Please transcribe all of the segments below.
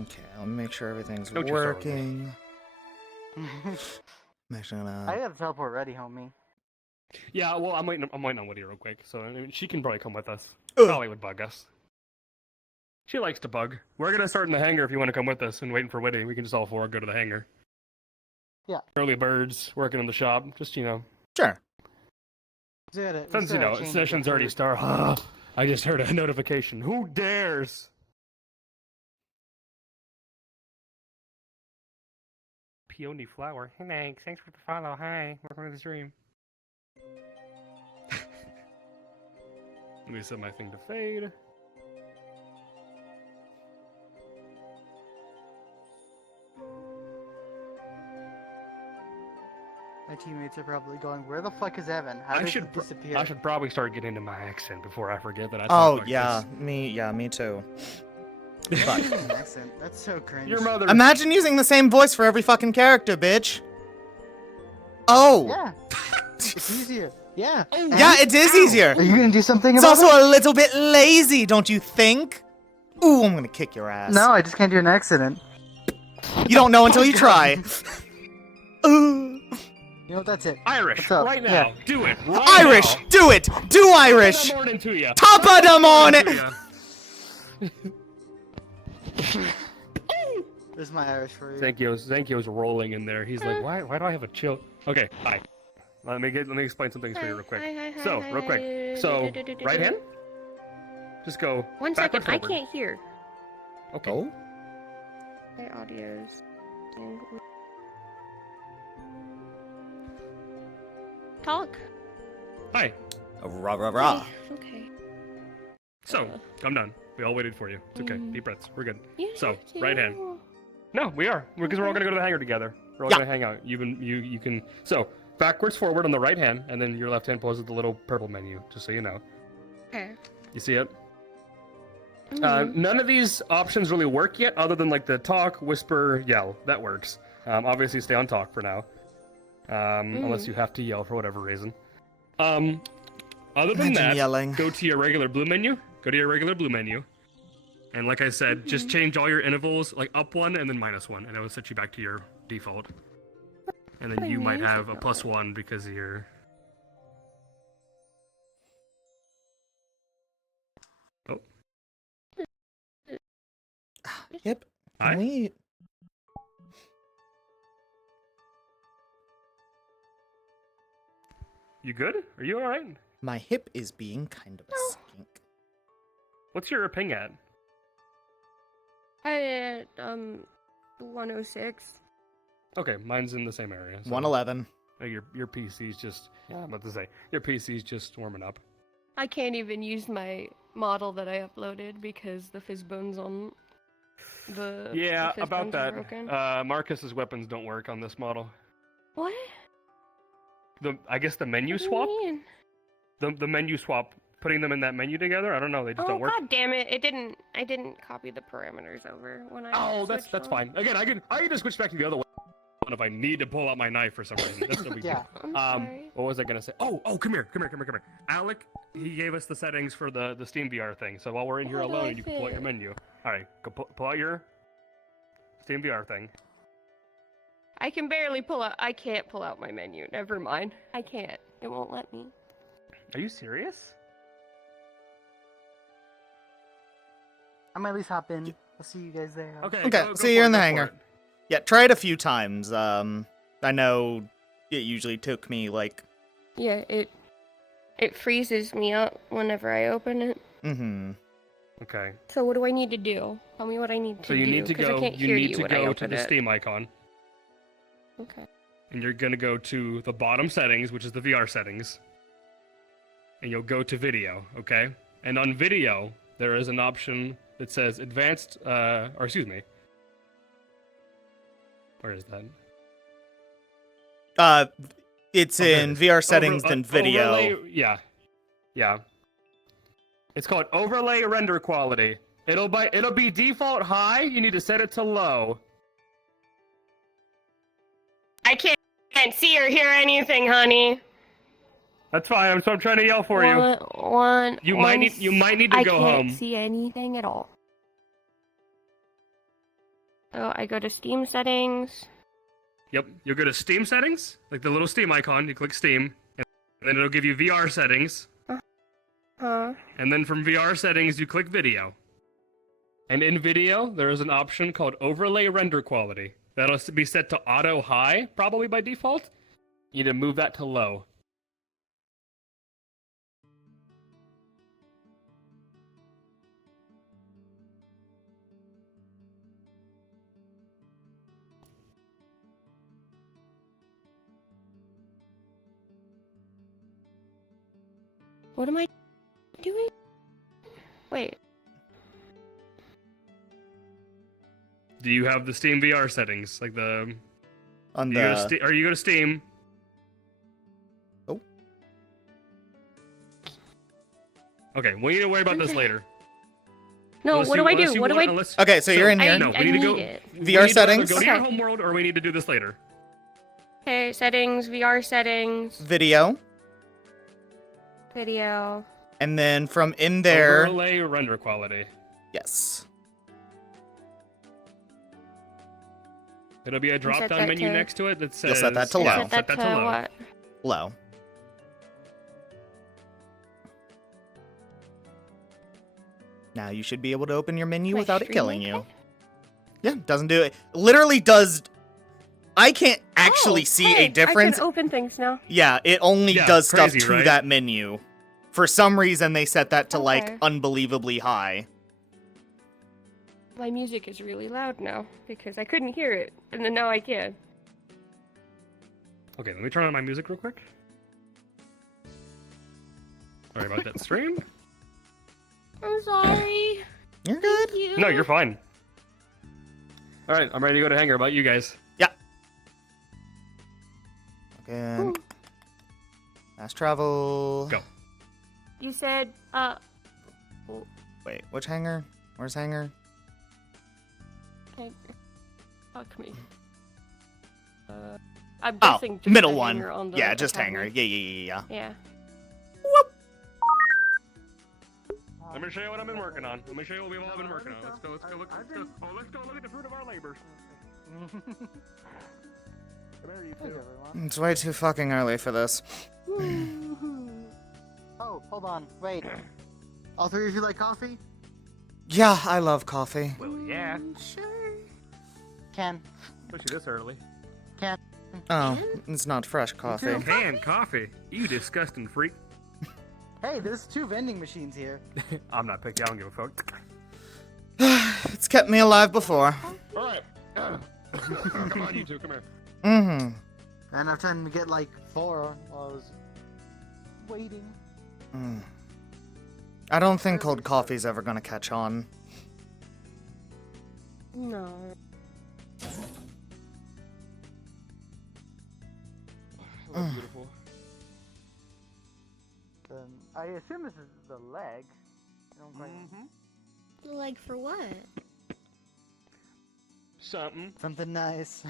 Okay, let me make sure everything's working. I'm actually gonna... I have teleport ready, homie. Yeah, well, I'm waiting on Woody real quick, so I mean, she can probably come with us. Probably would bug us. She likes to bug. We're gonna start in the hangar if you want to come with us and waiting for Woody. We can just all four go to the hangar. Yeah. Early birds, working in the shop, just, you know. Sure. Since, you know, session's already started. I just heard a notification. Who dares? Peony flower. Hey, thanks for the follow. Hi, welcome to the stream. Let me set my thing to fade. My teammates are probably going, where the fuck is Evan? How did he disappear? I should probably start getting into my accent before I forget that I Oh, talk like yeah. this. Me too. Accent. That's so cringe. Your mother. Imagine using the same voice for every fucking character, bitch. Oh. Yeah. It's easier. Yeah. Yeah, it is easier. Are you gonna do something It's about also it? a little bit lazy, don't you think? Ooh, I'm gonna kick your ass. No, I just can't do an accident. You don't know until you try. Ooh. You know what, that's it. Irish, What's up? right now. Yeah. Do it. Right Irish, now. do it. Do Irish. Top of the morning to ya. Top of the morning. There's my Irish for you. Zankio's rolling in there. He's like, why do I have a chill? Okay, hi. Let me explain some things for you real quick. Real quick. So, right hand. Just go. One second, I can't hear. Okay. Oh. My audio's. Talk. Hi. Rah rah rah. Okay. So, I'm done. We all waited for you. It's okay. Deep breaths. We're good. You So, have to. right hand. No, we are. Because we're all gonna go to the hangar together. We're all gonna hang out. You can. So, backwards, forward on the right hand, and then your left hand pulls the little purple menu. Just so you know. Okay. You see it? None of these options really work yet, other than like the talk, whisper, yell. That works. Obviously, stay on talk for now, unless you have to yell for whatever reason. Other than that, yelling. go to your regular blue menu. Go to your regular blue menu, and like I said, just change all your intervals, like up one and then -1, and it will set you back to your default. And then you might have a +1 because of your. Oh. Yep. Hi. Can we... You good? Are you all right? My hip is being kind of a skink. What's your ping at? I 106. Okay, mine's in the same area. So 111. your PC's just. Yeah, I'm about to say your PC's just warming up. I can't even use my model that I uploaded because the fizz bones on the Yeah, fizz about bones are that. broken. Marcus's weapons don't work on this model. What? I guess the menu What do you swap. mean? The menu swap, putting them in that menu together. I don't know. They just Oh don't work. god damn it! It didn't. I didn't copy the parameters over when I. Oh, switched that's them. fine. Again, I can just switch back to the other way. phone if I need to pull out my knife for some reason. That's no big Yeah. deal. I'm sorry. What was I gonna say? Oh, come here. Alec, he gave us the settings for the Steam VR thing. So while we're in here How do I alone, you can pull out your fit? menu. All right, go pull out your Steam VR thing. I can barely pull out. I can't pull out my menu. Never mind. I can't. It won't let me. Are you serious? I might at least hop in. I'll see you guys there. Okay. Okay, go see for you it, in the go for hangar. it. Yeah, try it a few times. I know it usually took me like. Yeah, it freezes me up whenever I open it. Mm-hmm. Okay. So what do I need to do? Tell me what I need to So do. you need to 'cause I go. can't You hear need you to when I go to open the it. Steam icon, Okay. and you're gonna go to the bottom settings, which is the VR settings, and you'll go to video. Okay. And on video, there is an option that says advanced. Or excuse me. Where is that? It's Okay. in VR settings, then video. Overlay, yeah. It's called overlay render quality. It'll be default high. You need to set it to low. I can't see or hear anything, honey. That's fine. I'm trying to yell for you. You might need to go home. I can't see anything at all. So I go to Steam settings. Yep. You'll go to Steam settings, like the little Steam icon. You click Steam, and then it'll give you VR settings. Huh? And then from VR settings, you click video. And in video, there is an option called overlay render quality. That'll be set to auto high, probably by default. You need to move that to low. What am I doing? Wait. Do you have the Steam VR settings? Like the... On You go to the. or you go to Steam. Oh. Okay, we need to worry about this later. No, Unless what you- do I unless do? you What do want- I? unless- Okay, so you're in here. No, I we need to go. need it. we VR need to either settings? Go to your Okay. home world, or we need to do this later. Okay, settings, VR settings, Video. video. And then from in there. Overlay render quality. Yes. It'll be a set drop-down that menu to- next to it that says. You'll set that to And low. set that to low. what? Low. Now you should be able to open your menu My without it stream killing you. okay? Yeah, doesn't do it. Literally does. I can't actually Oh, see hey, a difference. I can open things now. Yeah, it only Yeah, does stuff crazy, to right? that menu. For some reason, they set that to like Okay. unbelievably high. My music is really loud now because I couldn't hear it, and then now I can. Okay, let me turn on my music real quick. Sorry about that stream. I'm sorry. You're good. Thank you. No, you're fine. All right, I'm ready to go to hangar. About you guys? Again. Fast travel. Go. You said, Wait, which hangar? Where's hangar? okay. Fuck me. I'm Oh, guessing just middle the one. hanger on the Yeah, just hangar. academy. Yeah. Yeah. Let me show you what I've been working on. Let me show you what we've all been working on. Let's go look at the fruit of our labors. Come here, you Hey, two. everyone. It's way too fucking early for this. Oh, hold on. Wait. All three of you like coffee? Yeah, I love coffee. Well, yeah. Sure. Ken. Especially this early. Oh, it's not fresh coffee. too. Canned coffee. You disgusting freak. Hey, there's 2 vending machines here. I'm not picky. I don't give a fuck. It's kept me alive before. All right. Come on, you two. Come here. Mm-hmm. And I've tried to get like 4 while I was waiting. I don't think cold coffee's ever gonna catch on. No. That's beautiful. I assume this is the leg. I don't quite... Like for what? Something. Something nice.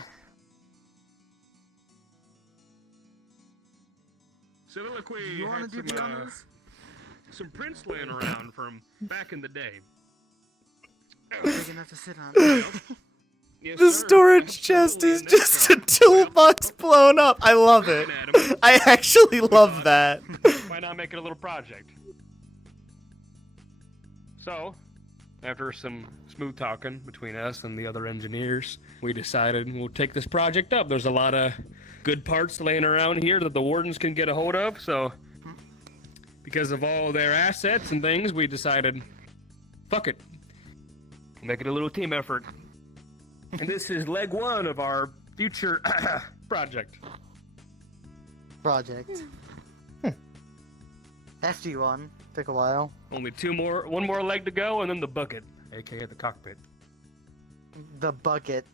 Soliloquy You want had to do the honors? some prints laying around from back in the day. Big enough to sit on. Yes, The sir. storage chest Absolutely, is and then just a some. toolbox blown up. I love it. Looking at 'em. I actually love that. Why not make it a little project? So, after some smooth talking between us and the other engineers, we decided we'll take this project up. There's a lot of good parts laying around here that the wardens can get a hold of, so because of all their assets and things, we decided, fuck it. Make it a little team effort. And this is leg one of our future project. Project. FD1. Took a while. Only one more leg to go, and then the bucket, aka the cockpit. The bucket.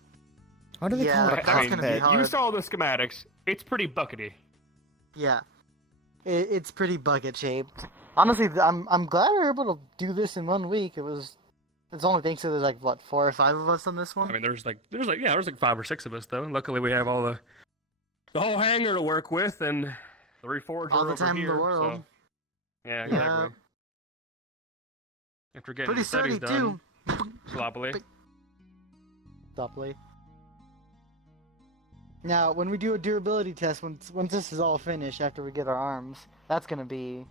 What do they Yeah, call it? A that's gonna be cockpit? hard. You saw the schematics. It's pretty buckety. Yeah. It's pretty bucket shaped. Honestly, I'm glad we were able to do this in 1 week. It's only thanks to there's like what 4 or 5 of us on this one. I mean, there's like 5 or 6 of us though. Luckily, we have all the whole hangar to work with and the reforger All the over time in here. the world. So, yeah, Yeah. exactly. After getting Pretty the studies sturdy done, too. sloppily. Dopply. Now, when we do a durability test, once this is all finished, after we get our arms, that's gonna be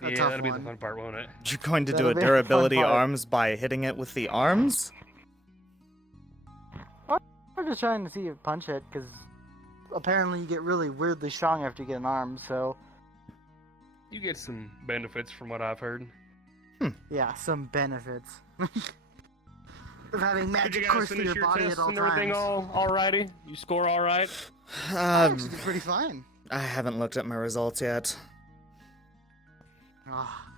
a Yeah, tough that'll be the one. fun part, won't it? You're going to do That'll a be a fun durability part. arms by hitting it with the arms? We're just trying to see if punch it, because apparently you get really weirdly strong after you get an arm. So You get some benefits from what I've heard. yeah, some benefits of having Did you magic guys course through finish your your body tests at all and everything times. alrighty? You score all right? I Um, actually did pretty fine. I haven't looked at my results yet. Ah,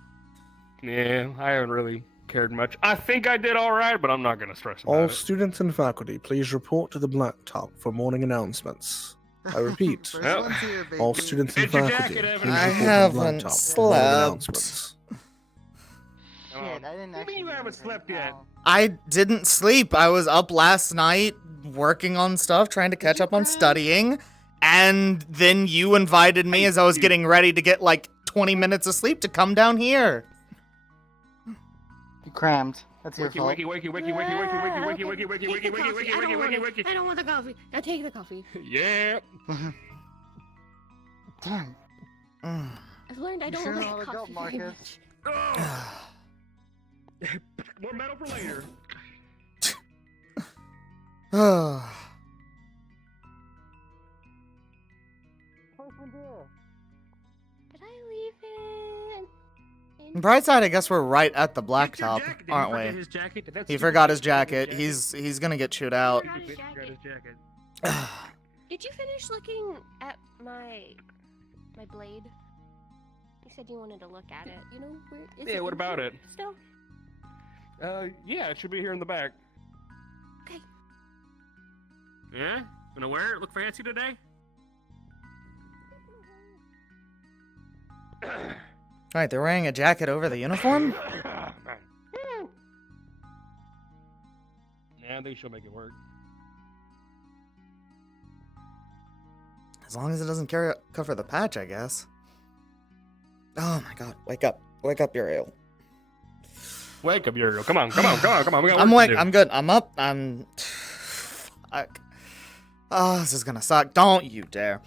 Yeah, I haven't really cared much. I think I did all right, but I'm not gonna stress about All it. students and faculty, please report to the blacktop for morning announcements. I repeat, First Yep. one's here, baby. all students and Get your faculty, jacket, please Evan. I report to the haven't blacktop for morning slept. announcements. Shit, I didn't What do you actually. mean you do haven't anything. slept yet? Oh. I didn't sleep. I was up last night working on stuff, trying to catch up on studying, and then you invited me as I was getting ready to get like 20 minutes of sleep to come down here. You crammed. That's your Wakey, fault. wakey, wakey, wakey, wakey, wakey, wakey, wakey, wakey, wakey, wakey, wakey, wakey, wakey, wakey, wakey. I don't want the coffee. I'll take the coffee. Yeah. Damn. Mm. I've learned I You don't sure know like how to go, coffee very Marcus? much. Oh, more metal for later. Did I leave it? Brightside, I guess we're right at the Get your blacktop, jacket. Did aren't he forget we? his jacket? That's He stupid. forgot his He forgot jacket. He's gonna get chewed out. Forgot his He forgot jacket. his jacket. Did you finish looking at my blade? You said you wanted to look at it. You know where? Is Yeah, what in about here it? Still? Yeah, it should be here in the back. Okay. Yeah? Gonna wear it? Look fancy today? Right, they're wearing a jacket over the uniform? Yeah, they should make it work. As long as it doesn't cover the patch, I guess. Oh my god, wake up. Wake up, Yuriel. Wake up, Yuriel. Come on, come on, come on, come on. We got I'm work awake. to do. I'm good. I'm up. I'm... Fuck. Oh, this is gonna suck. Don't you dare.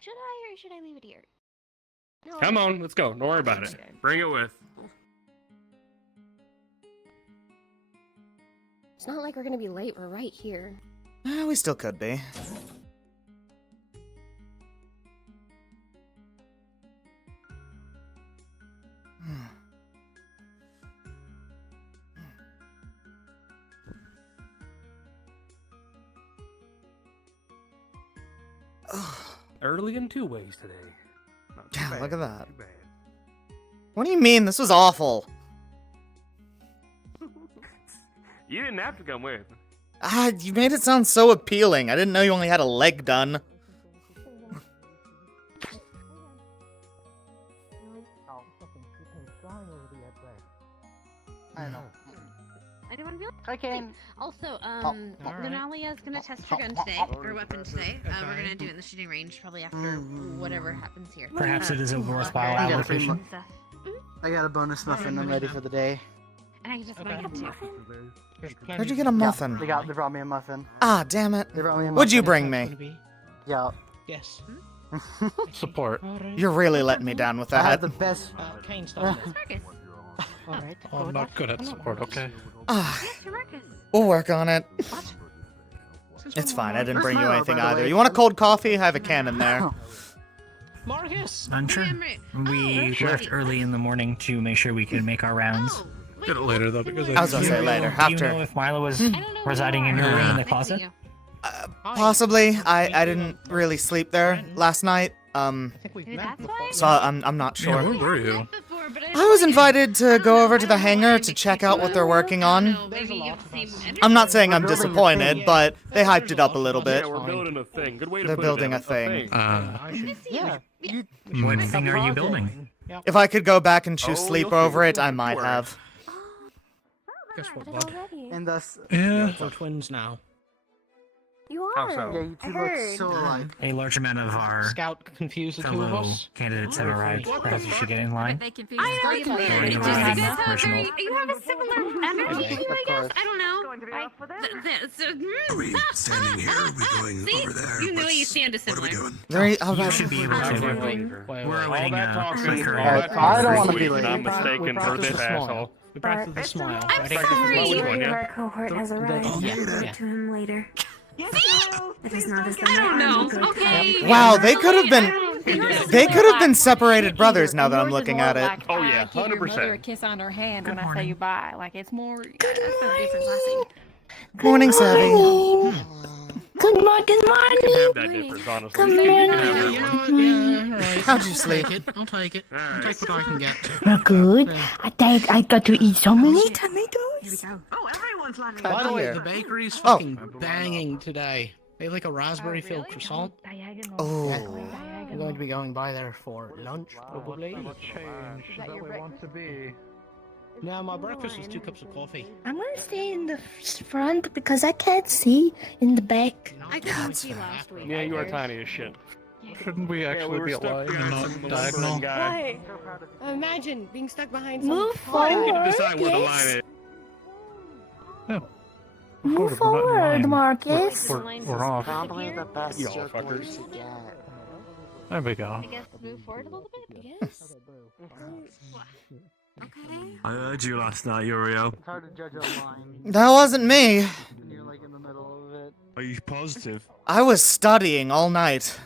Should I or should I leave it here? No, Come on, let's go. Don't worry about it. Okay. Bring it with. It's not like we're gonna be late. We're right here. We still could be. Early in 2 ways today. Not too Yeah, bad, look at not that. too bad. What do you mean? This was awful. You didn't have to come with. You made it sound so appealing. I didn't know you only had a leg done. I know. I don't want to be I can. Also, Alright. Lunalia's gonna test her gun today, or weapon today. We're gonna do it in the shooting range probably after whatever happens here. Perhaps it is a worthwhile I got a free allocation. I got a bonus muffin. I'm ready for the day. And I can just buy it too. Where'd you get a muffin? They brought me a muffin. Ah, damn it. They brought me a muffin. Would you bring me? Yeah. Yes. Support. You're really letting me down with I had that. the best. Kane, stop it. Marcus. Alright. Oh, I'm not good at support, okay? Ah, Mr. Marcus. we'll work on it. What? It's fine. I didn't Where's bring you Milo, anything by the either. way? You want a cold coffee? I have a can in there. Marcus! Unsure. We left early in the morning to make sure we could make our rounds. Oh, wait, Did it later, though, because I was gonna say later, Do you after. know if Milo was I don't know who residing you in your are. room in the I see closet? you. Possibly. I didn't really sleep there last night. I think we've Maybe met that's before. why? So I'm not Yeah, sure. where were you? Met before, but I was invited to go over to the I don't know hangar why to it check makes out me what they're feel- working I don't on. know, maybe you have the same energy. I'm not saying I'm We're building a disappointed, thing. but they hyped it up a little bit. Yeah, we're building a thing. Good way to They're put building it. a thing. Yeah. You, What thing are you building? If I could go back and choose Oh, sleep you'll over figure it, it I out. might Don't have. Guess what, It bud? already. and thus, Yeah. We're twins now. You How are. so? yeah, you I two heard. look so alike. A large amount of our Scout confused the two of fellow us. candidates have arrived. Perhaps you should get in line. They confuse three of them. Or in You the guys riding have a original. very- you have a similar energy to you, I guess. I don't know. Are we standing here? Are we going See? over there? You know you What's- stand What are we similar. doing? Very, how You about should be able Wait, to. wait, Wait, We're wait. All awaiting that a talking, quicker all that I don't talking, wanna be and late. I'm We mistaken for practiced this this morning. asshole. We practiced the smile. I'm Ready? sorry. Which one, Majority of yeah? our cohort has arrived. Yeah, We'll yeah. to him later. If he's not as I don't know. Okay. Wow, they could have been. You're They could have been separated brothers now that I'm looking at it. Oh, yeah, Give your mother a 100%. kiss on her hand Good when I say morning. you bye. Like it's more. That's a different blessing. Morning, Savvy. Good morning. Good morning. Have that difference, honestly. Good You morning. can have that You one. know what? Yeah, alright. How'd you sleep? I'll take it. I'll take it. I'll take what I can get. Good. I got to eat so many tomatoes. Here we go. Oh, everyone's lining By the way, Here. the bakery's Oh. fucking banging today. They have like a raspberry filled croissant. Oh. I'm going to be going by there for lunch, probably. No, my breakfast was 2 cups of coffee. I'm gonna stay in the front because I can't see in the back. I couldn't see last week. Yeah, you are tiny as shit. Shouldn't we Yeah, actually we were be stuck alive and behind not some diagonal? lumbering guy. Why? Imagine being stuck behind some. Move I need to forward, decide where the line yes. is. Move forward, Marcus. We're off. Probably the best Y'all joke fuckers. to get. There we go. I guess move forward a little bit. Yes. Okay. I heard you last night, Yuriel. It's hard to judge a line That wasn't me. when you're like in the middle of it. Are you positive? I was studying all night.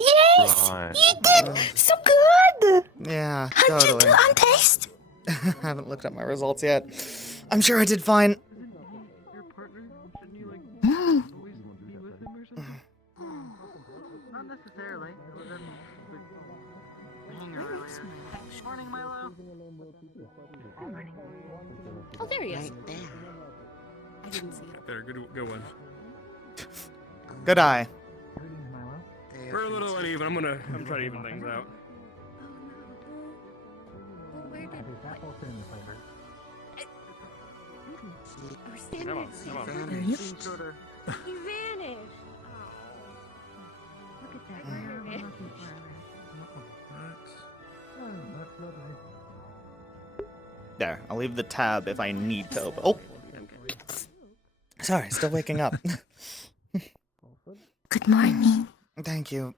Yes, Right. you did so good. Yeah, How'd you do totally. on test? Haven't looked at my results yet. I'm sure I did fine. Your partner, shouldn't you like Mm. always be with him or something? Not necessarily. It was in the hangar earlier. Morning, Milo. Oh, there he is. I didn't see it. There, good one. Good eye. We're a little uneven. I'm trying to even things out. Well, where did? We're standing Come on, next to come on. him. There you Intruder. He vanished. Look at that. Where is he? There, I'll leave the tab if I need to open. Oh, sorry, still waking up. Good morning. Thank you.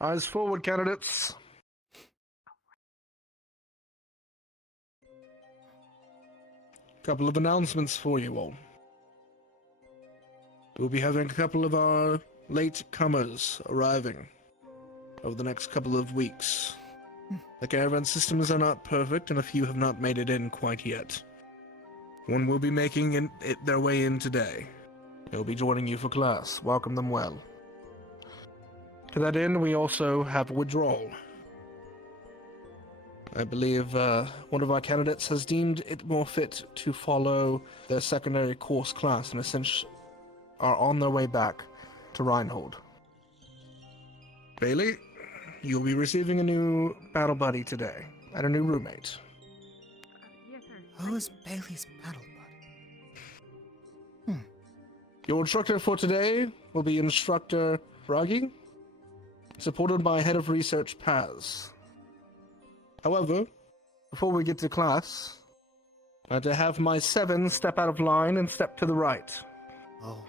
Eyes forward, candidates. Couple of announcements for you all. We'll be having a couple of our late comers arriving over the next couple of weeks. The caravan systems are not perfect, and a few have not made it in quite yet. One will be making their way in today. They'll be joining you for class. Welcome them well. To that end, we also have a withdrawal. I believe one of our candidates has deemed it more fit to follow their secondary course class and essentially are on their way back to Reinhold. Bailey, you'll be receiving a new battle buddy today, and a new roommate. Yes, sir. Who is Bailey's battle buddy? Your instructor for today will be Instructor Ragi, supported by Head of Research Paz. However, before we get to class, I had to have my 7 step out of line and step to the right. Oh.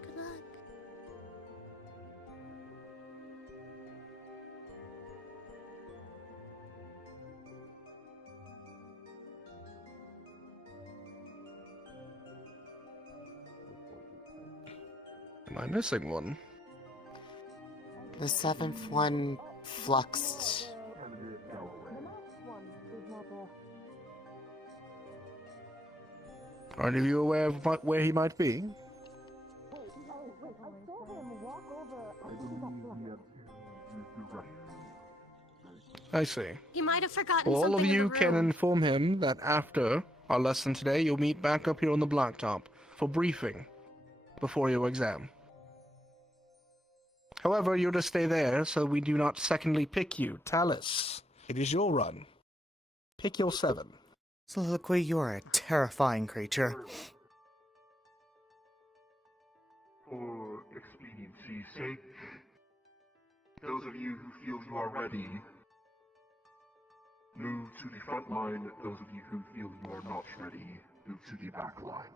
Good luck. Am I missing one? The 7th one fluxed. Are any of you aware of where he might be? I see. He might have forgotten Well, all of something in you the can room. inform him that after our lesson today, you'll meet back up here on the blacktop for briefing before your exam. However, you're to stay there so we do not secondly pick you. Talus, it is your run. Pick your 7. Soliloquy, you're a terrifying creature. For expediency's sake, those of you who feel you are ready, move to the front line. Those of you who feel you are not ready, move to the back line.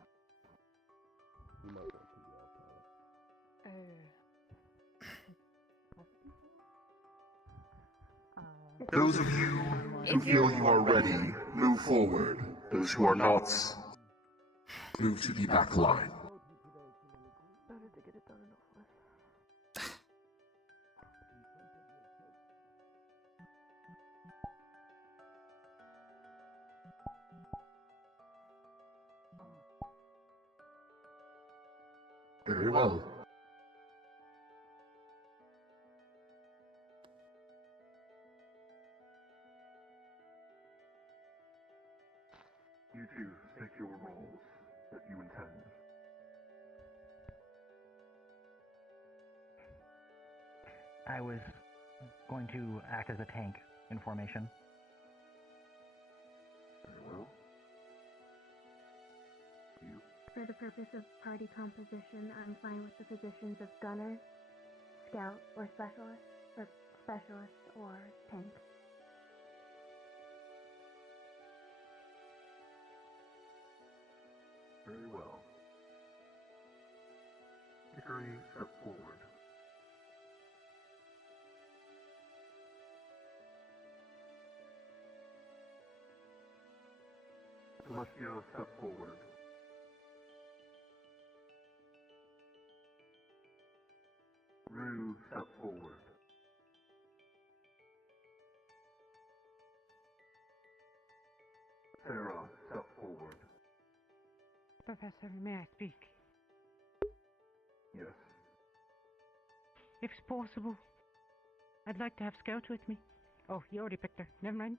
Those of you who feel you are ready, move forward. Those who are not, move to the back line. Very well. You two pick your roles that you intend. I was going to act as a tank in formation. Very well. You. For the purpose of party composition, I'm fine with the positions of gunner, scout, or specialist, or tank. Very well. Hickory, step forward. Celestia, step forward. Rue, step forward. Sarah, step forward. Professor, may I speak? Yes. If it's possible, I'd like to have Scout with me. Oh, you already picked her. Never mind.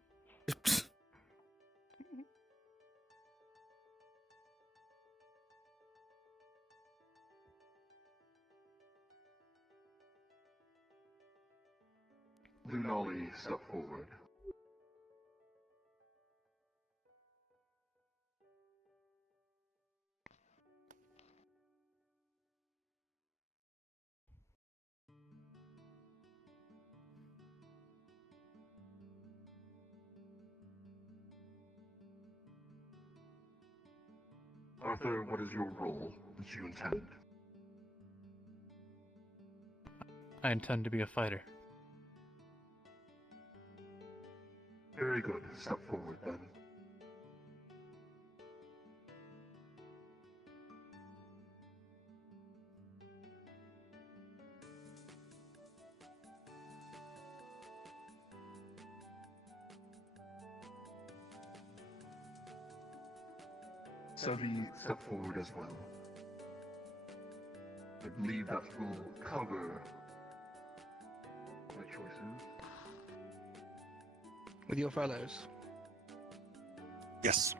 Lunali, step forward. Arthur, what is your role that you intend? I intend to be a fighter. Very good. Step forward then. Sophie, step forward as well. I believe that will cover my choices. With your fellows. Yes.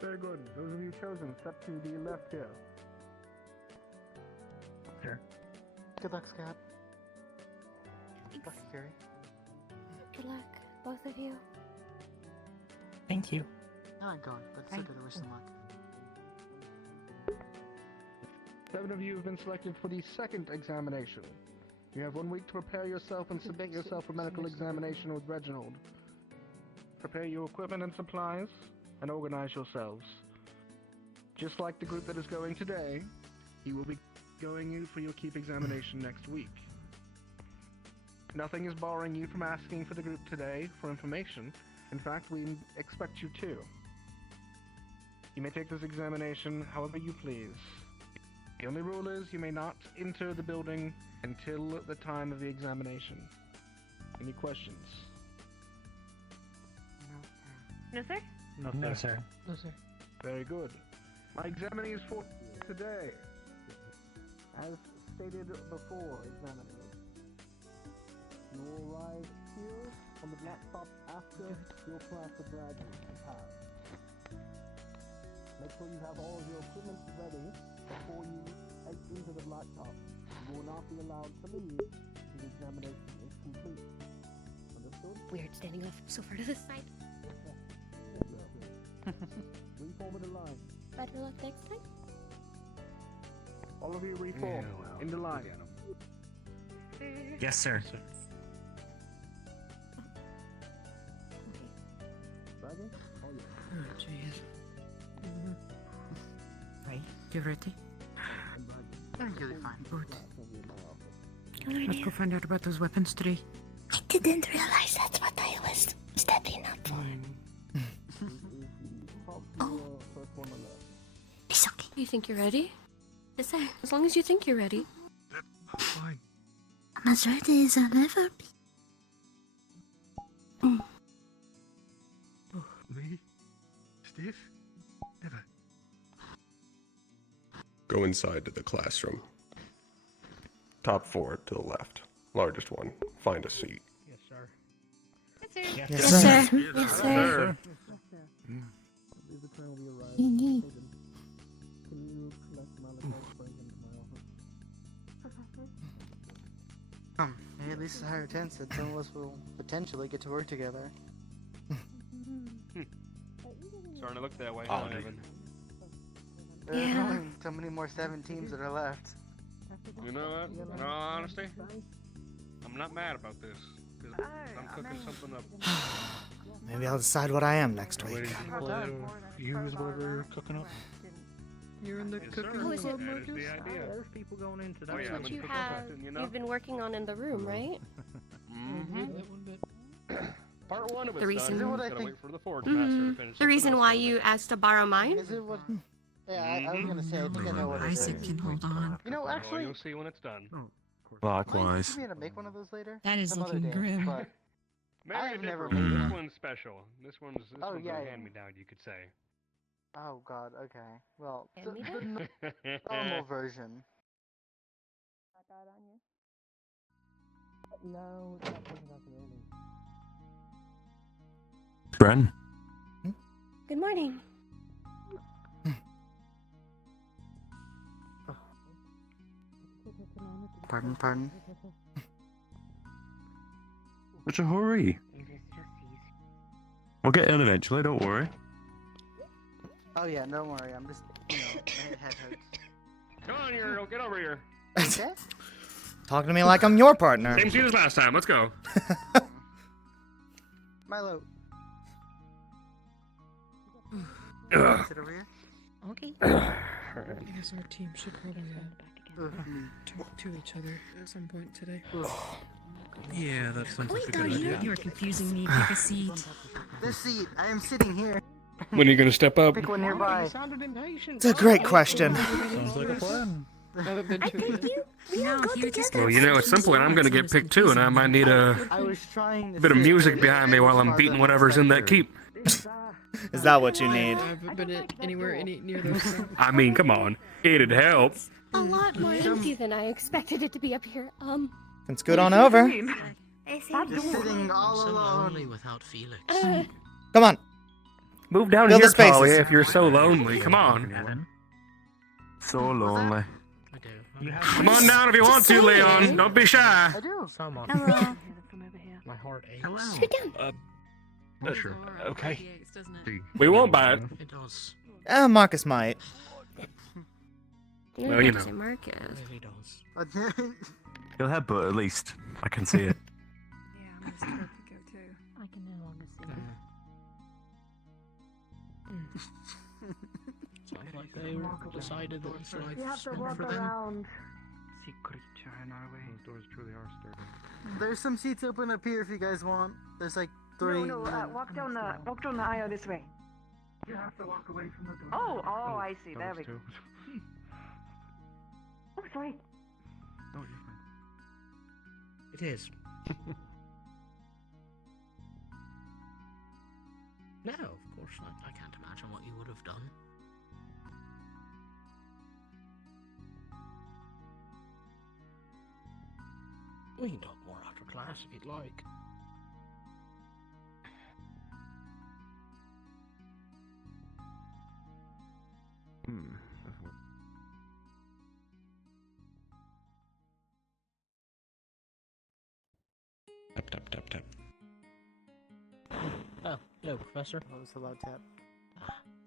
Very good. Those of you chosen, step to the left here. Sir. Good luck, Scott. Good luck, Fury. Good luck, both of you. Thank you. I'm going, but it's okay to wish them luck. 7 of you have been selected for the second examination. You have 1 week to prepare yourself and submit yourself for medical examination with Reginald. Prepare your equipment and supplies, and organize yourselves. Just like the group that is going today, he will be going you for your keep examination next week. Nothing is barring you from asking for the group today for information. In fact, we expect you to. You may take this examination however you please. The only rule is you may not enter the building until the time of the examination. Any questions? No, sir? No, sir. No, sir. Very good. My examinees for today. As stated before, examiners, you will arrive here on the laptop after your class of graduates has passed. Make sure you have all of your equipment ready before you exit into the laptop. You will not be allowed to leave until the examination is complete. Understood? Weird standing off so far to the side. Reform in the line. Better luck next time. All of you reform in the line. Yes, sir. Dragon? Oh, yeah. Oh, jeez. Right, you ready? You'll be fine. Good. Let's go find out about those weapons today. I didn't realize that's what I was stepping up for. Oh. It's okay. You think you're ready? Yes, sir. As long as you think you're ready. Fine. I'm as ready as I'll ever be. Me? Steve? Never. Go inside to the classroom. Top 4 to the left. Largest one. Find a seat. Yes, sir. Yes, sir. Yes, sir. Yes, sir. Hey, at least the higher 10 said some of us will potentially get to work together. Starting to look that way, Oh, huh, dude. Evan? There's only so many more 7 teams that are left. You know what? In all honesty, I'm not mad about this. 'Cause I'm cooking something up. Maybe I'll decide what I am next week. Use whatever you're cooking up. You're in the Yes, sir. cooking Oh, is it- That is the idea. There's people going into that. Oh, yeah, That's I'm what in you cooking have. something, you know? You've been working on in the room, right? Mm-hmm. Part 1 of it's The reason- done. Is it what I Gotta think- wait for the Forge Master to finish The reason something why else for me. you asked to borrow mine? Is it what? Yeah, I was gonna say, I think I know what it Isaac is. can hold on. You know, Well, actually, you'll see when it's done. Likewise. you need to make one of those later. That is Some other looking day, grim. But Maybe I've a never different one. made This one. one's special. This one's Oh, a yeah, yeah. hand-me-down, you could say. oh god, okay. Well, the Hand-me-down? normal version. No, it's not taking out the early. Bren? Good morning. Pardon. What's a hurry? We'll get in eventually, don't worry. Oh yeah, don't worry. I'm just, my head hurts. Come on, Yuriel, get over here. Okay. Talk to me like I'm your partner. Same seat as last time. Let's go. Milo. Ugh. Sit over here. Okay. I guess our team should probably talk to each other at some point today. Yeah, that sounds like a Wait, good idea. you are confusing me. Pick a seat. This seat. I am sitting here. When are you gonna step up? Pick one nearby. It's a great question. Sounds like a plan. Haven't been I to picked you. We all No, go you just together. Well, you know, at some point I'm gonna get picked too, and I might need a I was trying to bit of sit, music but behind me while I'm farther beating than whatever's in that expected. keep. Is that what you need? I haven't been anywhere near those. I mean, come on, it'd help. A lot more empty than I expected it to be up here. It's good on over. Just sitting all so alone. lonely without Felix. Come on. Move down Fill the here, spaces. Talia, if you're so lonely. Come on. Evan? So lonely. I do. Come on down if you want to, Leon. Don't be shy. I do. Someone. Hello. My heart aches. Hello. Sit down. Sure. Okay. We won't bite. It does. Marcus might. You're Well, you Marcus know. and Marcus. It really does. He'll headbutt at least. I can see it. Yeah, I'm gonna start to go too. I can no longer see Sounds like they decided that it's You have life's to not walk for them. around. See creature in our way. Those doors truly are sturdy. There's some seats open up here if you guys want. There's like 3. walk down the aisle this way. You have to walk away from the door. Oh, I see. That was two. Oh, sorry. No, you're fine. It is. No, of course not. I can't imagine what you would have done. We can talk more after class if you'd like. Tap, tap, tap, tap. Oh, no, Professor. That was a loud tap.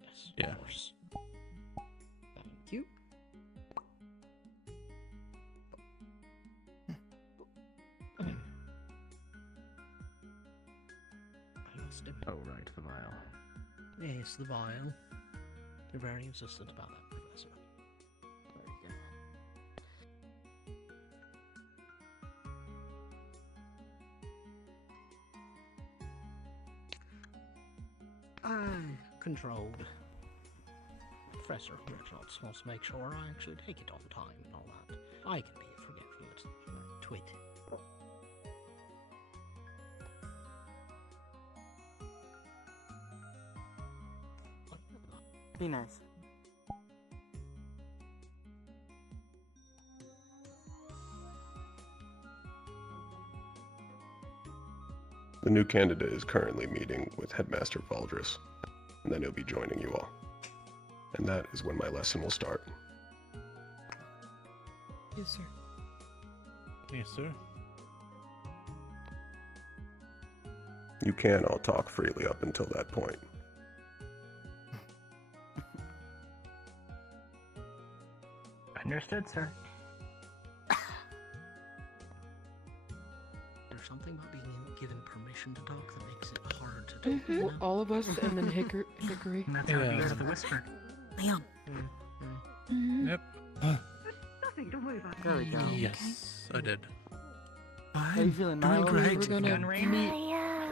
Yes, Yeah. of course. Thank you. I lost him. Oh, right, the vial. Yes, the vial. You're very insistent about that, Professor. There you go. Controlled. Professor Richards wants to make sure I actually take it on time and all that. I can be a forgetful little twit. Be nice. The new candidate is currently meeting with Headmaster Valdris, and then he'll be joining you all. And that is when my lesson will start. Yes, sir. Yes, sir. You can all talk freely up until that point. Understood, sir. There's something about being given permission to talk that makes it hard to talk. Well, all of us, and then Hickory. And that's how it goes with the whisper. Leon. Yep. Nothing to worry about. There we go. Yes, I did. How you feeling, Doing Miles? great. We're gonna Gun range? meet.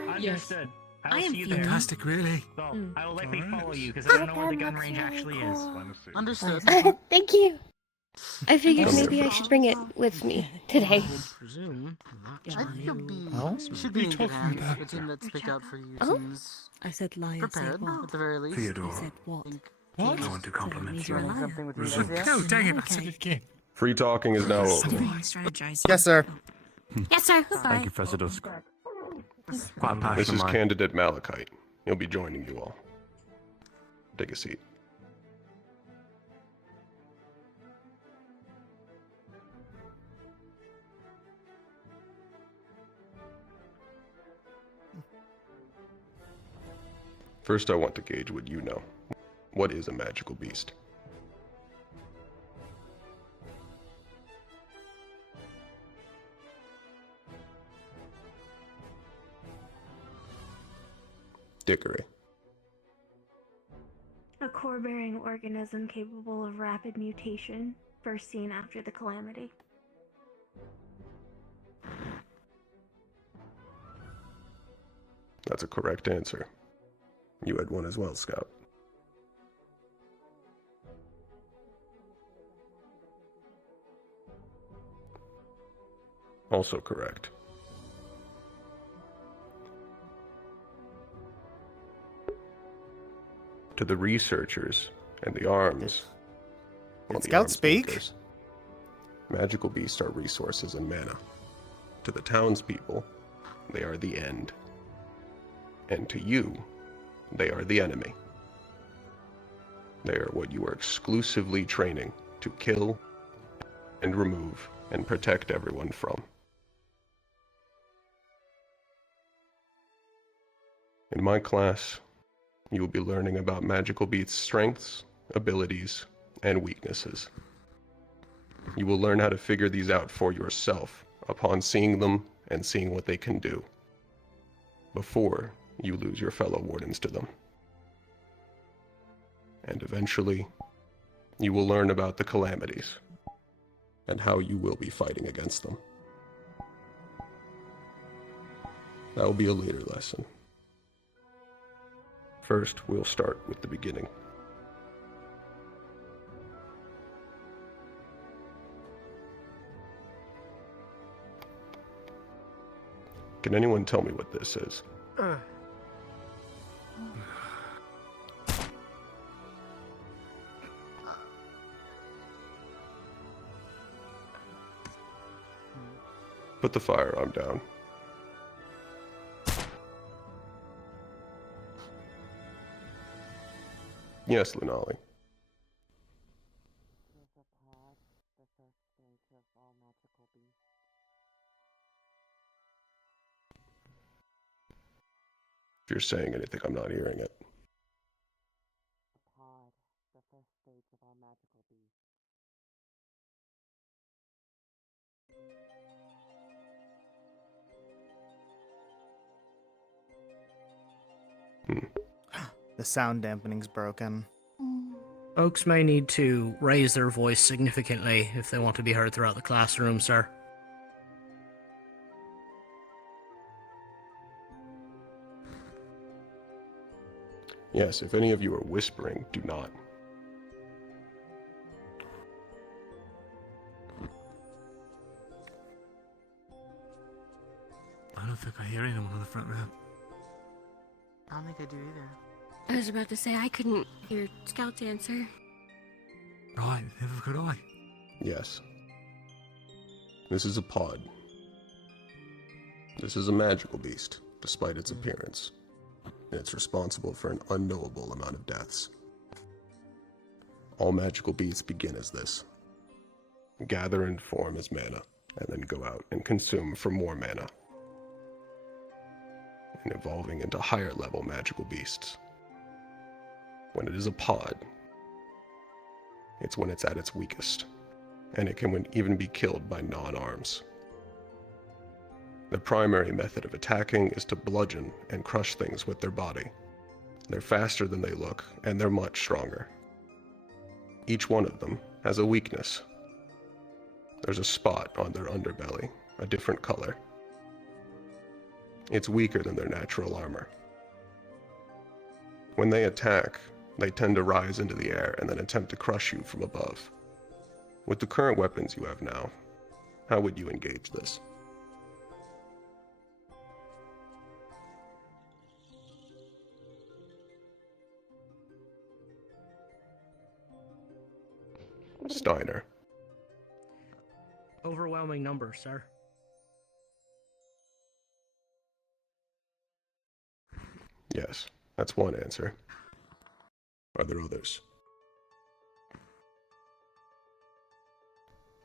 Understood. I I will am see you there. fantastic, really. So, I will likely Alright. follow you because I don't know where the gun range actually is. Understood. Thank you. I figured Okay. maybe I should bring it with me today. I would presume that's I why think you'll be. Oh? You should be in good talking hands. about? The team that's picked out for you Oh? seems I said lie. prepared, at the very least. Theodore. what? What? I want to compliment you. Joining something with you, Resume. yeah? Oh, dang it. I said it again. Free talking is now over. Strategize. Yes, sir. Yes, sir. Thank you, Professor Dusk. Quite a passion This of is mine. candidate Malachite. He'll be joining you all. Take a seat. First, I want to gauge what you know. What is a magical beast? Dickory. A core-bearing organism capable of rapid mutation, first seen after the calamity. That's a correct answer. You had one as well, Scout. Also correct. To the researchers and the arms. well, Did the Scout arms speak? makers, magical beasts are resources and mana. To the townspeople, they are the end. And to you, they are the enemy. They are what you are exclusively training to kill and remove and protect everyone from. In my class, you will be learning about magical beasts' strengths, abilities, and weaknesses. You will learn how to figure these out for yourself upon seeing them and seeing what they can do, before you lose your fellow wardens to them. And eventually, you will learn about the calamities and how you will be fighting against them. That will be a later lesson. First, we'll start with the beginning. Can anyone tell me what this is? Put the firearm down. Yes, Lunali. If you're saying anything, I'm not hearing it. The sound dampening's broken. Folks may need to raise their voice significantly if they want to be heard throughout the classroom, sir. Yes, if any of you are whispering, do not. I don't think I hear anyone in the front row. I don't think I do either. I was about to say I couldn't hear Scout's answer. Right, never could I. Yes. This is a pod. This is a magical beast, despite its appearance. And it's responsible for an unknowable amount of deaths. All magical beasts begin as this. Gather and form as mana, and then go out and consume for more mana. And evolving into higher level magical beasts. When it is a pod, it's when it's at its weakest, and it can even be killed by non-arms. The primary method of attacking is to bludgeon and crush things with their body. They're faster than they look, and they're much stronger. Each one of them has a weakness. There's a spot on their underbelly, a different color. It's weaker than their natural armor. When they attack, they tend to rise into the air and then attempt to crush you from above. With the current weapons you have now, how would you engage this? Steiner. Overwhelming numbers, sir. Yes, that's one answer. Are there others?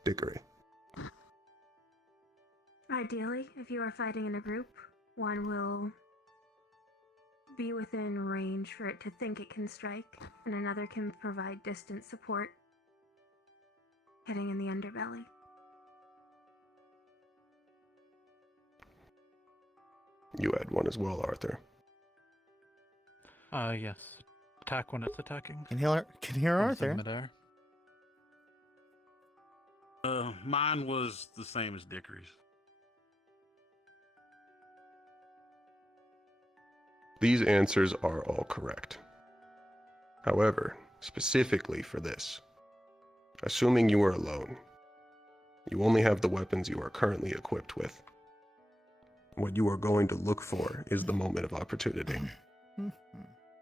Dickory. Ideally, if you are fighting in a group, one will be within range for it to think it can strike, and another can provide distant support, hitting in the underbelly. You had one as well, Arthur. Yes. Attack when it's attacking. Can hear Arthur. Midair. Mine was the same as Dickory's. These answers are all correct. However, specifically for this, assuming you are alone, you only have the weapons you are currently equipped with. What you are going to look for is the moment of opportunity.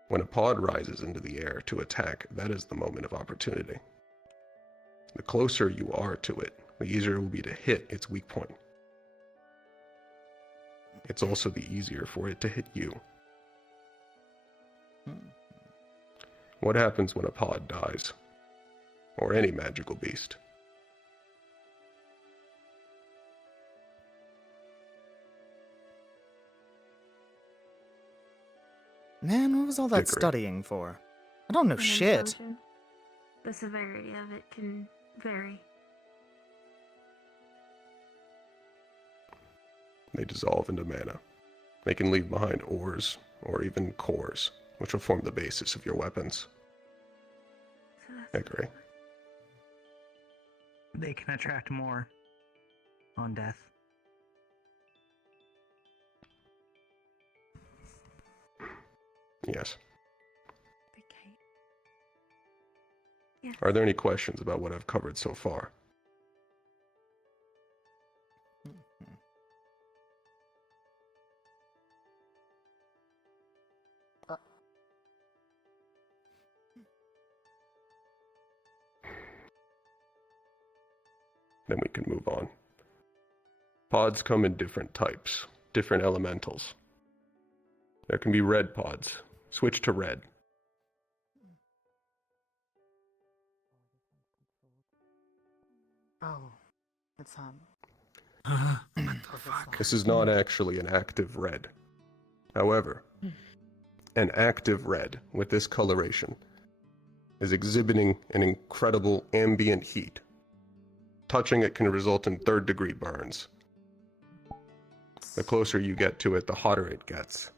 When a pod rises into the air to attack, that is the moment of opportunity. The closer you are to it, the easier it will be to hit its weak point. it's also the easier for it to hit you. What happens when a pod dies? Or any magical beast? Man, what was all that Dickery. studying for? I don't know An shit. implosion. The severity of it can vary. They dissolve into mana. They can leave behind ores, or even cores, which will form the basis of your weapons. Agree. They can attract more on death. Yes. Yes. Are there any questions about what I've covered so far? Then we can move on. Pods come in different types, different elementals. There can be red pods. Switch to red. Oh, it's This is not actually an active red. However, an active red with this coloration is exhibiting an incredible ambient heat. Touching it can result in third-degree burns. The closer you get to it, the hotter it gets.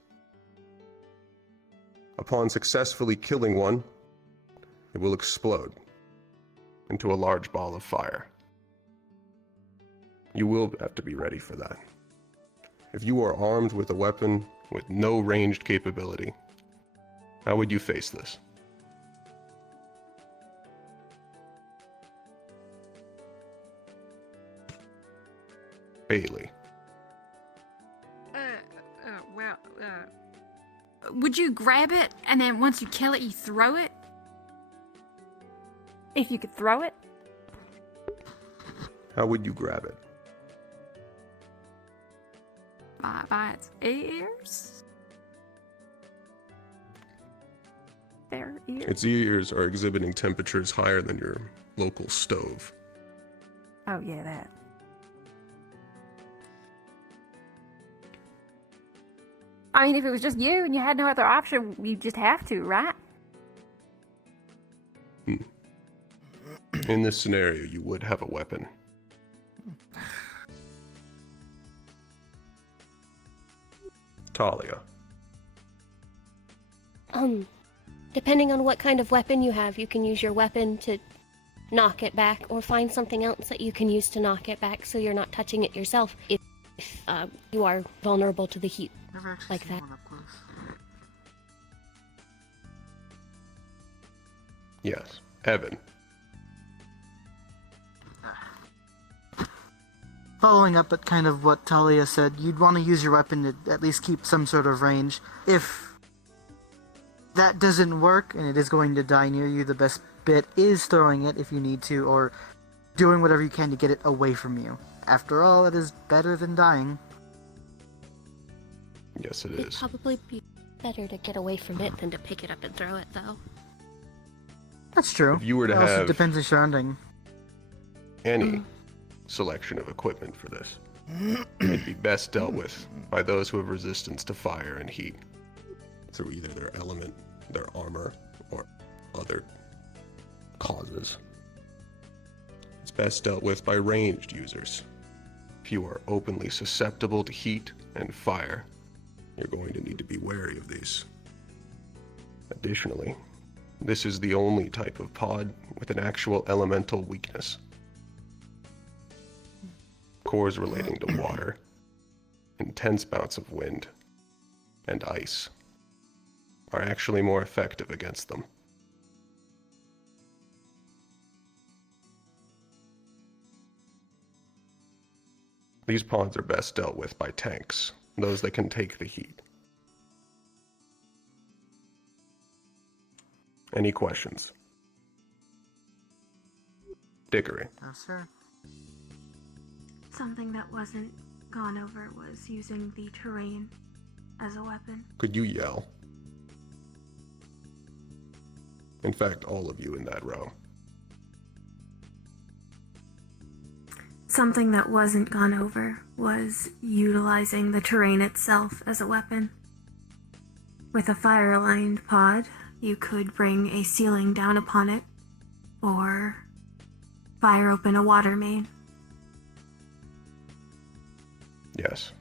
Upon successfully killing one, it will explode into a large ball of fire. You will have to be ready for that. If you are armed with a weapon with no ranged capability, how would you face this? Bailey. Would you grab it and then once you kill it, you throw it? If you could throw it? How would you grab it? By its ears? Their ears? Its ears are exhibiting temperatures higher than your local stove. Oh, yeah, that. I mean, if it was just you and you had no other option, you just have to, right? In this scenario, you would have a weapon. Talia. Depending on what kind of weapon you have, you can use your weapon to knock it back, or find something else that you can use to knock it back so you're not touching it yourself if you are vulnerable to the heat like that. Yes. Evan. Following up at kind of what Talia said, you'd want to use your weapon to at least keep some sort of range. If that doesn't work and it is going to die near you, the best bit is throwing it if you need to, or doing whatever you can to get it away from you. After all, it is better than dying. Yes, it It'd is. probably be better to get away from it than to pick it up and throw it, though. That's true. If you were to It also have depends on surrounding. any selection of equipment for this, it'd be best dealt with by those who have resistance to fire and heat, through either their element, their armor, or other causes. It's best dealt with by ranged users. If you are openly susceptible to heat and fire, you're going to need to be wary of these. Additionally, this is the only type of pod with an actual elemental weakness. Cores relating to water, intense bouts of wind, and ice are actually more effective against them. These pods are best dealt with by tanks, those that can take the heat. Any questions? Dickery. No, sir. Something that wasn't gone over was using the terrain as a weapon. Could you yell? In fact, all of you in that row. Something that wasn't gone over was utilizing the terrain itself as a weapon. With a fire-aligned pod, you could bring a ceiling down upon it, or fire open a water main. Yes.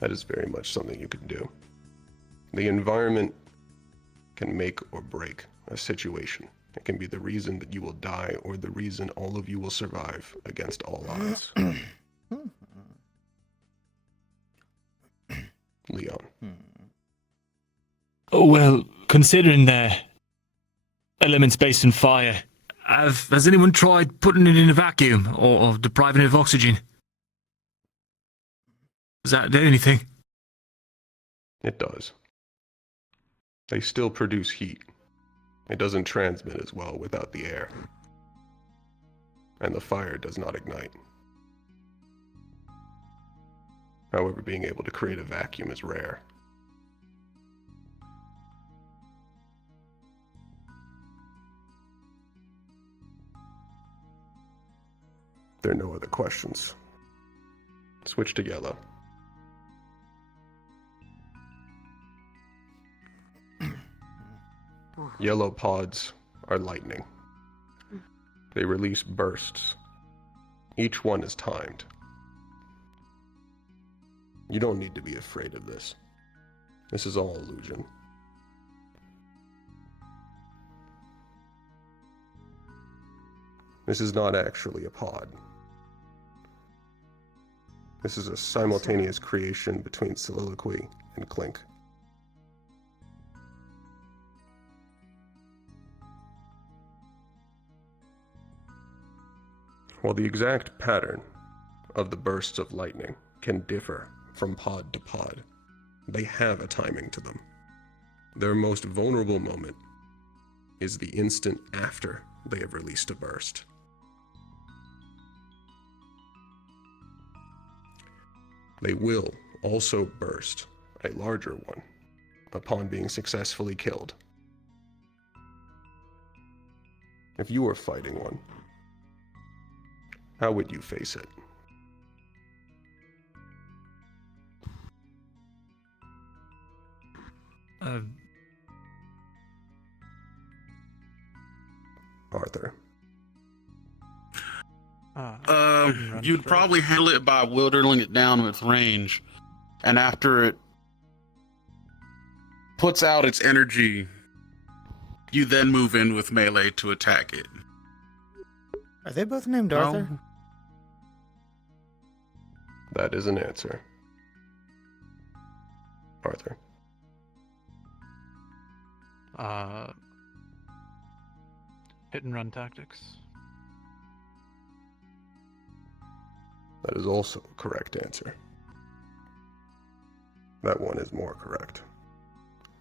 That is very much something you can do. The environment can make or break a situation. It can be the reason that you will die or the reason all of you will survive against all odds. Leon. Oh, well, considering the elements based on fire, has anyone tried putting it in a vacuum or depriving it of oxygen? Does that do anything? It does. They still produce heat. It doesn't transmit as well without the air. And the fire does not ignite. However, being able to create a vacuum is rare. There are no other questions. Switch to yellow. Yellow pods are lightning. They release bursts. Each one is timed. You don't need to be afraid of this. This is all illusion. This is not actually a pod. This is a simultaneous creation between soliloquy and clink. While the exact pattern of the bursts of lightning can differ from pod to pod, they have a timing to them. Their most vulnerable moment is the instant after they have released a burst. They will also burst a larger one upon being successfully killed. If you were fighting one, how would you face it? Arthur. You'd probably handle it by wildering it down with range, and after it puts out its energy, you then move in with melee to attack it. Are they both named Arthur? That is an answer. Arthur. Hit and run tactics. That is also a correct answer. That one is more correct.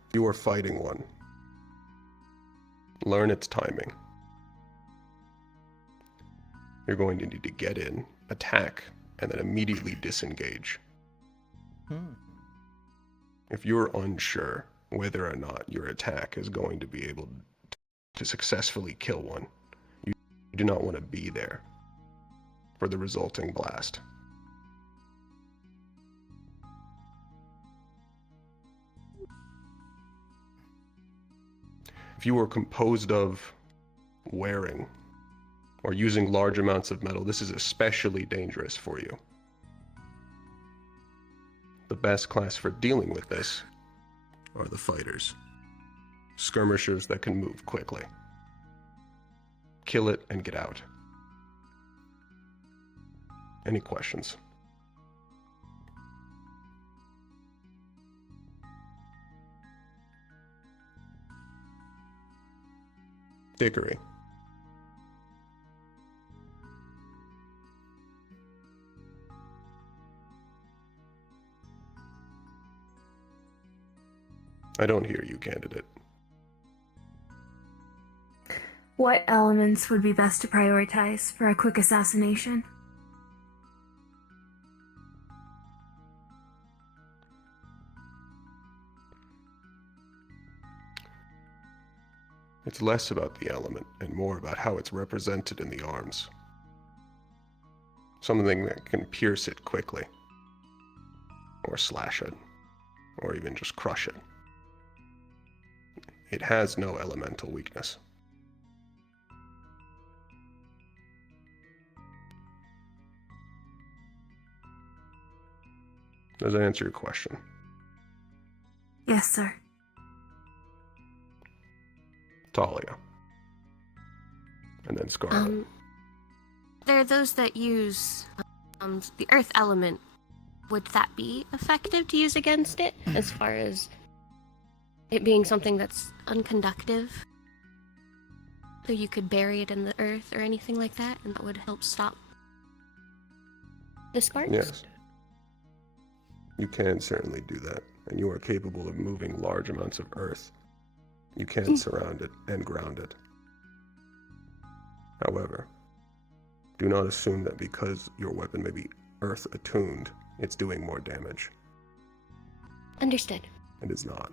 If you are fighting one, learn its timing. You're going to need to get in, attack, and then immediately disengage. If you're unsure whether or not your attack is going to be able to successfully kill one, you do not want to be there for the resulting blast. If you are composed of wearing or using large amounts of metal, this is especially dangerous for you. The best class for dealing with this are the fighters. Skirmishers that can move quickly. Kill it and get out. Any questions? Dickory. I don't hear you, candidate. What elements would be best to prioritize for a quick assassination? It's less about the element and more about how it's represented in the arms. Something that can pierce it quickly, or slash it, or even just crush it. It has no elemental weakness. Does that answer your question? Yes, sir. Talia. And then Scarlet. There are those that use the earth element. Would that be effective to use against it, as far as it being something that's unconductive? So you could bury it in the earth or anything like that, and that would help stop the sparks? Yes. You can certainly do that, and you are capable of moving large amounts of earth. You can surround it and ground it. However, do not assume that because your weapon may be earth attuned, it's doing more damage. Understood. It is not.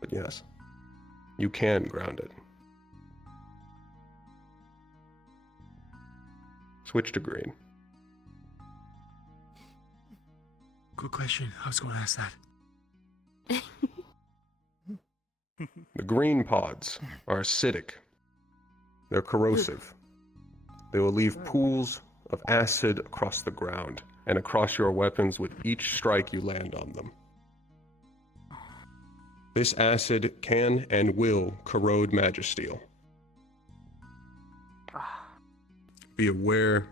But yes, you can ground it. Switch to green. Good question. I was going to ask that. The green pods are acidic. They're corrosive. They will leave pools of acid across the ground and across your weapons with each strike you land on them. This acid can and will corrode Magisteel. Be aware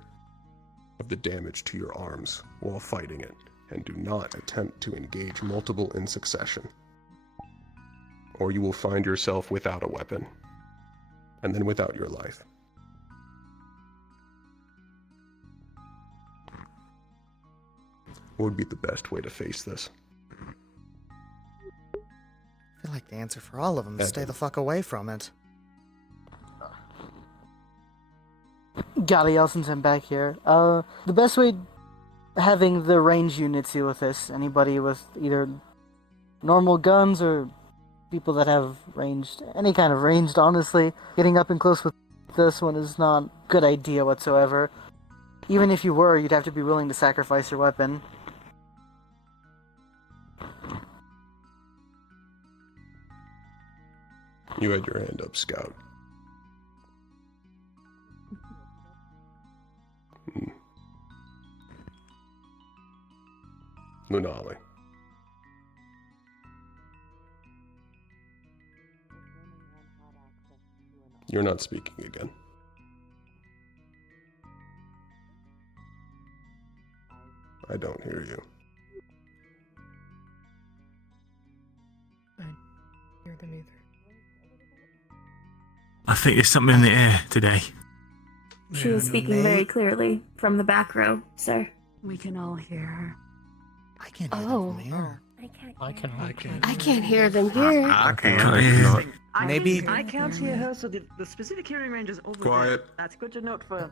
of the damage to your arms while fighting it, and do not attempt to engage multiple in succession, or you will find yourself without a weapon, and then without your life. What would be the best way to face this? I feel like the answer for all of them is stay the fuck away from it. Gotta yell since I'm back here. The best way having the range units deal with this, anybody with either normal guns or people that have ranged, any kind of ranged, honestly, getting up and close with this one is not a good idea whatsoever. Even if you were, you'd have to be willing to sacrifice your weapon. You had your hand up, Scout. Lunali. You're not speaking again. I don't hear you. I don't hear them either. I think there's something in the air today. She was speaking very clearly from the back row, sir. We can all hear her. I can't hear them from here. I can't hear them here. I can't. Maybe. I can't hear her, so the specific hearing range is over Quiet. there. That's good to note for.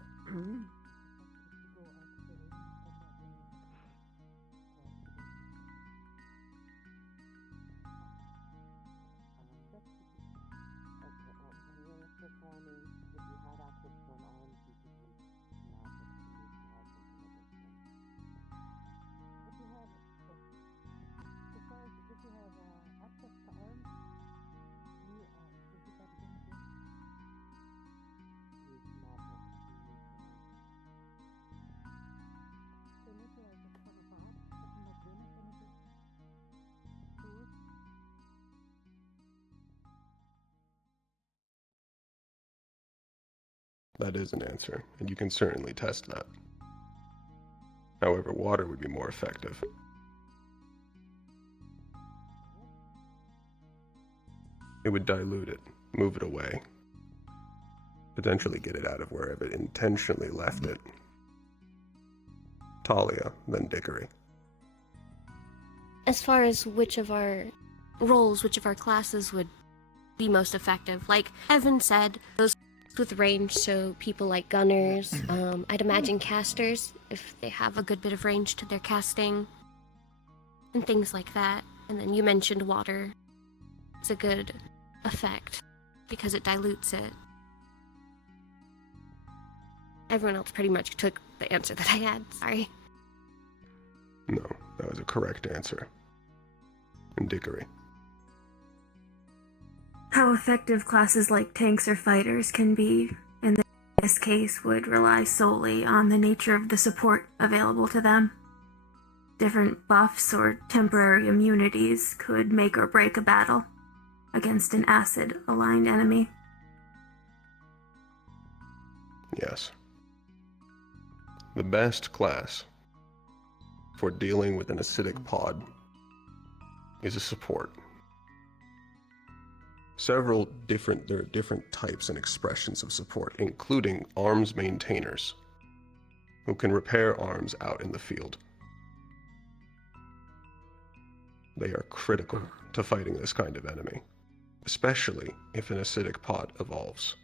That is an answer, and you can certainly test that. However, water would be more effective. It would dilute it, move it away, potentially get it out of wherever it intentionally left it. Talia, then Dickory. As far as which of our roles, which of our classes would be most effective, like Evan said, those with range, so people like gunners, I'd imagine casters, if they have a good bit of range to their casting, and things like that. And then you mentioned water. a good effect because it dilutes it. Everyone else pretty much took the answer that I had. Sorry. No, that was a correct answer. And Dickory. How effective classes like tanks or fighters can be, in this case, would rely solely on the nature of the support available to them. Different buffs or temporary immunities could make or break a battle against an acid-aligned enemy. Yes. The best class for dealing with an acidic pod is a support. There are different types and expressions of support, including arms maintainers, who can repair arms out in the field. They are critical to fighting this kind of enemy, especially if an acidic pod evolves.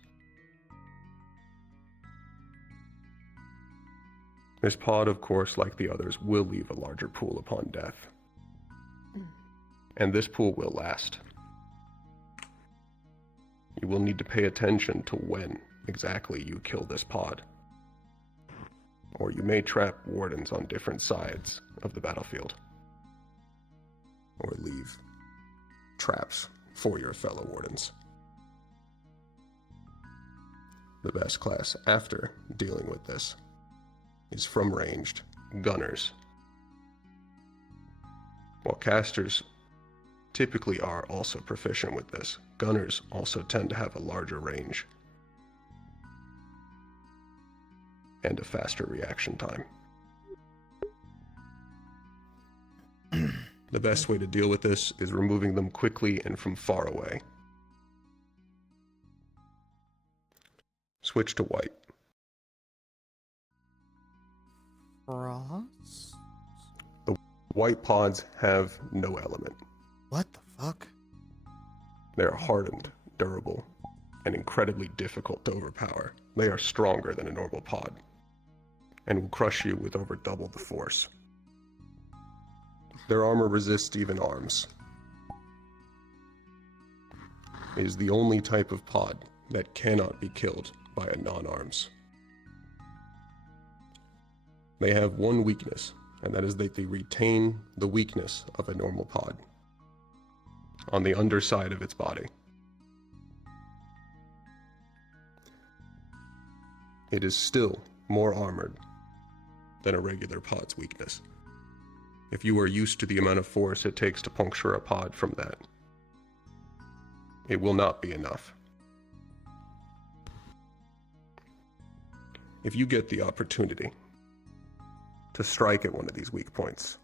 This pod, of course, like the others, will leave a larger pool upon death. And this pool will last. You will need to pay attention to when exactly you kill this pod. Or you may trap wardens on different sides of the battlefield. Or leave traps for your fellow wardens. The best class after dealing with this is from ranged gunners. While casters typically are also proficient with this, gunners also tend to have a larger range and a faster reaction time. The best way to deal with this is removing them quickly and from far away. Switch to white. Frost? The white pods have no element. What the fuck? They are hardened, durable, and incredibly difficult to overpower. They are stronger than a normal pod, and will crush you with over double the force. Their armor resists even arms. It is the only type of pod that cannot be killed by a non-arms. They have one weakness, and that is that they retain the weakness of a normal pod on the underside of its body. It is still more armored than a regular pod's weakness. If you are used to the amount of force it takes to puncture a pod from that, it will not be enough. If you get the opportunity to strike at one of these weak points,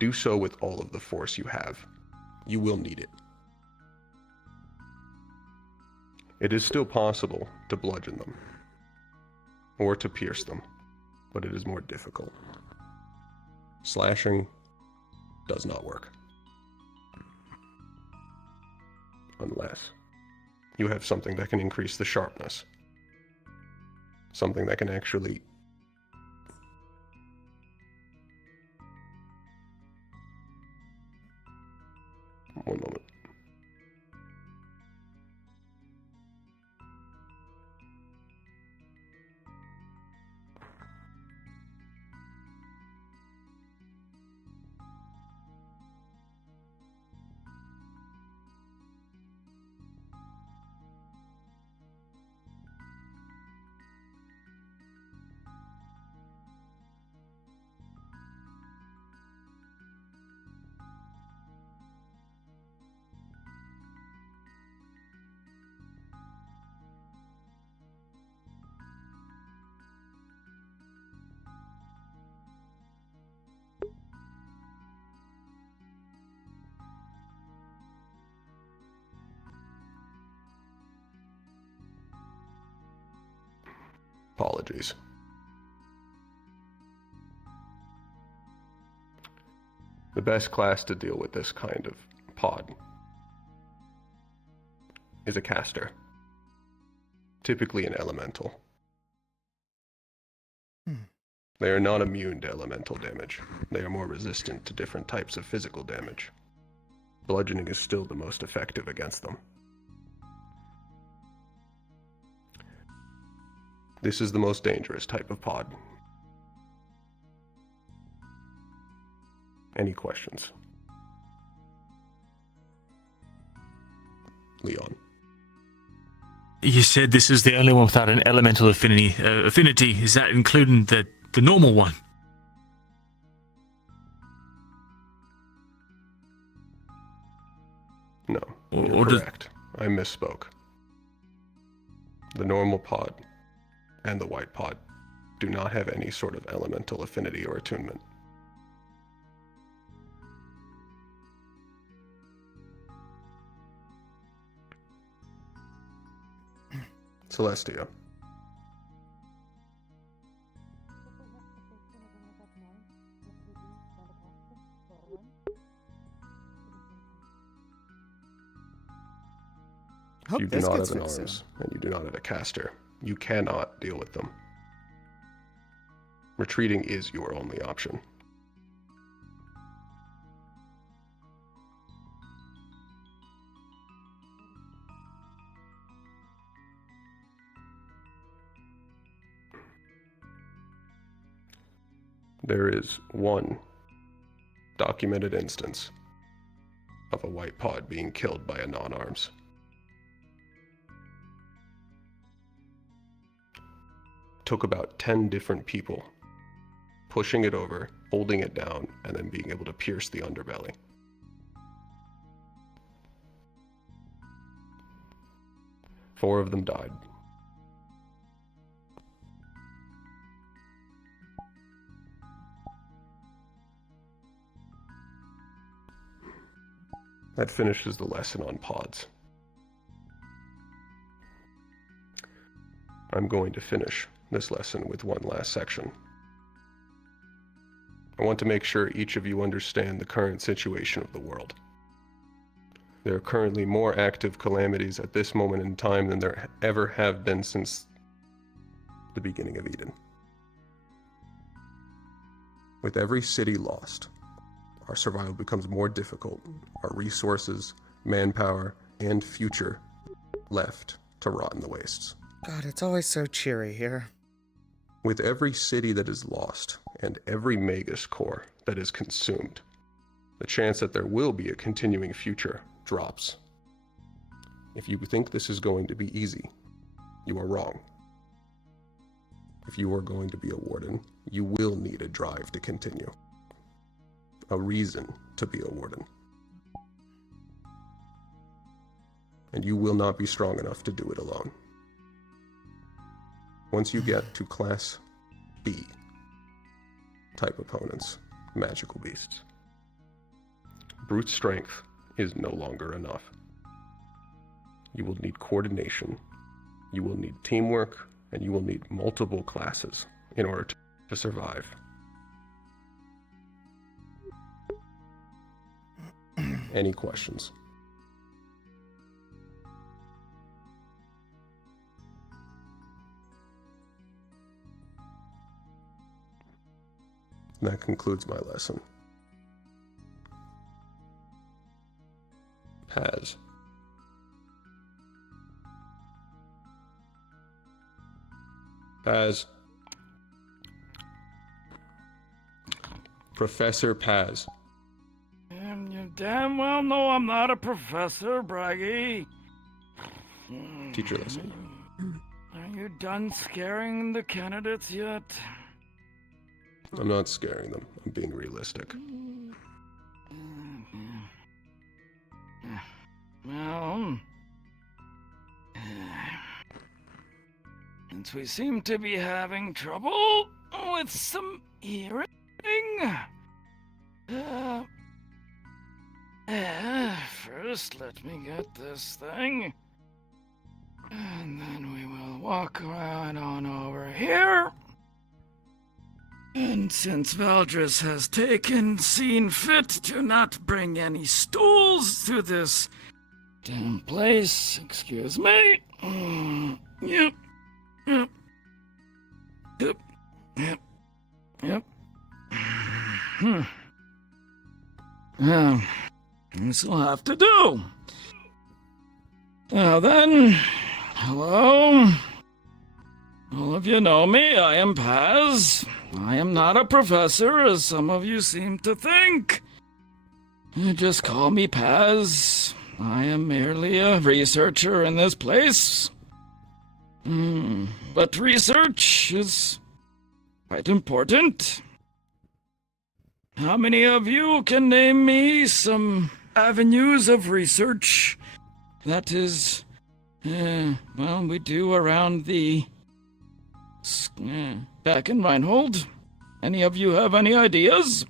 do so with all of the force you have. You will need it. It is still possible to bludgeon them, or to pierce them, but it is more difficult. Slashing does not work. Unless you have something that can increase the sharpness. Something that can actually one moment. Apologies. The best class to deal with this kind of pod is a caster, typically an elemental. They are not immune to elemental damage. They are more resistant to different types of physical damage. bludgeoning is still the most effective against them. This is the most dangerous type of pod. Any questions? Leon. You said this is the only one without an elemental affinity. Is that including the normal one? No, you're correct. I misspoke. The normal pod and the white pod do not have any sort of elemental affinity or attunement. Celestia. You do not have an arms, and you do not have a caster. You cannot deal with them. Retreating is your only option. There is one documented instance of a white pod being killed by a non-arms. Took about 10 different people pushing it over, holding it down, and then being able to pierce the underbelly. Four of them died. That finishes the lesson on pods. I'm going to finish this lesson with one last section. I want to make sure each of you understand the current situation of the world. There are currently more active calamities at this moment in time than there ever have been since the beginning of Eden. With every city lost, our survival becomes more difficult, our resources, manpower, and future left to rot in the wastes. God, it's always so cheery here. With every city that is lost, and every Magus core that is consumed, the chance that there will be a continuing future drops. If you think this is going to be easy, you are wrong. If you are going to be a warden, you will need a drive to continue. A reason to be a warden. And you will not be strong enough to do it alone. Once you get to Class B type opponents, magical beasts, brute strength is no longer enough. You will need coordination, you will need teamwork, and you will need multiple classes in order to survive. Any questions? That concludes my lesson. Paz. Paz. Professor Paz. You damn well know I'm not a professor, Braggy. Teacher, listen. Are you done scaring the candidates yet? I'm not scaring them. I'm being realistic. Well, since we seem to be having trouble with some hearing, first let me get this thing, and then we will walk right on over here. And since Valdris has seen fit to not bring any stools to this damn place, excuse me. Yep. things I'll have to do. Now then, hello. All of you know me, I am Paz. I am not a professor, as some of you seem to think. Just call me Paz. I am merely a researcher in this place. But research is quite important. How many of you can name me some avenues of research that is, well, we do around the back in Reinhold? Any of you have any ideas?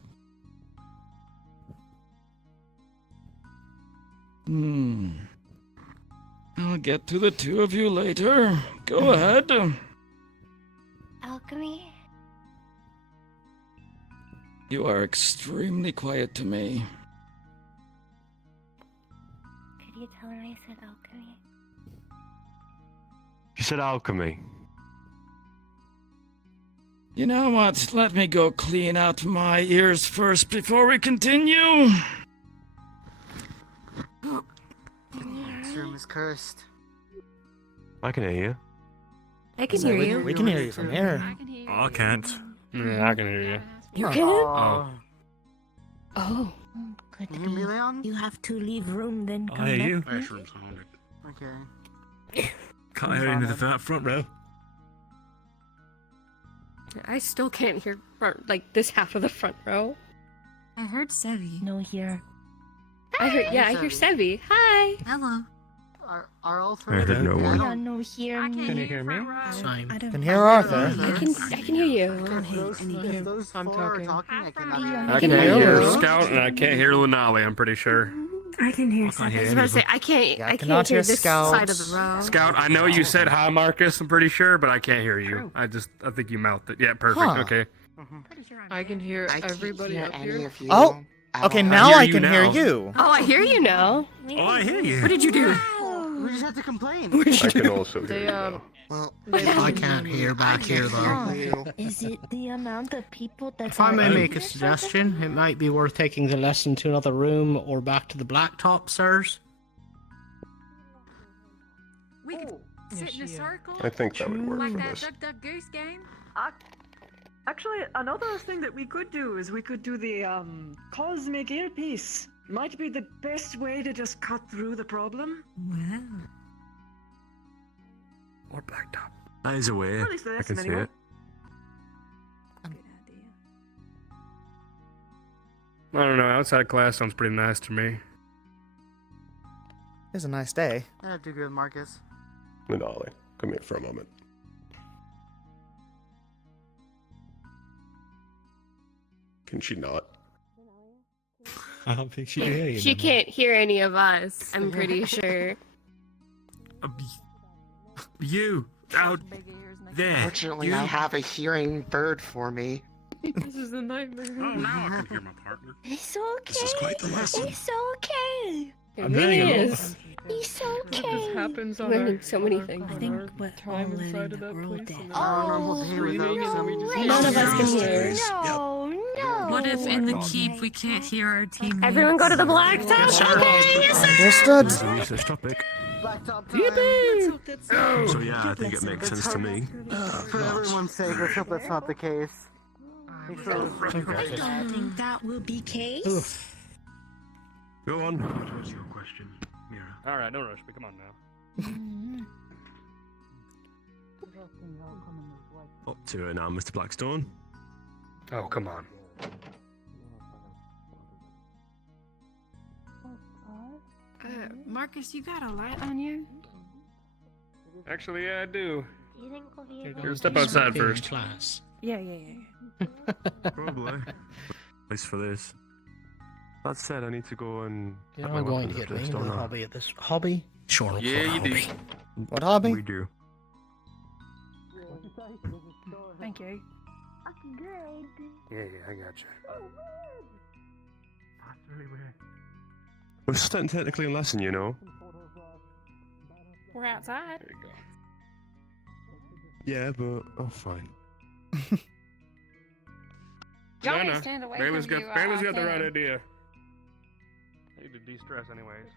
I'll get to the two of you later. Go ahead. Alchemy? You are extremely quiet to me. Could you tell her I said alchemy? You said alchemy. You know what? Let me go clean out my ears first before we continue. This room is cursed. I can hear you. I can So hear we- you. we can hear you from here. I can hear you. I can't. Yeah, I can hear you. You Huh. can? Oh. Oh. Can you hear me, Leon? You have to leave room, then I hear you. Mushroom's haunted. Okay. Can't hear into the front row. I still can't hear this half of the front row. I heard Sevi. No, here. I heard I hear Sevi. Hi. Hello. Are all three? I didn't know Yeah, one. no, here. Can you hear me? I don't Can hear Arthur. I can hear you. If those I'm four are talking. talking, I cannot hear. I can hear Scout and I can't hear Lunali, I'm pretty sure. I can hear I was about to say I can't. Yeah, I I cannot can't hear hear this Scout. side of the row. Scout, I know you said hi, Marcus, I'm pretty sure, but I can't hear you. I think you mouthed it. Yeah, perfect. Huh. Okay. I can hear I can't everybody hear up any here. of you. Oh, okay, at all. now hear I you can hear now. you. Oh, I hear you now. Oh, I hear you. What did you do? We just had to complain. I can also hear They you now. Well, I can't hear back here though. Is it the amount of people that If I may make a suggestion, it might be worth taking the lesson to another room or back to the blacktop, sirs. We could sit in a circle. I think that would work like for that this. Duck Duck Goose game. Actually, another thing that we could do is we could do the cosmic earpiece. Might be the best way to just cut through the problem. Well. Or blacktop. That is a way. Or at least the I lesson can see anyway. it. I don't know, outside class sounds pretty nice to me. It's a nice day. That'd do good, Marcus. Manali, come here for a moment. Can she not? I don't think she can hear you. She can't hear any of us. I'm pretty sure. You out there. Fortunately, you. I have a hearing bird for me. This is a nightmare. Oh, now I can hear my partner. It's okay. This is quite the lesson. It's okay. It I'm really very is. It's This okay. happens on Learning our, so many on our- things. on I think our we're time all inside letting of the that world place. down. and Our then normal we're day screaming without and we some- just None of us can hear. No, no. What if in the keep we can't hear our teammates? Everyone go to the blacktop. Okay, yes, sir. Understood. It's a research topic. Blacktop time. Yippee! So yeah, I think it makes sense to me. For everyone's sake, let's hope that's not the case. I don't think that will be case. Go on. What was your question, Mira? Alright, don't rush me, come on now. Up to it now, Mr. Blackstone. Oh, come on. Marcus, you got a light on you? Actually, yeah, I do. You're Here, step outside first. Class. Yeah. Probably. At least for this. That said, I need to go and. You know, get my I'm going to weapons get first, into don't the I? hobby at this hobby. Sure. Yeah, you do. What hobby? We do. Thank you. Yeah, I got you. That's really weird. We're still technically in lesson, you know. We're outside. There you go. Yeah, but oh, fine. Y'all No, need to no. stand away Bailey's from got, you. Bailey's got the right idea. Need to de-stress anyways.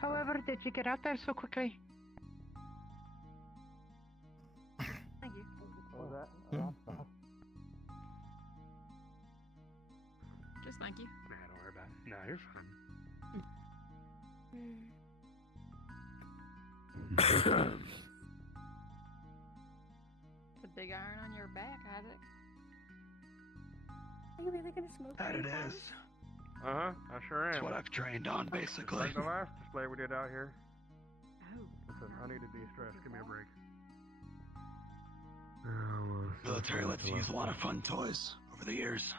However, did you get out there so quickly? Thank you. What was that? Just thank you. Nah, don't worry about it. Nah, you're fine. It's a big iron on your back, Isaac. Are you really gonna smoke? That it is. I sure am. That's what I've trained on, basically. Like the last display we did out here. Oh. Listen, I need to de-stress. Give me a break. Military lets you use a lot of fun toys over the years.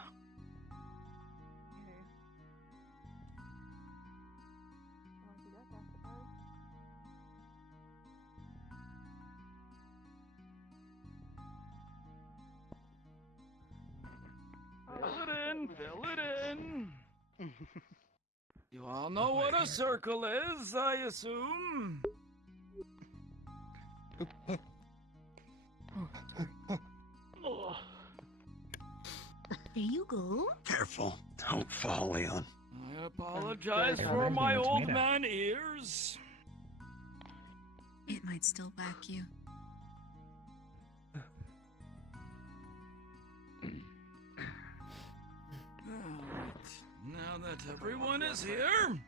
Fill it in. You all know what a circle is, I assume. There you go. Careful. Don't fall, Leon. I apologize for my old man ears. It might still whack you. Now that everyone is here,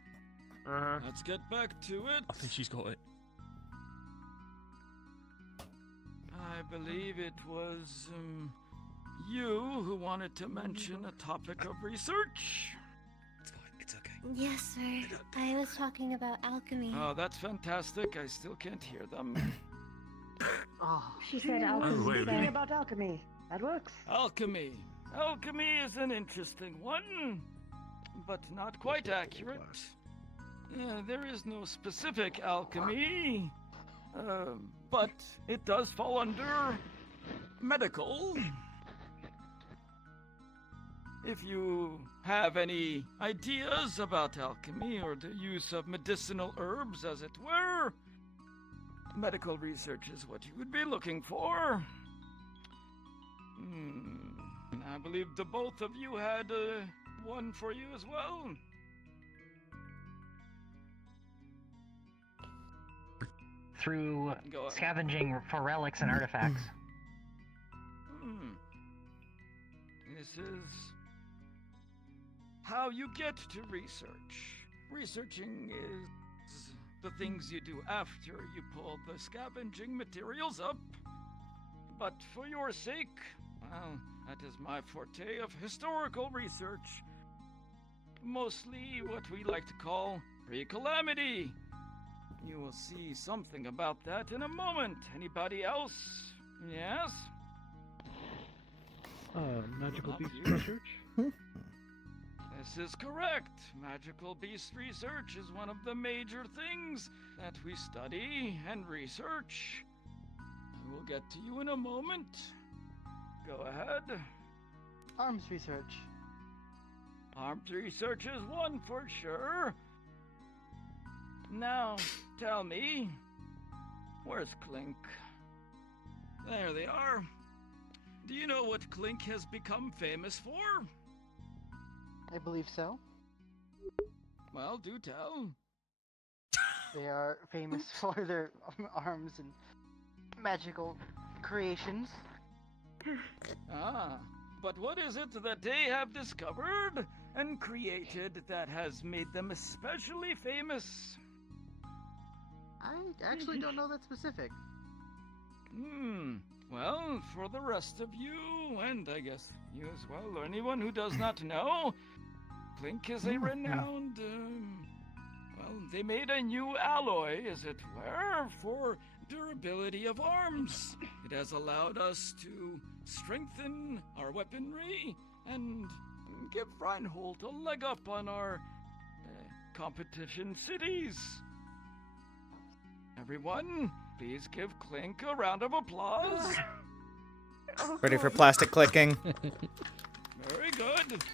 let's get back to it. I think she's got it. I believe it was you who wanted to mention a topic of research. It's fine. It's okay. Yes, sir. I was talking about alchemy. Oh, that's fantastic. I still can't hear them. She said alchemy. Speaking about alchemy. That works. Alchemy. Alchemy is an interesting one, but not quite accurate. There is no specific alchemy, but it does fall under medical. If you have any ideas about alchemy or the use of medicinal herbs, as it were, medical research is what you would be looking for. I believe the both of you had one for you as well. Through scavenging for relics and artifacts. This is how you get to research. Researching is the things you do after you pull the scavenging materials up. But for your sake, well, that is my forte of historical research. Mostly what we like to call pre-calamity. You will see something about that in a moment. Anybody else? Yes? Magical beast research? This is correct. Magical beast research is one of the major things that we study and research. I will get to you in a moment. Go ahead. Arms research. Arms research is one for sure. Now, tell me, where's Clink? There they are. Do you know what Clink has become famous for? I believe so. Well, do tell. They are famous for their arms and magical creations. But what is it that they have discovered and created that has made them especially famous? I actually don't know that specific. Well, for the rest of you, and I guess you as well, or anyone who does not know, Clink is a renowned, well, they made a new alloy, as it were, for durability of arms. It has allowed us to strengthen our weaponry and give Reinhold a leg up on our competition cities. Everyone, please give Clink a round of applause. Ready for plastic clicking. Very good.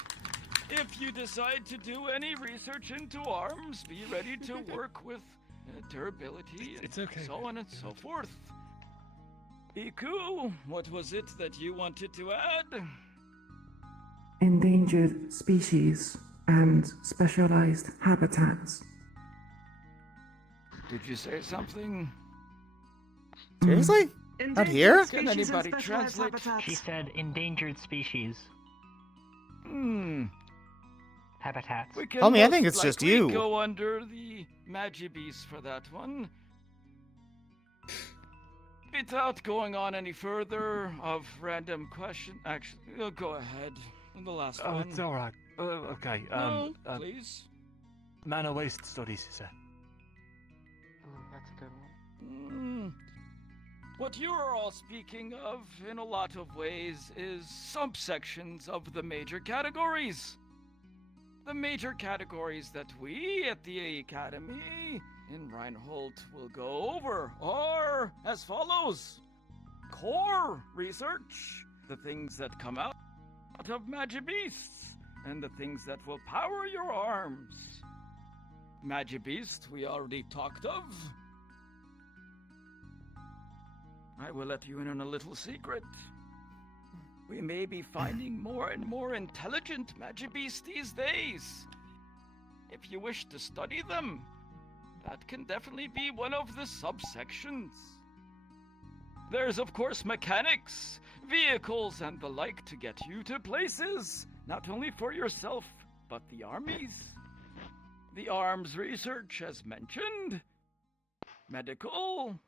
If you decide to do any research into arms, be ready to work with durability and so on and so forth. Iku, what was it that you wanted to add? Endangered species. and specialized habitats. Did you say something? Seriously? Out here? Can anybody translate? She said endangered species. Habitats. We can Tell me, I most think it's just likely you. Go under the Magibis for that one. Without going on any further of random question, actually, go ahead. The last Oh, one. it's all right. Okay. No, please. Mana waste studies, you said. That's a good one. What you are all speaking of, in a lot of ways, is subsections of the major categories. The major categories that we at the Academy in Reinhold will go over are as follows. Core research, the things that come out of Magibeasts, and the things that will power your arms. Magibeast we already talked of. I will let you in on a little secret. We may be finding more and more intelligent Magibeasts these days. If you wish to study them, that can definitely be one of the subsections. There's of course mechanics, vehicles and the like to get you to places, not only for yourself, but the armies. The arms research as mentioned, medical,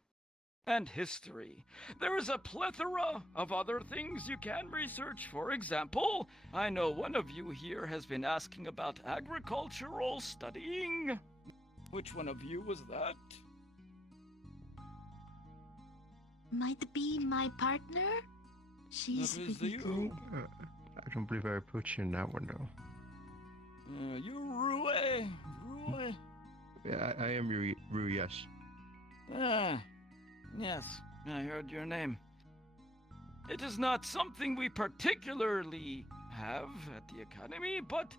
and history. There is a plethora of other things you can research. For example, I know one of you here has been asking about agricultural studying. Which one of you was that? Might be my partner? She's That is really you. good. I don't believe I put you in that one, though. You Rue. Yeah, I am Rue, yes. Yes, I heard your name. It is not something we particularly have at the Academy, but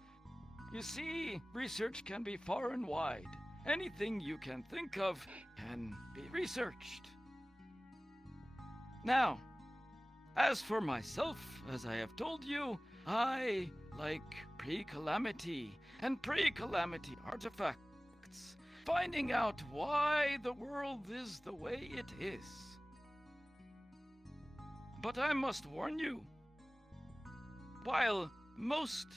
you see, research can be far and wide. Anything you can think of can be researched. Now, as for myself, as I have told you, I like pre-calamity and pre-calamity artifacts. Finding out why the world is the way it is. But I must warn you, while most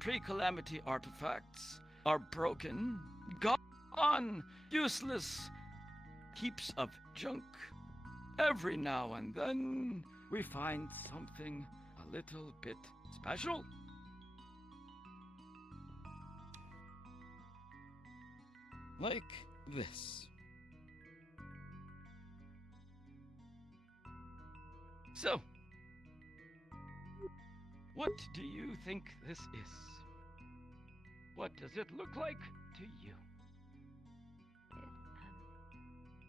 pre-calamity artifacts are broken, gone, useless, heaps of junk, every now and then we find something a little bit special. Like this. So, what do you think this is? What does it look like to you?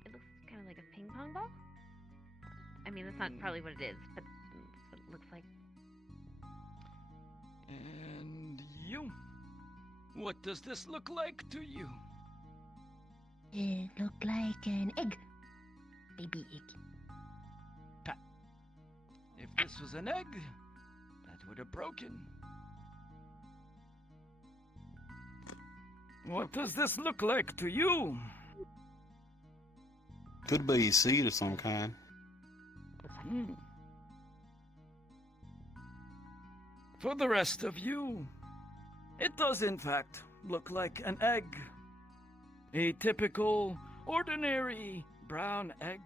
It looks kind of like a ping pong ball. I mean, that's not probably what it is, but that's what it looks like. And you? What does this look like to you? It looked like an egg. Baby egg. If this was an egg, that would have broken. What does this look like to you? Could be a seed of some kind. For the rest of you, it does in fact look like an egg. A typical, ordinary brown egg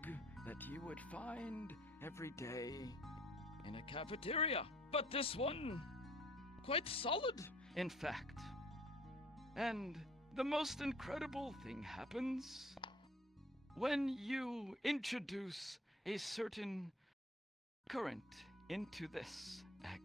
that you would find every day in a cafeteria. But this one, quite solid, in fact. And the most incredible thing happens when you introduce a certain current into this egg.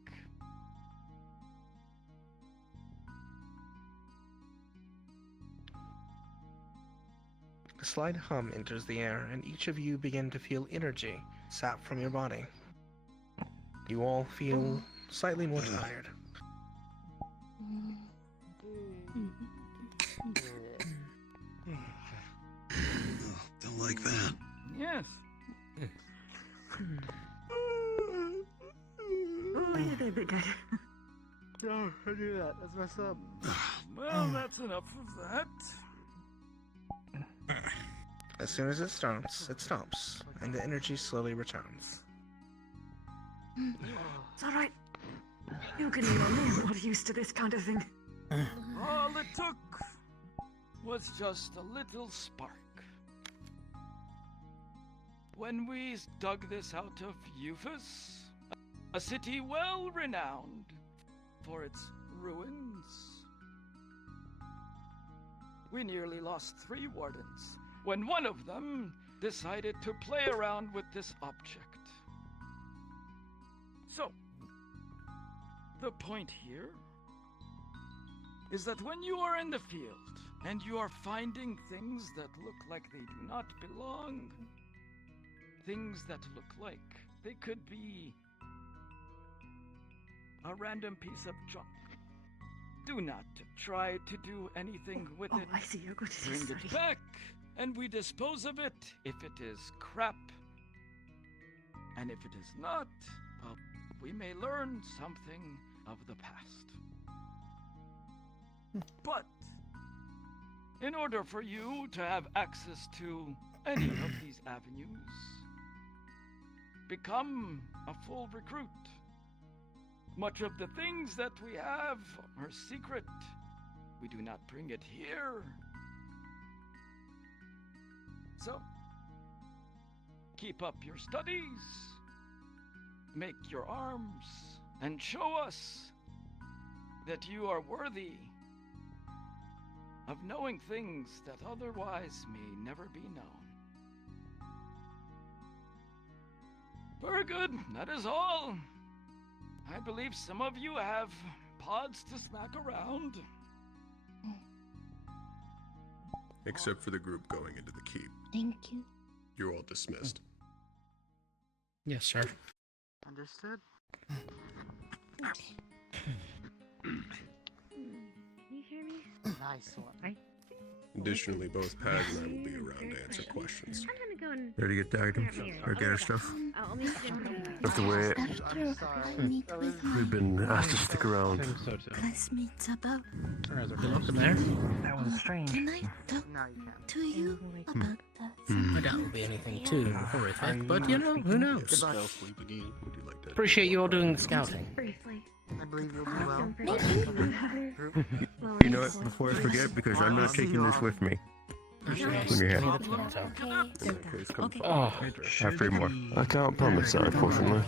A slight hum enters the air, and each of you begin to feel energy sap from your body. You all feel slightly more tired. Don't like that. Yes. Oh, yeah, baby guy. No, I do that. That's messed up. Well, that's enough of that. As soon as it stops, and the energy slowly returns. It's alright. You can heal me. I'm not used to this kind of thing. All it took was just a little spark. When we dug this out of Euphus, a city well renowned for its ruins, we nearly lost 3 wardens when one of them decided to play around with this object. So, the point here is that when you are in the field and you are finding things that look like they do not belong, things that look like they could be a random piece of junk, do not try to do anything with it. I see. You're good. Bring it back, and we dispose of it if it is crap. And if it is not, well, we may learn something of the past. But in order for you to have access to any of these avenues, become a full recruit. Much of the things that we have are secret. We do not bring it here. So, keep up your studies, make your arms, and show us that you are worthy of knowing things that otherwise may never be known. Very good, that is all. I believe some of you have pods to snack around. Except for the group going into the keep. Thank you. You're all dismissed. Yes, sir. Understood. Can you hear me? Nice one. Additionally, both Paz and I will be around to answer questions. I'm gonna go and. Ready to get items or get our stuff? I'll need to do Have to wait. I'm sorry. We've been asked to stick around. Classmates about. Welcome there. That was strange. Can I talk No, you can't. to you about that? I doubt it'll be anything too horrific, but you know, who knows? Sleep again. Would you like that? Appreciate you all doing the scouting. briefly. I believe you'll do well. You know what? Before I forget, because I'm not taking this with me. When you're here. Oh, I have 3 more. I can't promise that, unfortunately.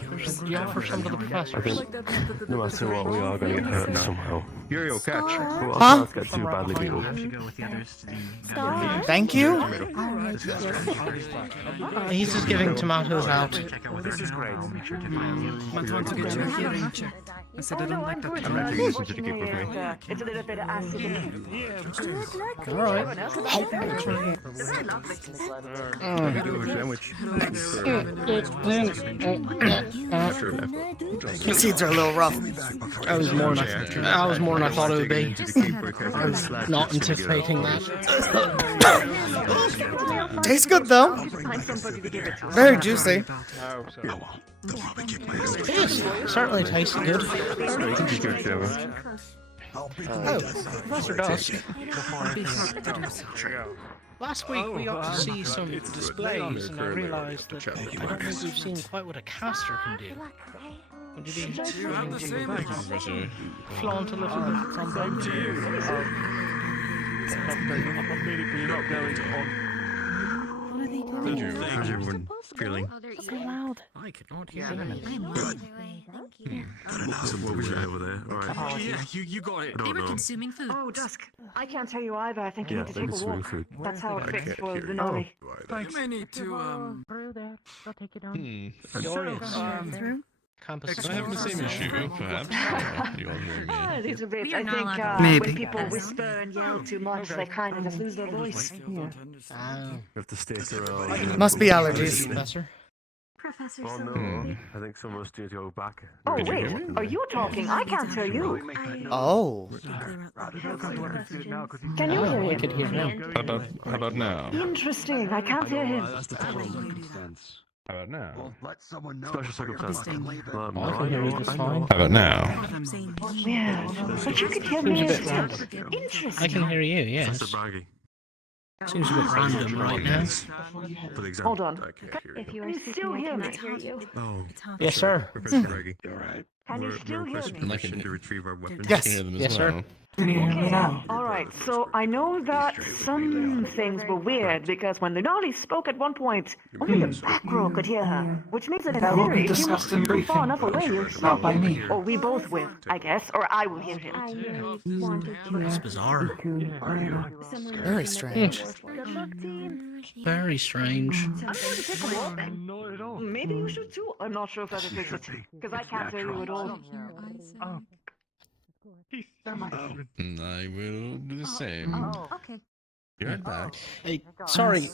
you offer some to the professors. I think no matter what, we are going to get hurt somehow. Uriel, catch. Well, Huh? I'll get too badly beaten. I should go with the others to the Thank you. He's just giving tomatoes out. This is great. Might want to get you a hearing check. I said I don't like that. I'm not taking this into the keep with me. It's a little bit of acid. Alright. The seeds are a little rough. I was more than I thought it would be. I was not anticipating that. Tastes good though. Very juicy. Yes, certainly tastes good. Oh, Professor Dusk. Last week we got to see some displays, and I realised that I don't think we've seen quite what a caster can do. Would you be willing to flaunt a little bit from them? Medically not going on. How's everyone feeling? So loud. I cannot hear I'm anything. good. Thank you. What was that over there? Alright. Yeah, you got it. They were consuming food. Oh, Dusk. I can't tell you either. I think you Yeah, need to they take a consuming walk. food. That's how it I fits can't for hear the you. Nori. You may need to, Through there. I'll take you down. Dorian, campus. I have the same issue, perhaps. You all hear me. A little bit. We are I not think allowed to- when Maybe. people whisper and yell too much, they kind of just lose their voice. You have to stay around. Must be allergies. Professor? Professor Oh Silver. no, I think someone needs to go back. Oh, wait. Are you talking? I can't hear you. Oh. Can you hear I him? could hear him. How about now? Interesting. I can't hear him. How about now? Well, let someone know. Special circumstances. No, I can hear you just fine. How about now? Yeah, but you could hear me Seems a as bit well. random. Interesting. I can hear you, yes. Professor Braggy. Seems a bit random right now. For the exam. Hold on. I can't hear If you. you are Can you speaking, still I hear me? cannot hear you. Oh, Yes, sir. Professor Braggy. You're right. Can you still hear me? Permission to retrieve our weapons. Yes. Hear them as Yes, sir. well. Can you hear me now? Alright, so I know that some things were weird because when Lunali spoke at one point, only the back row could hear her. Which means that in That will theory, be if you move discussed in far briefing. enough away, you'll Not by me. Or we both will, I guess, or I will hear him. I really wanted to. That's bizarre. Very strange. Very strange. I'm going to take a walk. Not at all. Maybe you should too. I'm not sure if that'll fix it. Because I can't hear you at all. Oh. I will do the same. Okay. Be right back. Hey, sorry.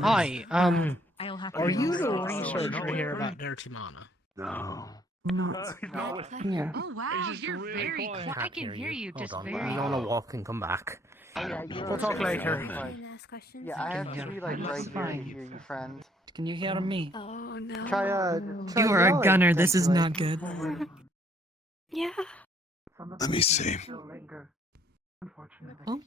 Hi, are you the researcher here about Dirty Mana? No. Not here. Oh wow, you're very quiet. I can hear you just very. I'm on a walk and come back. We'll talk later. Yeah, I have to be like right here to hear you, friend. Can you hear me? Oh no. Try You are a yelling, gunner. This is potentially. not good. Yeah. Let me see. Oh.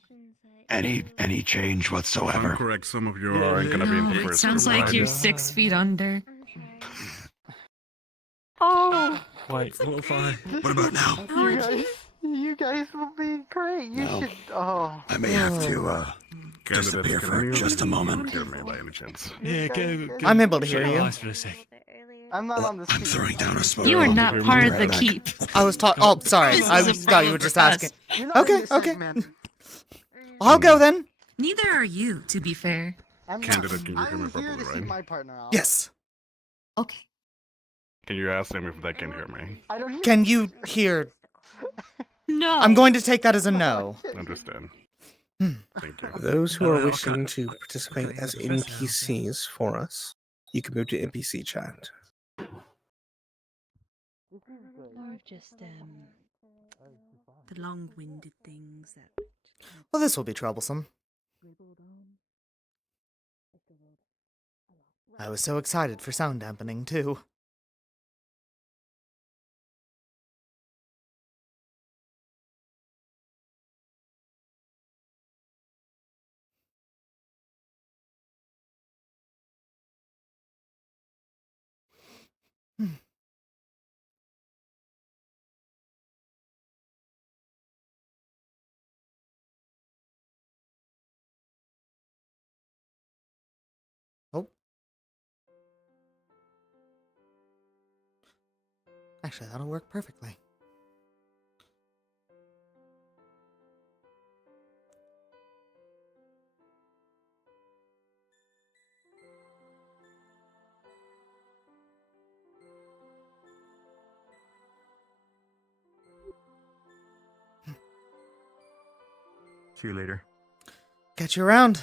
Any change whatsoever? I'm correct. Some of you aren't gonna be in the No, it first sounds group, like right? you're 6 feet under. Oh. Wait, what if I... What about now? You guys will be great. You No. should. Oh. I may have to disappear Candidates, for can you just a moment. hear me by any chance? Yeah, I'm able to hear you. I'm not on the I'm speaker. throwing down a smoke. You are bomb. not part of the Right back. keep. I was talking. Oh, sorry. This I is a thought you were problem just for us. asking. You're not in Okay, this okay. segment. I'll go then. Neither are you, to be fair. I'm Candidate, can you hear me I'm here properly, to see right? my partner out. Yes. Okay. Can you ask them if they can hear me? I don't hear. Can you hear? No. I'm going to take that as a no. Understand. Thank you. For those who are wishing to participate as NPCs for us, you can move to NPC chat. More of just the long-winded things that. Well, this will be troublesome. I was so excited for sound dampening, too. Oh. Actually, that'll work perfectly. See you later. Catch you around.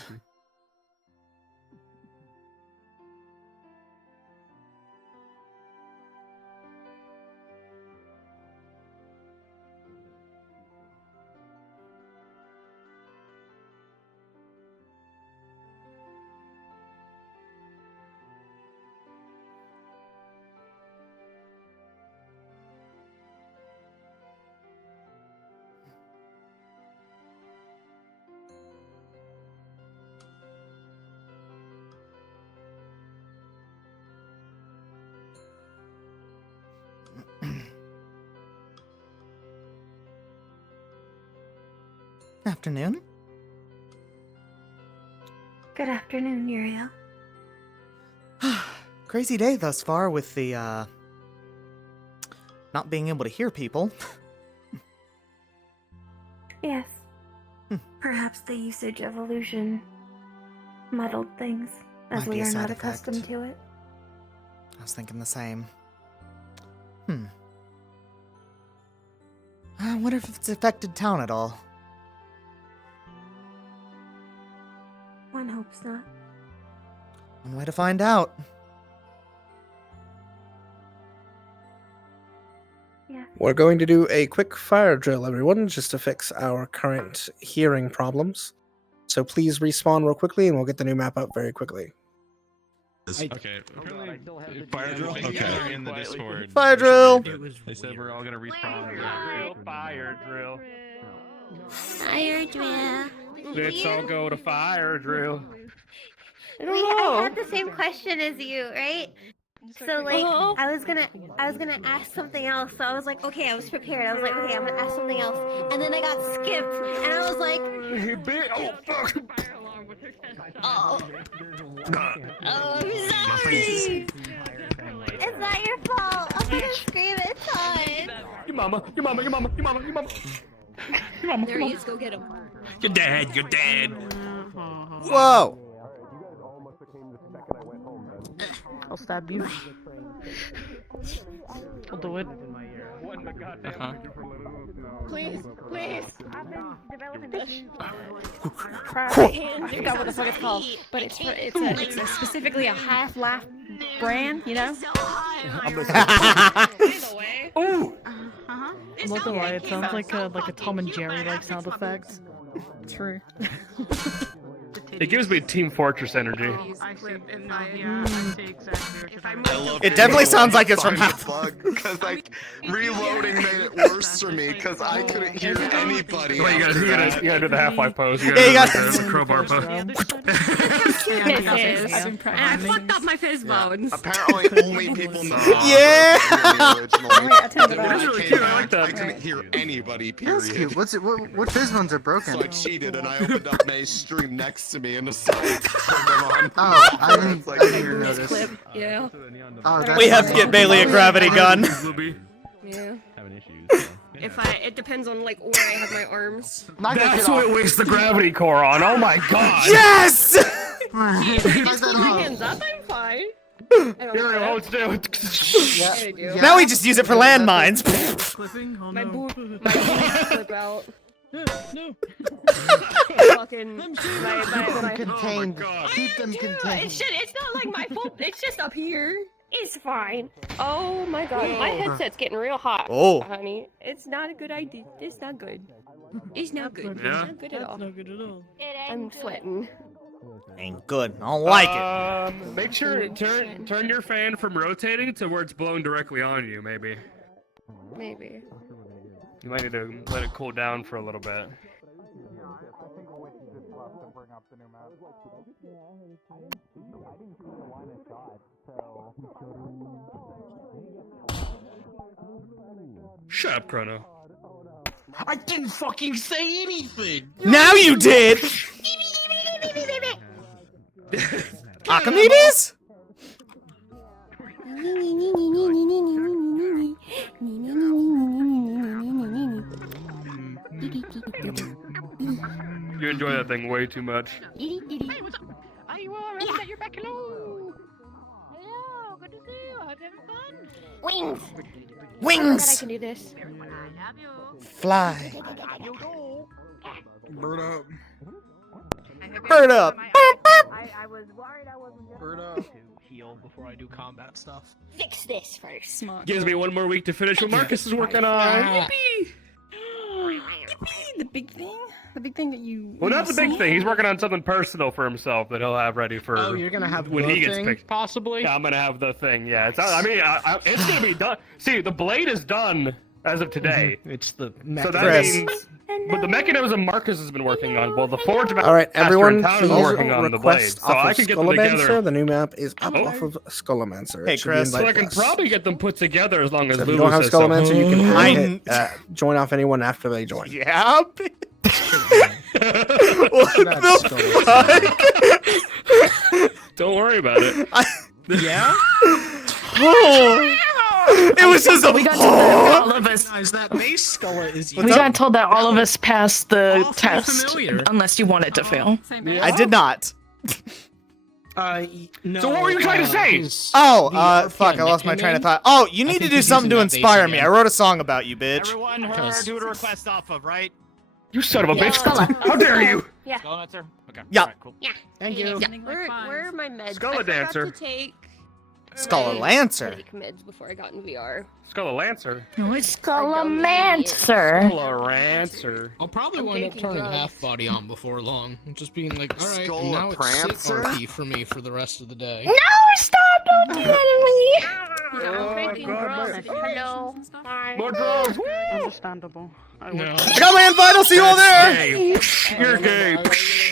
Afternoon. Good afternoon, Yuriel. Crazy day thus far with the, not being able to hear people. Yes. Perhaps the usage of illusion muddled things, as Might we be a are side not effect. accustomed to it. I was thinking the same. I wonder if it's affected town at all. One hopes not. One way to find out. Yeah. We're going to do a quick fire drill, everyone, just to fix our current hearing problems. So please respawn real quickly, and we'll get the new map up very quickly. Okay. Fire drill. Okay. In the Discord. Fire drill. They said we're all gonna respawn. Fire drill. Fire drill. Let's all go to fire drill. I had the same question as you, right? So like, I was gonna ask something else. So I was like, okay, I was prepared. I was like, okay, I'm gonna ask something else, and then I got skipped, and I was like, oh, I'm sorry. It's not your fault. I'm gonna scream at Todd. Your mama. There he is. Go get him. Your dad. Whoa. I'll stab you. I'll do it. Please. I've been developing this. I forgot what the fuck it's called, but it's specifically a half-laugh brand, you know? Ooh. I'm not gonna lie, it sounds like a Tom and Jerry like sound effects. True. It gives me Team Fortress energy. It definitely sounds like it's from half. Because like reloading made it worse for me because I couldn't hear anybody. Well, you gotta do the Half-Life pose. You Yeah, you gotta gotta- do the crowbar pose. I fucked up my fizz bones. Apparently, only people know. Yeah. That's really cute. I like that. I couldn't hear anybody. That's Period. cute. What's it? What fizz ones are broken? So I cheated and I opened up May's stream next to me and decided to turn them on. Oh, I didn't even notice. Yeah. Oh, that's We have to get Bailey a gravity gun. Yeah. Having issues. It depends on like where I have my arms. That's what it wastes the gravity core on. Oh my god. Yes. Just hold my hands up. I'm fine. Here, hold still. Yeah. Now we just use it for landmines. My boobs flip out. No. Fucking Keep them contained. Keep them contained. It's not like my fault. It's just up here. It's fine. Oh my god, my headset's getting real hot. Oh. Honey, it's not a good idea. It's not good. It's not good. Yeah? It's not good at all. Not good at all. I'm sweating. Ain't good. I don't like it. Make sure turn your fan from rotating to where it's blowing directly on you. Maybe. Maybe. You might need to let it cool down for a little bit. Shut up, Chrono. I didn't fucking say anything. Now you did. Archimedes? You enjoy that thing way too much. Hey, what's up? Are you alright? Yeah. You're back. Hello. Hello. Good to see you. Hope you're having fun. Wings. Wings. I can do this. Fly. Bird up. Bird up. I was worried I wasn't gonna Bird up. Heal before I do combat stuff. fix this first. Smart. Gives me one more week to finish what Marcus is working on. Yippee! The big thing? The big thing that you... Well, not the big thing. He's working on something personal for himself that he'll have ready for. Oh, you're gonna have when the he gets thing, picked. possibly? Yeah, I'm gonna have the thing. Yeah, it's gonna be done. See, the blade is done as of today. It's the So that Chris. means. But the mechanism Marcus has been working on. Well, the Forge Master All right, everyone, in town is please working on the blade, request so off I of can get them together. Skullmancer. The new map is up off of Skullmancer. Hey, It should be Chris. in So I Light can Plus. probably get them put together as long as So if Lulu you don't have says so. Skullmancer, you can I- hit, join off anyone after they join. Yeah. What the fuck? Don't worry about it. Yeah? Oh. It was just a. We got told that all of us. Guys, that base skulla is We got told that all of us passed the Awfully test, familiar. unless you wanted to fail. I did not. No. So what were you trying to say? Oh, fuck, I lost my train of thought. Oh, you need to do something to inspire me. I wrote a song about you, bitch. Everyone heard who to request off of, right? You son of a bitch! Skulla. How dare you! Yeah. Skullmancer? Okay. Yeah. Alright, cool. Yeah. Thank you. Where are my meds? Skulla I forgot dancer. to take. Skull-a-lancer. Take meds before I got in VR. Skull-a-lancer. No, it's Skull-a-mancer. Skull-a-rancer. I'll probably I'm wind up taking turning drugs. half body on before long. And just being like, alright, now it's sit Skull-a-prancer? RP for me for the rest of the day. No, stop! Don't do that to me! Hello. More drugs. Understandable. No. I got my invite. I'll see you all there. Gay. You're gay.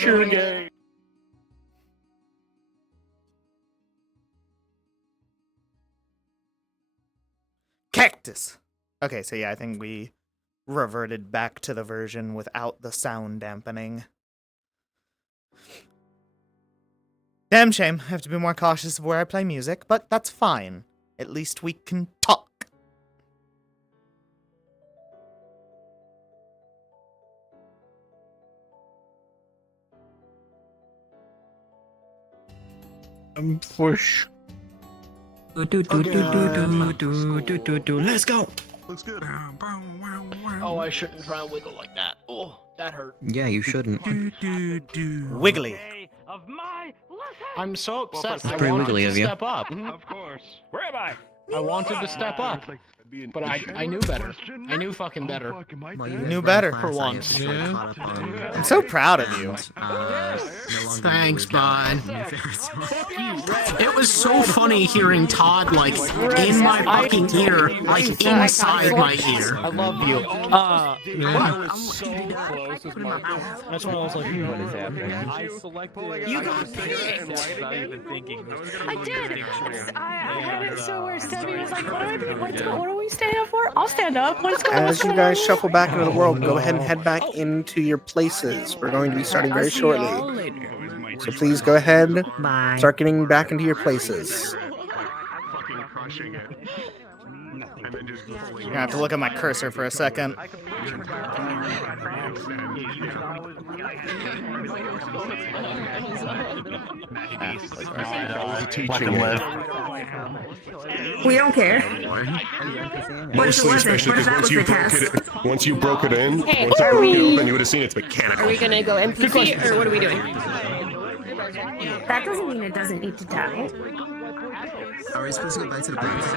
You're gay. Cactus. Okay, so yeah, I think we reverted back to the version without the sound dampening. Damn shame. I have to be more cautious of where I play music, but that's fine. At least we can talk. I'm for sure. Let's go. Looks good. Oh, I shouldn't try and wiggle like that. Oh, that hurt. Yeah, you shouldn't. Wiggly. I'm so upset. It's I pretty wanted wiggly to of you. step up. Of course. Where am I? I wanted to step up, but I knew better. I knew fucking better. Knew better. For once. I'm so proud of you. Thanks, bud. It was so funny hearing Todd, like, in my fucking ear, like, inside my ear. I love you. Yeah. I was so close with Marcus. That's when I was like, what is happening? I selected. You got picked. Without even thinking. I did. I had it so where Stevie was like, what do I do? What do we stand up for? I'll stand up. What's going on? As you guys shuffle back into the world, go ahead and head back into your places. We're going to be starting very shortly. So please go ahead, start getting back into your places. You're gonna have to look at my cursor for a second. We don't care. What if it wasn't? What if that was the test? Once you broke it in, Hey, once you are broke it we- open, you would have seen it's mechanical. Are we gonna go NPC or what are we doing? That doesn't mean it doesn't need to die. Are we supposed to go back to the place?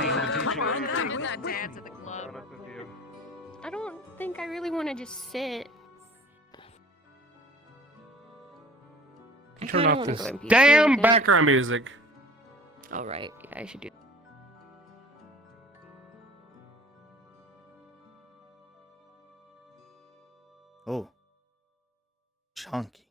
I don't think I really want to just sit. I Turn kinda off wanna this go NPC damn again. background music. All right, yeah, I should do. Oh. Chunky.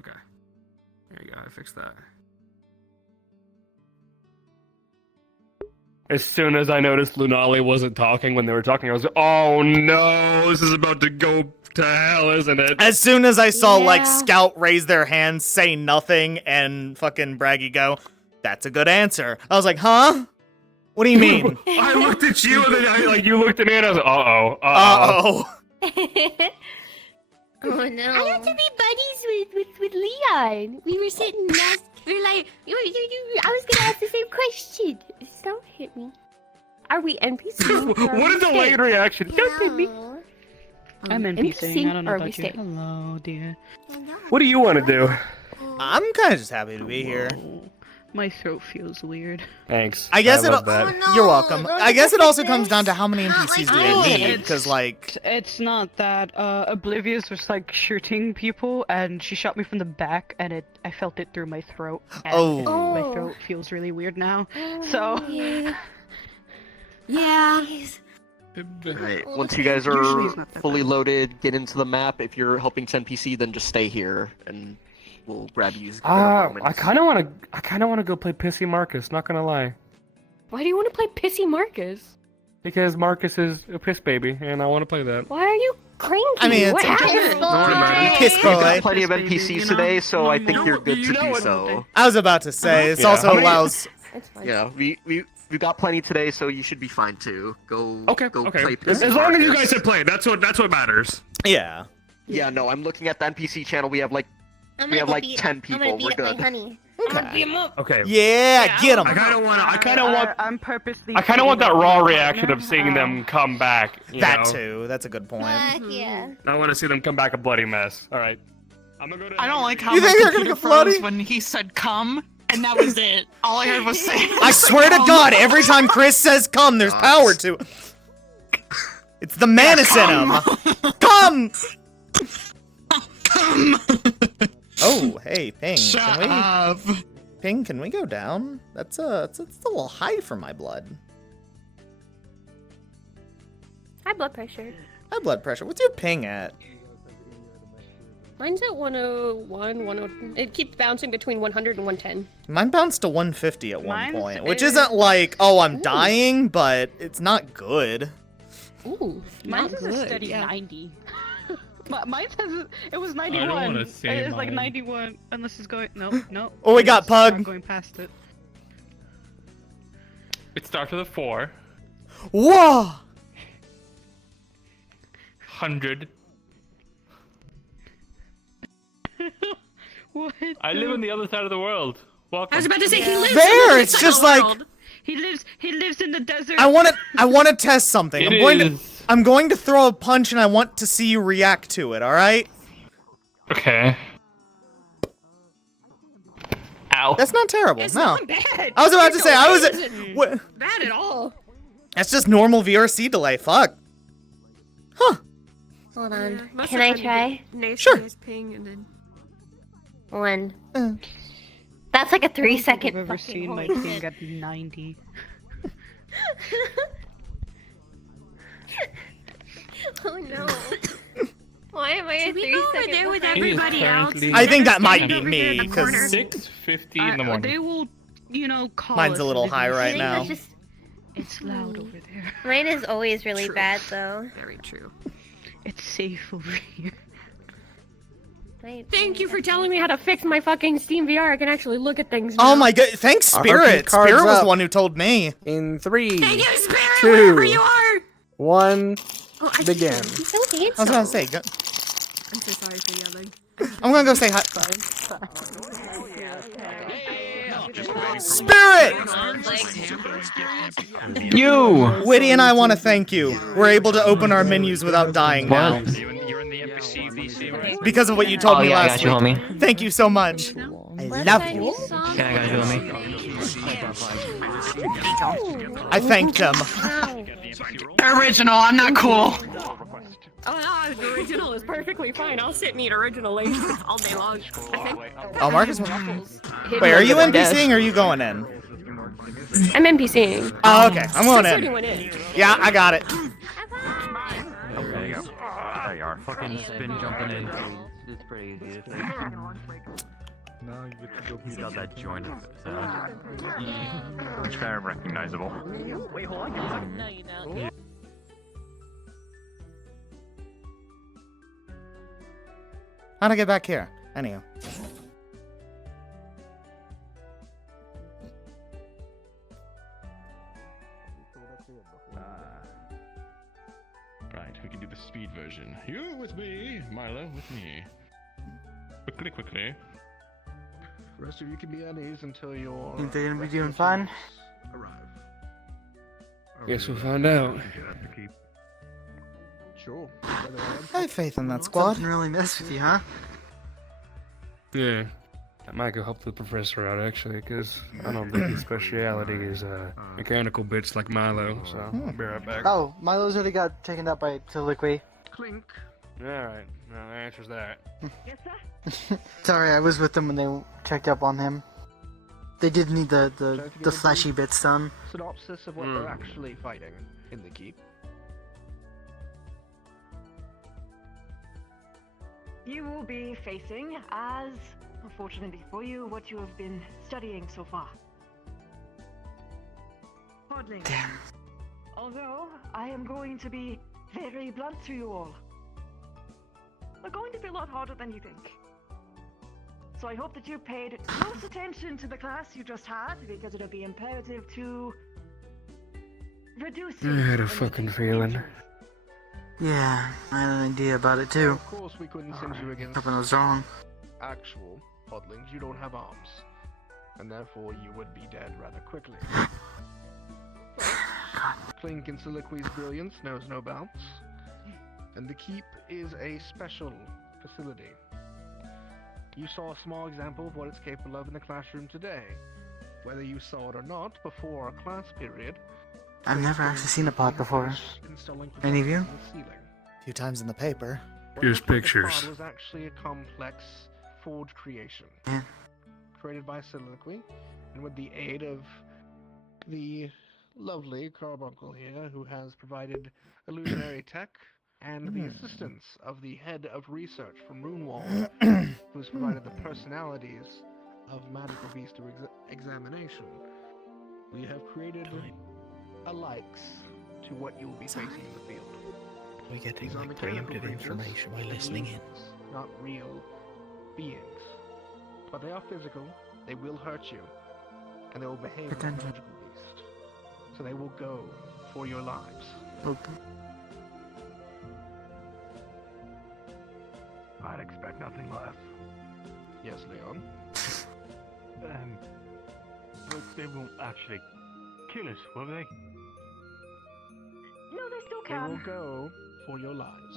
Okay. There you go. I fixed that. As soon as I noticed Lunali wasn't talking when they were talking, I was like, oh no, this is about to go to hell, isn't it? As soon as I saw, like, Scout raise their hand, say nothing, and fucking Braggy go, that's a good answer. I was like, huh? What do you mean? I looked at you, and then you looked at me, and I was like, uh-oh. Oh no! I got to be buddies with Leon. We were sitting next. We're like, I was gonna ask the same question. Don't hit me. Are we NPCing? What a delayed reaction. Don't hit me. I'm NPCing. I don't know or about we you. stay? Hello, dear. What do you want to do? I'm kind of just happy to be here. My throat feels weird. Thanks. I guess love that. You're welcome. I guess it also comes down to how many NPCs do they need, because, like... It's not that. Oblivious was, like, shooting people, and she shot me from the back, and I felt it through my throat. And my throat feels really weird now. So... Yeah. Right. Once you guys are fully loaded, get into the map. If you're helping 10 PC, then just stay here, and we'll grab you. I kind of want to go play Pissy Marcus. Not gonna lie, Why do you want to play Pissy Marcus? because Marcus is a piss baby, and I want to play that. Why are you cranky? I mean, it's what happened? Piss We've got boy. plenty of NPCs today, so I think you're good to do so. I was about to say, this also allows... Yeah, we got plenty today, so you should be fine too. Go Okay. play As Pissy long as you Marcus. guys have played, that's what matters. Yeah. Yeah, no, I'm looking at the NPC channel. We have like I'm we gonna have go like beat, 10 I'm people. gonna We're beat up my good. honey. Okay. Okay. Yeah, get him. I kind of want. I'm purposely. I kind of want that raw reaction of seeing them come back. You That know? too. That's a good point. Yeah. I want to see them come back a bloody mess. All right. I'm gonna go to. I don't like how You my think they're gonna computer get floaty? froze when he said "come," and that was it. All I heard was say. I swear to God, every time Chris says "come," there's power to it. It's the menace in him. Come. Come. Oh, hey, Ping. Shut Can we? up. Ping, can we go down? That's a little high for my blood. High blood pressure. High blood pressure. What's your ping at? Mine's at 101, 100. It keeps bouncing between 100 and 110. Mine bounced to 150 at one Mine's point, which is- isn't like, oh, I'm dying, but it's not good. Ooh, Mine's not is a good. steady Yeah. 90. Mine says it was 91. wanna say It's like mine. 91, unless it's going. No. Oh, we got It's not Pug. going past it. It starts with a 4. Whoa! 100. What? I live on the other side of the world. Welcome. I was about to say he lives. There, on the it's other just side of the like- world. He lives in the desert. I want to test something. It I'm going to throw a punch and I want to see you react to it, all right? Okay. Ow. That's not terrible. It's no. not bad. I was about to It's say I was isn't what? bad at all. That's just normal VRC delay. Fuck. Hold on. Must Can have I had to try? get nice Sure. nice ping and then. One. That's like a 3-second. I've ever fucking seen my holy ping shit. at 90. Oh no. Why am I at Should we 3 go over seconds there with behind? everybody else? I think that might be Over there in me the corner. because 6:50 in the morning. They will, call mine's us a little if high it's- right I think now. that's just. It's loud over there. Mine is always really True. bad though. Very true. It's safe over here. Thank you for telling me how to fix my fucking Steam VR. I can actually look at things. Oh now. my god! Thanks, Our Spirit. card's Spirit was up. the one who told me. In 3, Thank you, Spirit, 2, wherever you are. 1, Oh, I begin. He's so handsome. I was gonna say. I'm so sorry for yelling. I'm gonna go say hi. Spirit! You! Witty and I want to thank you. We're able to open our menus without dying now. You're in the NPC VC, right? Because of what you told Oh, me yeah, I last got you, week. homie. Thank you so much. I love you. Yeah, I got you, homie. I thanked him. Original. I'm not cool. Oh no, the original is perfectly fine. I'll sit and eat original Lay's all day long. I think. Oh, Marcus. Waffles. Wait, are you NPCing or are you going in? I'm NPCing. Oh, okay. I'm going Since in. went in. Yeah, I got it. There you go. There you are. Fucking spin jumping in. It's pretty easy to fix. No, you got that joint of it, so. It's very recognizable. Wait, hold on. No, you don't. How'd I get back here? Anyhow. Right, we can do the speed version. You with me, Milo with me. Quickly. The rest of you can be at ease until your. Think they're gonna be doing fine? Arrive. Guess we'll find out. Sure. I have faith in that squad. Something really messed with you, huh? Yeah. I might go help the professor out, actually, because I don't think his speciality is mechanical bits like Milo, so I'll be right back. Oh, Milo's already got taken out by Soliloquy. Clink. Alright, well, that answers that. Sorry, I was with them when they checked up on him. They did need the flashy bits done. Synopsis of what they're actually fighting in the keep. You will be facing, as unfortunately for you, what you have been studying so far. Podling. Although I am going to be very blunt to you all, they're going to be a lot harder than you think. So I hope that you paid close attention to the class you just had, because it'll be imperative to reduce. I had a fucking feeling. Yeah, I had an idea about it too. Of course, we couldn't send you against Hoping I was wrong. actual podlings. You don't have arms. and therefore you would be dead rather quickly. Clink in Soliloquy's brilliance knows no bounds, and the Keep is a special facility. You saw a small example of what it's capable of in the classroom today. Whether you saw it or not before our class period, I've never actually seen a pod before. Any of you? A few times in the paper. Here's pictures. The pod was actually a complex forge creation. Yeah. Created by Soliloquy, and with the aid of the lovely Carbuncle here, who has provided illusionary tech, and the assistance of the head of research from Runewall, who has provided the personalities of magical beast examination. We have created a likes to what you will be facing in the field. We're getting These are like mechanical preemptive creatures, information by listening in. not real beings. But they are physical, they will hurt you, and they will behave like a magical beast. So they will go for your lives. Okay. I'd expect nothing less. Yes, Leon? But they won't actually kill us, will they? No, they still They will can. go for your lives.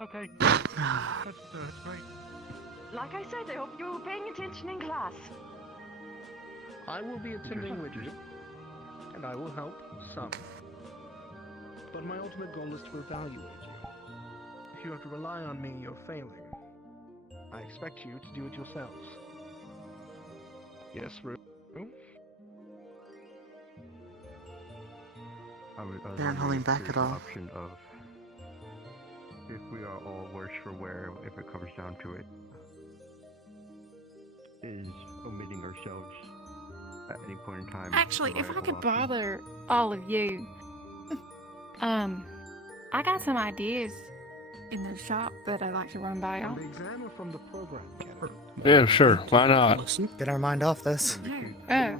Okay. That's great. Like I said, I hope you were paying attention in class. I will be attending with you, and I will help some. But my ultimate goal is to evaluate you. If you have to rely on me, you're failing. I expect you to do it yourselves. Yes, Rue? They aren't holding back at all. Option of if we are all worse for wear, if it comes down to it, is omitting ourselves at any point in time. Actually, if I could bother all of you, I got some ideas in the shop that I'd like to run by y'all. The exam are from the program, Kennedy. Yeah, sure. Why not? Get our mind off this. Yeah.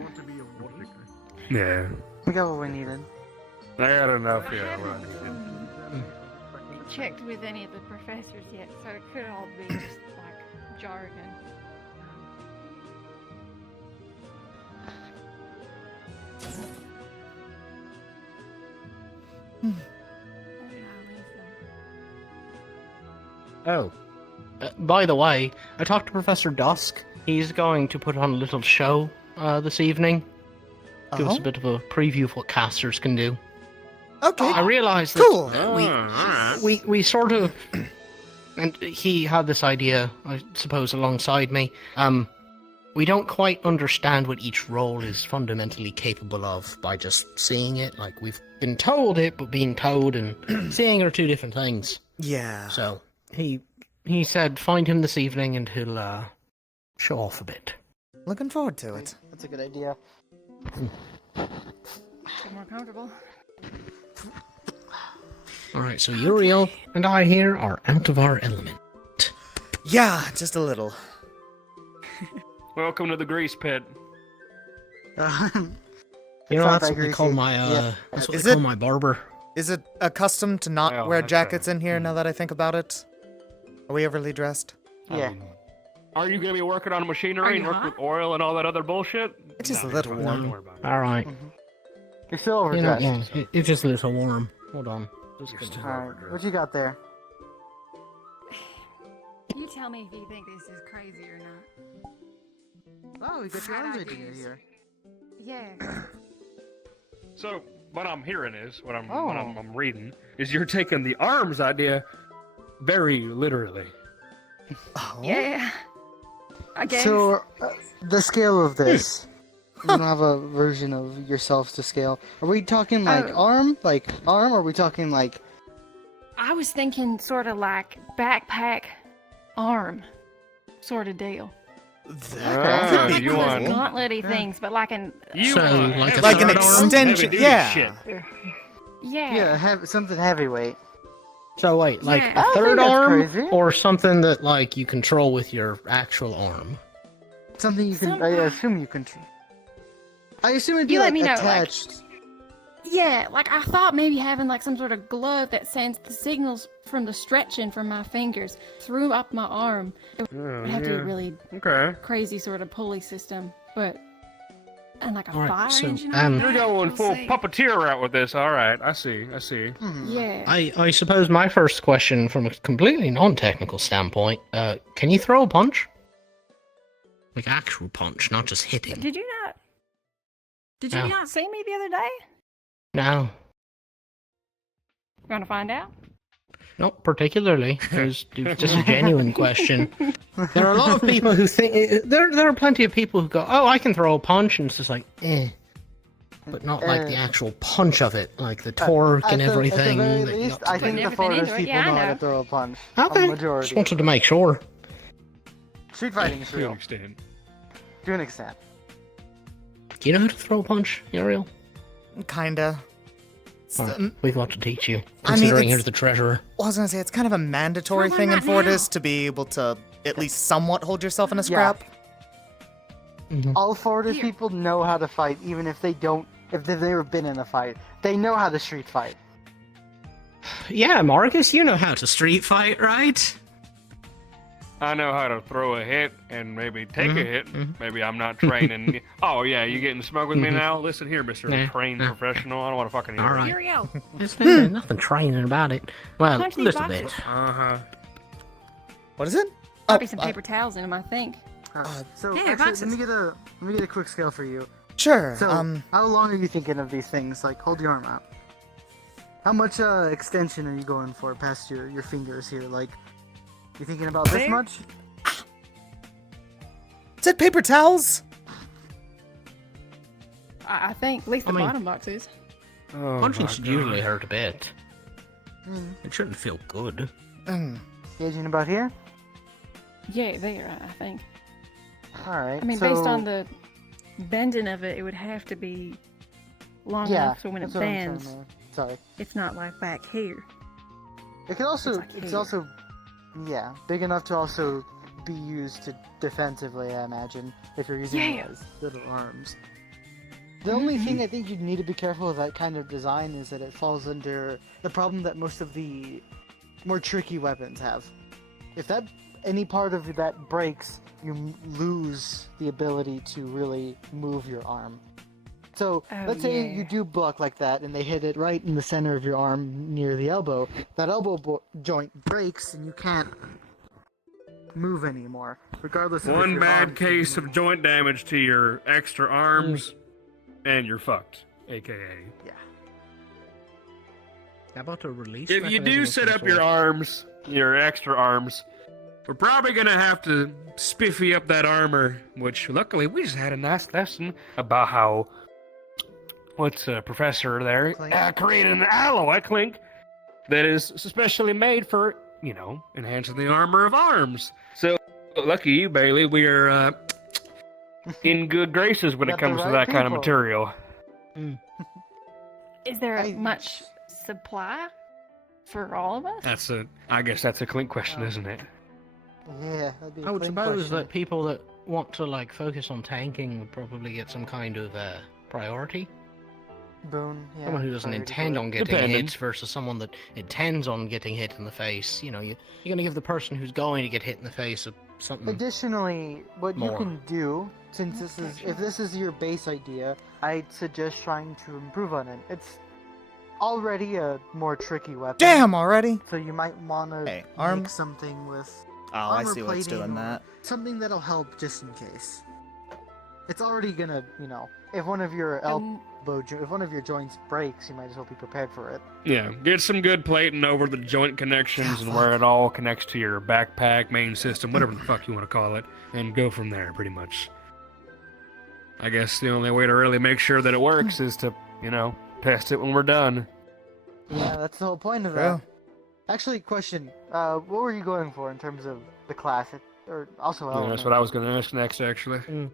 We got what we needed. I got enough, yeah. Checked with any of the professors yet, so it could all be just like jargon. Oh. By the way, I talked to Professor Dusk. He's going to put on a little show this evening. Give us a bit of a preview of what casters can do. Okay. I realized that we sort of, and he had this idea, I suppose, alongside me. We don't quite understand what each role is fundamentally capable of by just seeing it. Like, we've been told it, but being told and seeing are two different things. Yeah. So he said find him this evening and he'll show off a bit. Looking forward to it. That's a good idea. Get more comfortable. Alright, so Yuriel and I here are out of our element. Yeah, just a little. Welcome to the grease pit. You know, that's what they call my, that's what they call my barber. Is it accustomed to not wear jackets in here now that I think about it? Are we overly dressed? Yeah. Are you going to be working on machinery and work with oil and all that other bullshit? It's just a little warm. Alright. You're still overdressed. It's just a little warm. Hold on. Alright, what you got there? You tell me if you think this is crazy or not. Oh, we got your own idea here. Yeah. So, what I'm hearing is, what I'm reading, is you're taking the arms idea very literally. Oh? Yeah. I guess. So, the scale of this, you don't have a version of yourself to scale. Are we talking like arm? Like arm? Or are we talking like... I was thinking sort of like backpack arm sort of deal. That could be you cool. want Gauntlet-y things, but like an... like an extension, yeah. Yeah. Something heavyweight. So wait, like Yeah. a I third think that's arm, crazy. or something that like you control with your actual arm? Something you can... I assume you can... I assume it'd be You let like me know, like- attached. Yeah, like I thought maybe having like some sort of glove that sends the signals from the stretching from my fingers through up my arm. It would have to be yeah. really crazy sort of pulley system, but and like a Alright, fire so, engine. on You're that, going we'll full see. puppeteer route with this. All right, I see. Yeah. I suppose my first question, from a completely non-technical standpoint, can you throw a punch? Like actual punch, not just hitting. Did you not? Did you No. not see me the other day? No, You want to find out? not particularly. It was just a genuine question. There are a lot of people who think there are plenty of people who go, "Oh, I can throw a punch," and it's just like, eh. But not like the actual punch of it, like the torque and everything. At the very that you least, got to I do. think the farthest people know how to throw a punch. Okay, A majority. just wanted to make sure. Street fighting is real. To an extent. Do you know how to throw a punch, Yuriel? Kinda. Well, we've got to teach you, I mean, considering it's- you're the treasurer. Well, I was gonna say, it's kind of a mandatory thing in Fortis to be able to at least somewhat hold yourself in a scrap. All Fortis people know how to fight, even if they don't. If they've never been in a fight, they know how to street fight. Yeah, Marcus, you know how to street fight, right? I know how to throw a hit and maybe take a hit. Maybe I'm not training. Oh yeah, you getting smug with me now? Listen here, Mr. Nah, Trained professional. I don't want to fucking hear All it. right. Uriel. There's nothing training about it. Well, Punch a these little boxes. bit. What is it? Might be some paper towels in them, I think. So Yeah, actually, boxes. let me get a quick scale for you. Sure. So how long are you thinking of these things? Like, hold your arm out. How much extension are you going for past your fingers here? Like, you thinking about this There? much? Is it paper towels? I think at least the I mean- bottom box is. Oh, Punching my should God. usually hurt a bit. It shouldn't feel good. Gauging about here? Yeah, there, I think. Alright. I mean, based on the bending of it, it would have to be long Yeah, enough so when it that's what I'm trying bends, to- sorry. it's not like back here. It could also, like it's here. also, yeah, big enough to also be used to defensively, I imagine, if you're using it Yeah. as little arms. The only thing I think you need to be careful with that kind of design is that it falls under the problem that most of the more tricky weapons have. If any part of that breaks, you lose the ability to really move your arm. So Oh, let's say yeah. you do block like that, and they hit it right in the center of your arm near the elbow. That elbow joint breaks, and you can't move anymore, regardless of if One your bad arm can case move. of joint damage to your extra arms, and you're fucked. AKA. Yeah. How about a release? If you mechanism do of set some up your sort? arms, your extra arms, we're probably gonna have to spiffy up that armor. Which, luckily, we just had a nice lesson about how professor there created an alloy clink that is especially made for enhancing the armor of arms. So lucky you, Bailey. We are in good graces when it Got the comes to right that kind of people. material. Is there much supply for all of us? I guess that's a clink question, isn't it? Yeah, that'd be a I would clean suppose question. that people that want to focus on tanking would probably get some kind of priority. Boon, yeah. Someone who doesn't priority intend for it. on getting Depending. hit versus someone that intends on getting hit in the face. You're going to give the person who's going to get hit in the face something. Additionally, what you more. can do, since if this is your base idea, I'd suggest trying to improve on it. It's already a more tricky weapon. Damn, already? So you might want to Hey, arm? make something with Oh, I armor see what's plating doing or that. Something that'll help just in case. It's already gonna, if one of your if one of your joints breaks, you might as well be prepared for it. Yeah, get some good plating over the joint connections and where it all connects to your backpack, main system, whatever the fuck you want to call it, and go from there, pretty much. I guess the only way to really make sure that it works is to, test it when we're done. Yeah, that's the whole point of Yeah. that. Actually, question: what were you going for in terms of the class, or also Yeah, element? that's what I was going to ask next, actually. Tim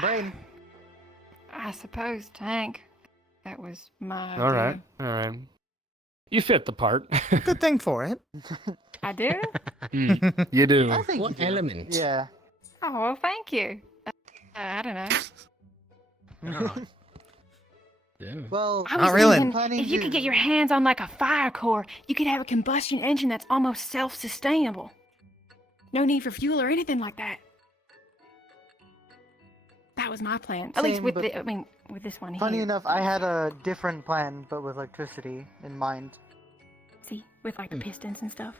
Braden. I suppose tank. That was my All idea. right. You fit the part. Good thing for it. I do? You do. I think What you do. element? Yeah. Oh, well, thank you. I don't know. Well, I was Not really. thinking if you could get your hands on like a fire core, you could have a combustion engine that's almost self-sustainable. No need for fuel or anything like that. That was my plan. At least Same, with but with this one funny here. enough, I had a different plan, but with electricity in mind. See, with like the pistons and stuff.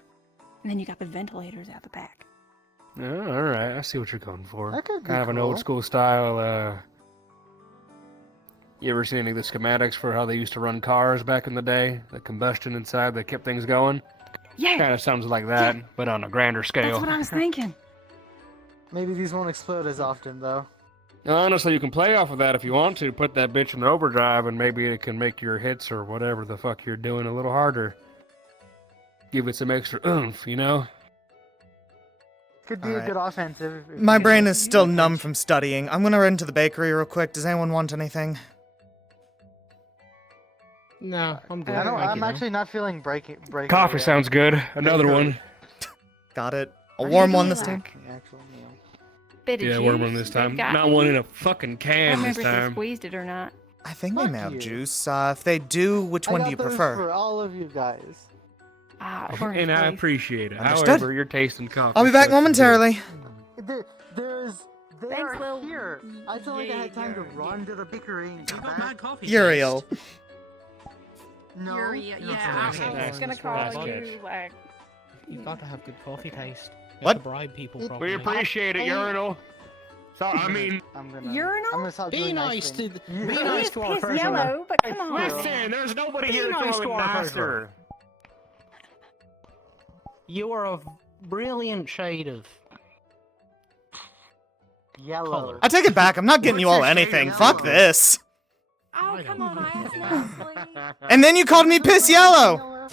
And then you got the ventilators out the back. Yeah, all right. I see what you're going for. That could be Kind of an old cool. school style. You ever seen any of the schematics for how they used to run cars back in the day? The combustion inside that kept things going? Yeah. Kind of sounds like that, but on a grander scale. That's what I was thinking. Maybe these won't explode as often, though. Honestly, you can play off of that if you want to. Put that bitch in overdrive, and maybe it can make your hits or whatever the fuck you're doing a little harder. Give it some extra oomph, you know? Could be All a right. good offensive. if My you brain know, is still numb from studying. I'm gonna run to the bakery real quick. Does anyone want anything? No, I'm good. I'm actually not feeling breaking. Coffee sounds good. Another one. Got it. A warm one this time. Bit of Yeah, juice. warm one this they've time. got Not in one here. in a fucking I can don't this remember if they time. squeezed it or not. I think they may have you. juice. If they do, which one do you those prefer? for all of you guys. And I appreciate it. Understood. However, you're tasting coffee. I'll be back so it's momentarily. They are here. I feel like I had time to run to the bakery and get back. Uriel. No. Yeah, I was gonna call you like. You've got to have good coffee taste. You have What? to bribe people good. properly. We appreciate it, Urinal. So, I mean, I'm gonna. Urinal? I'm gonna stop Be doing nice to things. be nice to our Piss person. yellow, but come on. listen, there's nobody Be here to nice call to him our master. You are a brilliant shade of Yellow. color. I take it back. I'm not getting you all anything. Fuck this. Oh, come on, I asked nicely. And then you called me piss yellow.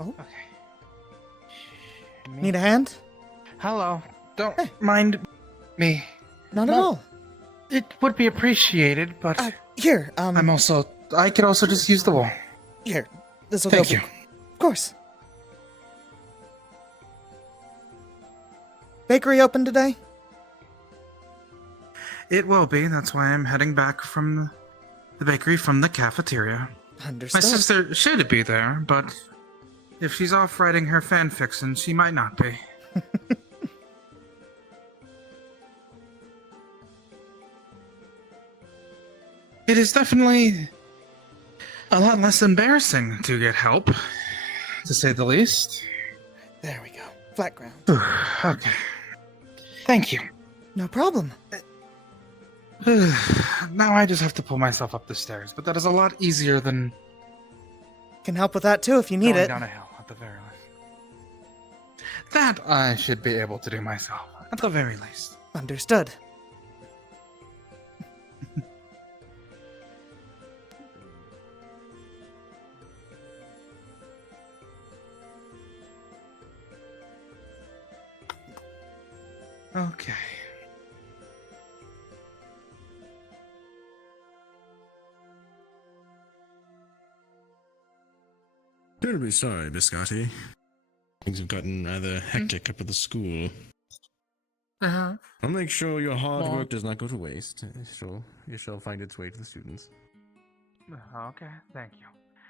Oh. Okay. Need a hand? Hello. Don't mind me. Not at all. It would be appreciated, but Here, I'm also. I could also just use the wall. Here, this will Thank go. you. Of course. Bakery open today? It will be. That's why I'm heading back from the bakery from the cafeteria. Understood. My sister should be there, but if she's off writing her fan fiction, she might not be. It is definitely a lot less embarrassing to get help, to say the least. There we go. Flat ground. Okay. Thank you. No problem. Now I just have to pull myself up the stairs, but that is a lot easier than Can help with that too if you need going it. down a hill, at the very least. That I should be able to do myself, at the very least. Understood. Okay. Terribly sorry, Biscotti. Things have gotten rather hectic up at the school. Uh-huh. I'll make sure your hard Well- work does not go to waste. It shall find its way to the students. Okay, thank you.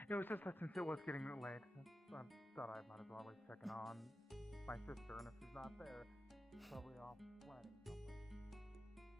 It was just that since it was getting late, I thought I might as well always check in on my sister, and if she's not there, she's probably off planning something.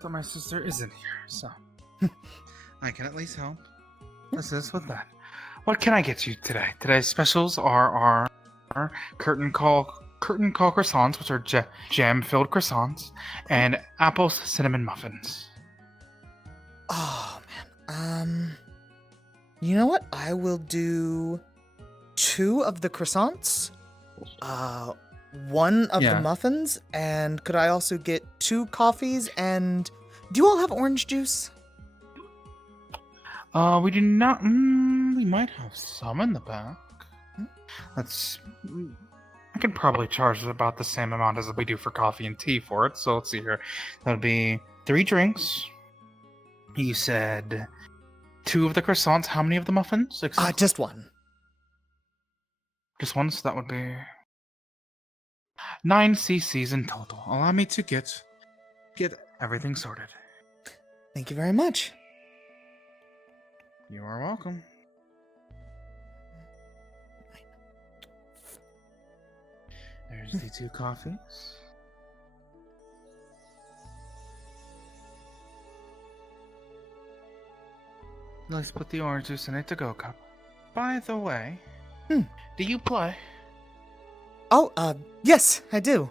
So my sister isn't here, so I can at least help assist with that. What can I get you today? Today's specials are our curtain call croissants, which are jam-filled croissants, and apples cinnamon muffins. Oh, man. You know what? I will do 2 of the croissants, 1 of the muffins, and could I also get 2 coffees, and do you all have orange juice? We do not. We might have some in the back. I can probably charge about the same amount as we do for coffee and tea for it. So let's see here. That'll be 3 drinks. You said 2 of the croissants. How many of the muffins? Just 1. Just 1. So that would be 9 cc's in total. Allow me to get everything sorted. Thank you very much. You are welcome. There's the 2 coffees. Let's put the orange juice in a to-go cup. By the way, do you play? Oh, yes, I do.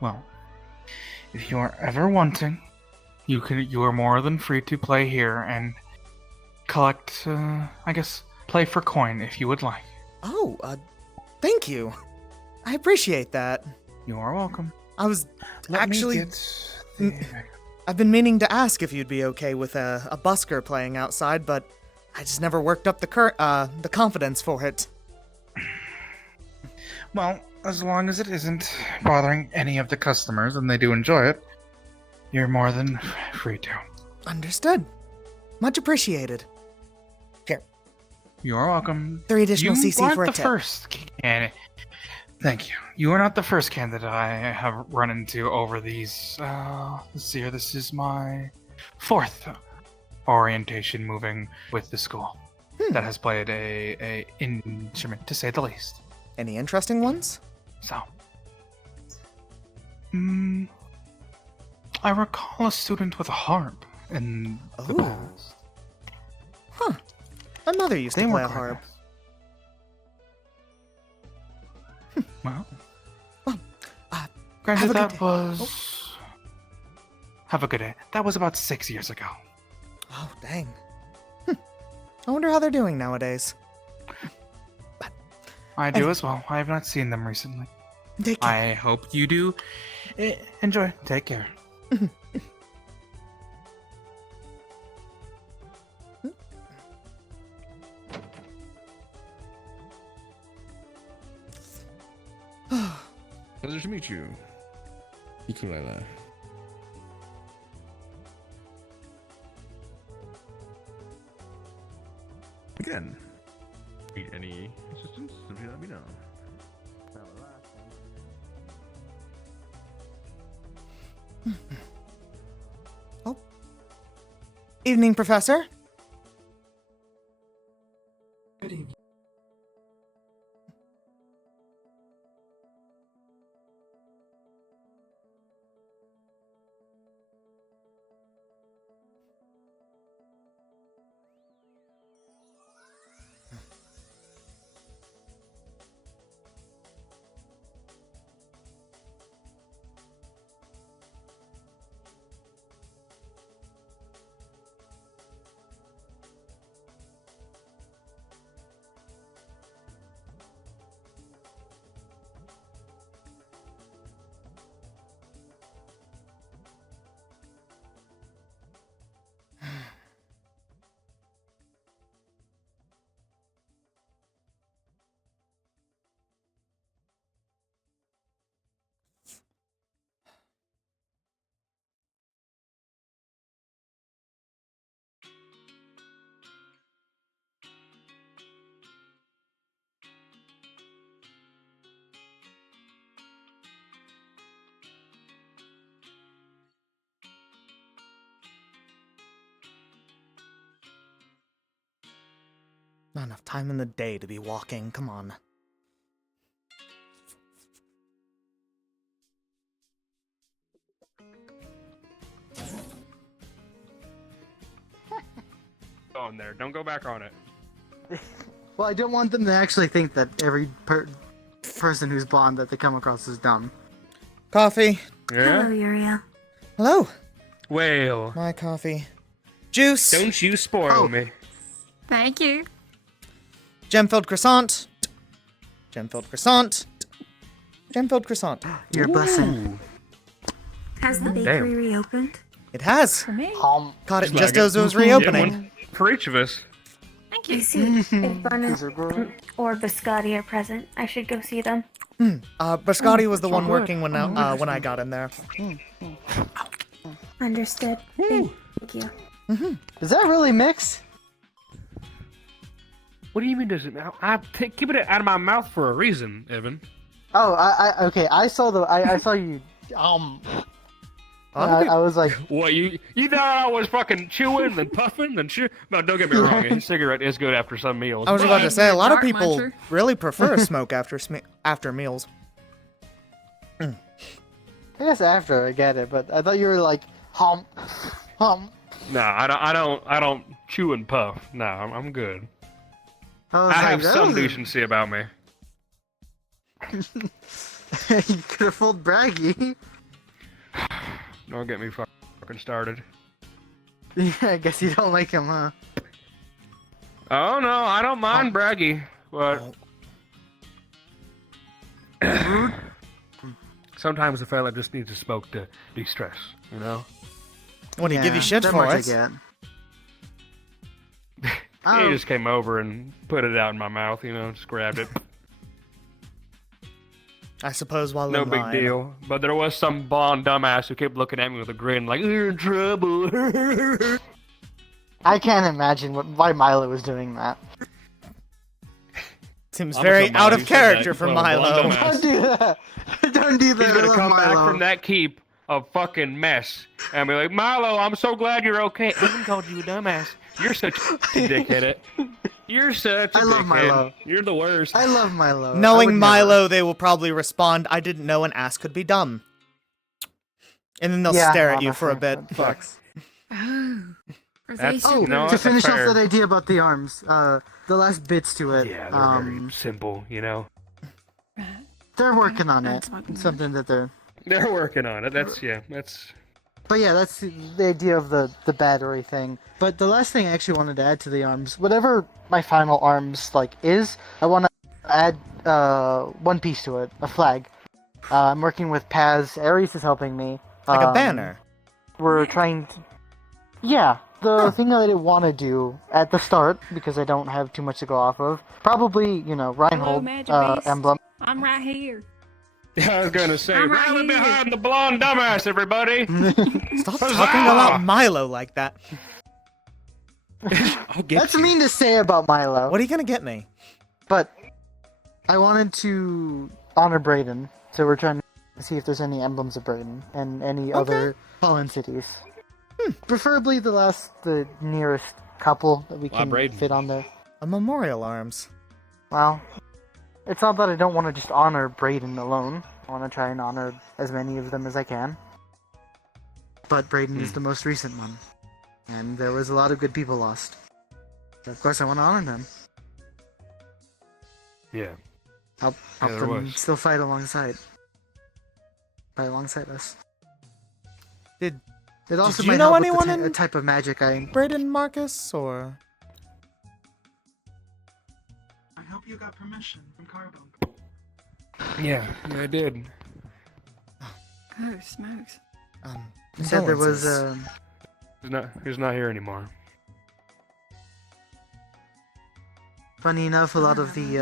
Well, if you are ever wanting, you are more than free to play here and collect, play for coin if you would like. Oh, thank you. I appreciate that. You are welcome. I was I've been meaning to ask if you'd be okay with a busker playing outside, but I just never worked up the confidence for it. Well, as long as it isn't bothering any of the customers and they do enjoy it, you're more than free to. Understood. Much appreciated. Here. You are welcome. 3 additional CC you for a aren't the tip. first candidate. Thank you. You are not the first candidate I have run into over these. Let's see here. This is my 4th orientation moving with the school that has played a instrument, to say the least. Any interesting ones? So, I recall a student with a harp in the past. Huh. My mother used to play a harp. Well, granted, that was. Have a good day. That was about 6 years ago. Oh, dang. I wonder how they're doing nowadays. I do as well. I have not seen them recently. Take care. I hope you do. Enjoy. Take care. Pleasure to meet you, Ukulele. Again, need any assistance? Simply let me know. Oh. Evening, Professor. Good evening. Not enough time in the day to be walking. Come on. there. Don't go back on it. Well, I don't want them to actually think that every person who's blonde that they come across is dumb. Coffee. Hello, Uriel. Hello. Well. My coffee. Juice. Don't you spoil me. Thank you. Gem-filled croissant. Gem-filled croissant. Gem-filled croissant. You're a blessing. Has the bakery reopened? It has. For me. Caught it Just just like as it was Get reopening. one for each of us. Thank You you. see, if Bun or Biscotti are present, I should go see them. Biscotti was the one good. working when I got in there. Understood. Thank you. Does that really mix? What do you mean does it? Keep it out of my mouth for a reason, Evan. Oh, okay. I saw you. I was like, What you thought I was fucking chewing and puffing and shit? No, don't get me wrong. A cigarette is good after some meals. I was about to say a lot of Dark people muncher. really prefer smoke after meals. I guess after I get it, but I thought you were like, hum. No, I don't chew and puff. No, I'm good. I I have some decency about me. You could have fooled Braggy. Don't get me fucking started. Yeah, I guess you don't like him, huh? Oh no, I don't mind Braggy, but sometimes a fella just needs a smoke to de-stress, you know? When he give you shit that for much it. I get. He just came over and put it out in my mouth, you know, just grabbed it. I suppose while No in big line. deal. But there was some blonde dumbass who kept looking at me with a grin like, you're in trouble. I can't imagine why Milo was doing that. Seems I'm very somebody out who of said character that. for Well, Milo. blonde dumbass. Don't do that. Don't do that. He's I gonna love come back Milo. from that keep of fucking mess and be like, Milo, I'm so glad you're okay. I even called you a dumbass. You're such a dickhead. You're such a I love dickhead. Milo. You're the worst. I love Milo. I would Knowing never. Milo, they will probably respond, I didn't know an ass could be dumb. And then they'll Yeah, stare at you for a honestly, bit. that sucks. Oh. That's- Oh, no, to that's finish off fair. that idea about the arms, the last bits to it, Yeah, they're very simple, you know. they're working on it. That's fucking It's something that they're. They're working on it. That's. But yeah, that's the idea of the battery thing. But the last thing I actually wanted to add to the arms, whatever my final arms is, I want to add one piece to it, a flag. I'm working with Paz. Ares is helping me. Like a banner. We're trying to. Yeah, the thing that I didn't want to do at the start because I don't have too much to go off of. Probably, Hello, Reinhold Magic Beast. emblem. I'm right here. I was gonna say, I'm right rally here. behind the blonde dumbass, everybody. Stop Huzzah! talking about Milo like that. That's mean to say about Milo. What are you gonna get me? But I wanted to honor Brayden, so we're trying to see if there's any emblems of Brayden and any other fallen cities. Preferably the nearest couple that we Why can Brayden? fit on there. A memorial arms. Well, it's not that I don't want to just honor Brayden alone. I want to try and honor as many of them as I can. But Brayden is the most recent one. And there was a lot of good people lost. So of course I want to honor them. Yeah. Help there them was. still fight alongside us. Did It also you might know help with anyone the in- a type of magic I... Braden Marcus, or... I hope you got permission from Carbone. Yeah, I did. Oh, smokes. You said there was condolences. He's not here anymore. funny enough, a lot of the,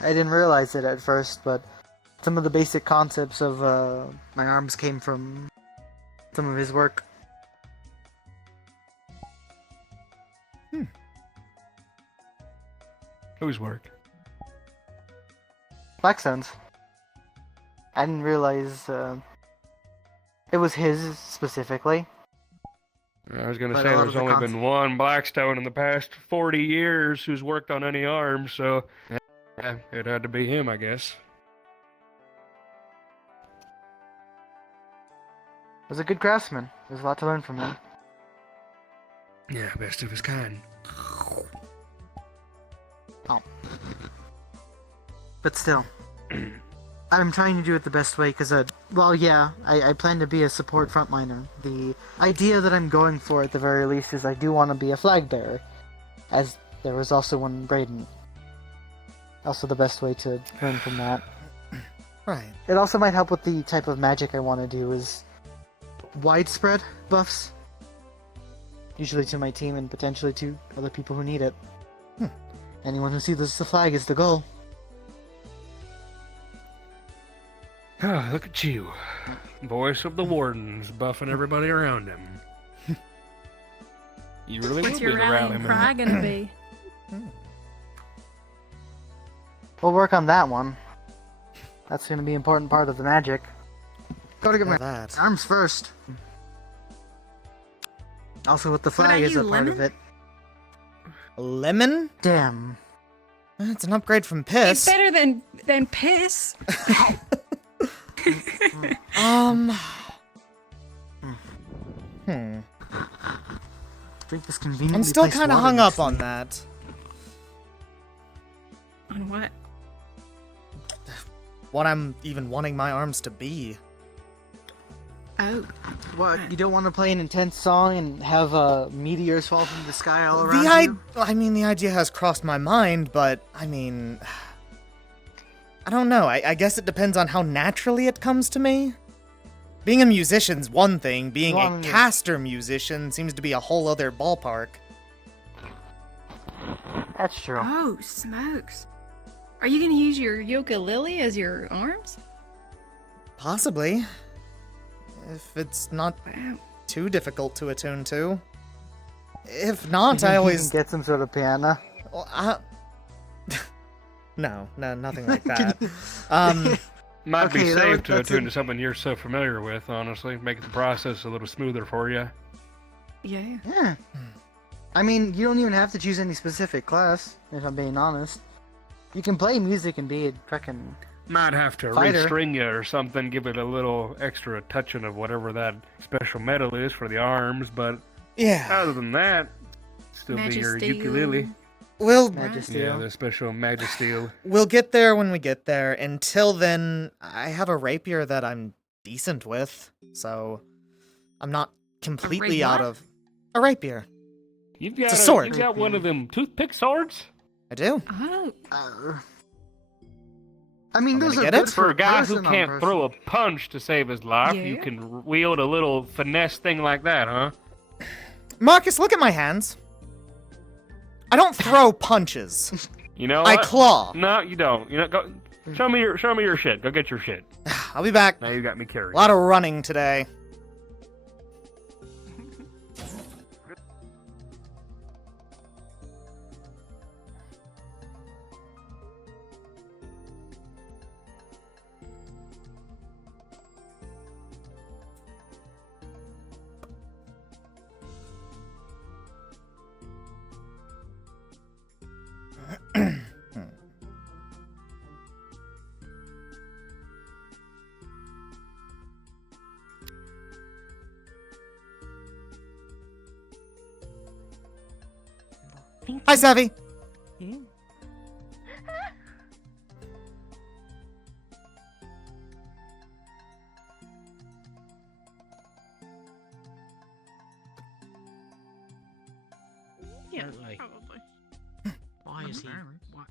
I didn't realize it at first, but some of the basic concepts of, my arms came from some of his work. Whose work? Blackstone's. I didn't realize, it was his specifically. I was gonna But say a lot there's of the only concept- been one Blackstone in the past 40 years who's worked on any arms, so yeah, it had to be him, I guess. Was a good craftsman. There's a lot to learn from him. Yeah, best of his kind. Oh. But still. I'm trying to do it the best way because, well, yeah, I plan to be a support frontliner. The idea that I'm going for at the very least is I do want to be a flag bearer, as there was also one in Braden. Also the best way to earn from that. Right. It also might help with the type of magic I want to do is widespread buffs. Usually to my team and potentially to other people who need it. Anyone who sees the flag is the goal. Ah, look at you. Voice of the Wardens, buffing everybody around him. You really What's will your be the rallying cry gonna be? We'll work on that one. That's going to be an important part of the magic. Gotta get my arms first. Also with the flag is a part of it. Lemon? Damn. It's an upgrade from piss. It's better than piss. Drink this conveniently I'm still placed kind of water hung next up to on me. that. On what? What I'm even wanting my arms to be. Oh. What, you don't want to play an intense song and have meteors fall from the sky all around you? I mean, the idea has crossed my mind, but, I mean... I don't know, I guess it depends on how naturally it comes to me. Being a musician's one thing, being a caster musician seems to be a whole other ballpark. That's true. Oh, smokes. Are you gonna use your ukulele as your arms? Possibly. If it's not too difficult to attune to. If not, I always... get some sort of piano. Well, no, nothing like that. Might be Okay, safe to that's attune to something you're so familiar with, honestly. Make the process a little smoother for you. Yeah. Yeah. I mean, you don't even have to choose any specific class, if I'm being honest. You can play music and be a frickin' Might have to fighter. restring you or something, give it a little extra touching of whatever that special metal is for the arms, but yeah. Other than that, still be your Magisteel. ukulele. We'll, Yeah, the special Magisteel. We'll get there when we get there. Until then, I have a rapier that I'm decent with, so I'm not completely out of... A rapier. You've got It's a sword. You got one of them toothpick swords? I do. Oh. I mean, those are get good it? For a guy who person on can't person. throw a punch to save his life, Yeah. you can wield a little finesse thing like that, huh? Marcus, look at my hands. I don't throw punches. You know I what? claw. No, you don't. You know, go show me your shit. Go get your shit. I'll be back. Now you got me A carried. lot of running today. Hi, Savvy. Yeah, Totally. probably. Why is he? What?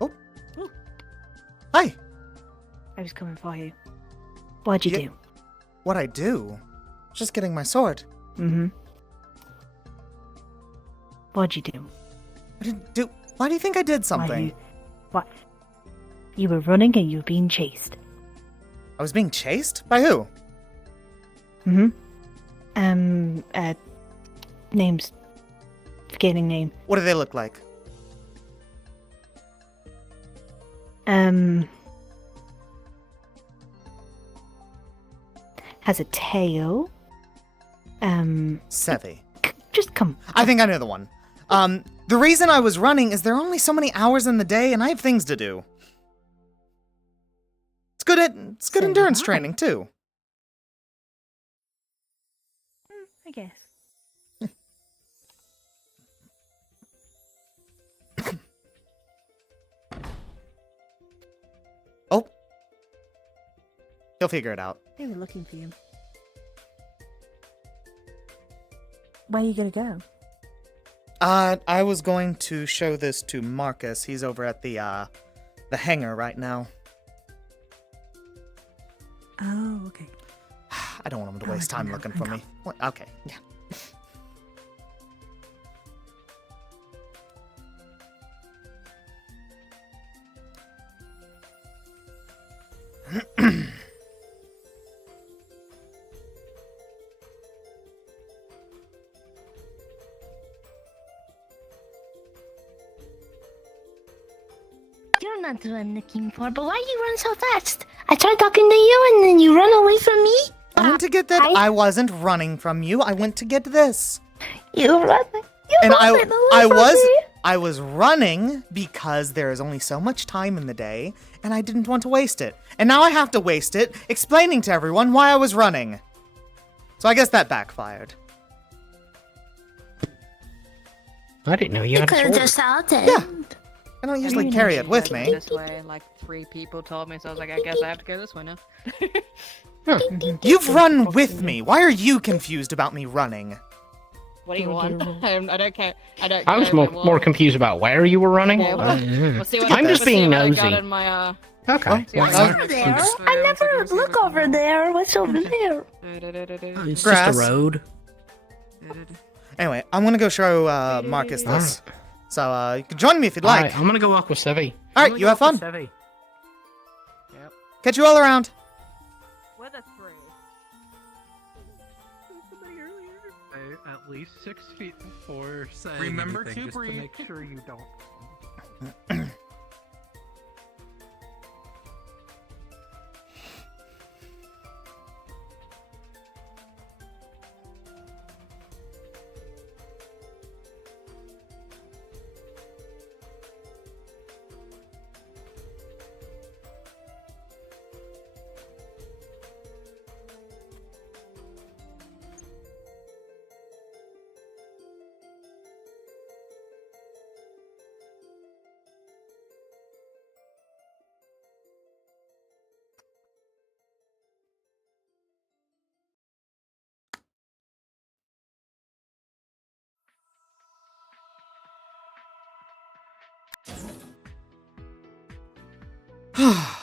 Oh. Oh. Hi. I was coming for you. What'd you do? What I do? Just getting my sword. Mm-hmm. What'd you do? I didn't do. Why do you think I did something? What? You were running and you were being chased. I was being chased? By who? Mm-hmm. Name's forgetting name. What do they look like? Has a tail. Sevi. Just come. I think I know the one. The reason I was running is there are only so many hours in the day, and I have things to do. It's good endurance training too. I guess. Oh. He'll figure it out. They were looking for you. Where are you gonna go? I was going to show this to Marcus. He's over at the hangar right now. Oh, okay. I don't want him to waste time looking for me. What? Okay, yeah. You're not the one looking for, but why you run so fast? I tried talking to you and then you run away from me? I went to get that. I wasn't running from you. I went to get this. You run. And I was running because there is only so much time in the day, and I didn't want to waste it. And now I have to waste it explaining to everyone why I was running. So I guess that backfired. I didn't know you had a sword. just salted. Yeah. I don't usually carry it with me. This way, like 3 people told me, so I was like, I guess I have to go this way now. You've run with me. Why are you confused about me running? What do you want? I don't care. I was more confused about where you were running. Yeah, I'm see what just being nosy. I got in my, Okay. I never look over there. What's over there? It's Grass. just a road. Anyway, I'm gonna go show Marcus this. So you can join me if you'd like. Alright, I'm gonna go walk with Sevi. Alright, you have fun. Catch you all around. What a throw. At least 6 feet before saying Remember anything, to just breathe. to make sure you don't.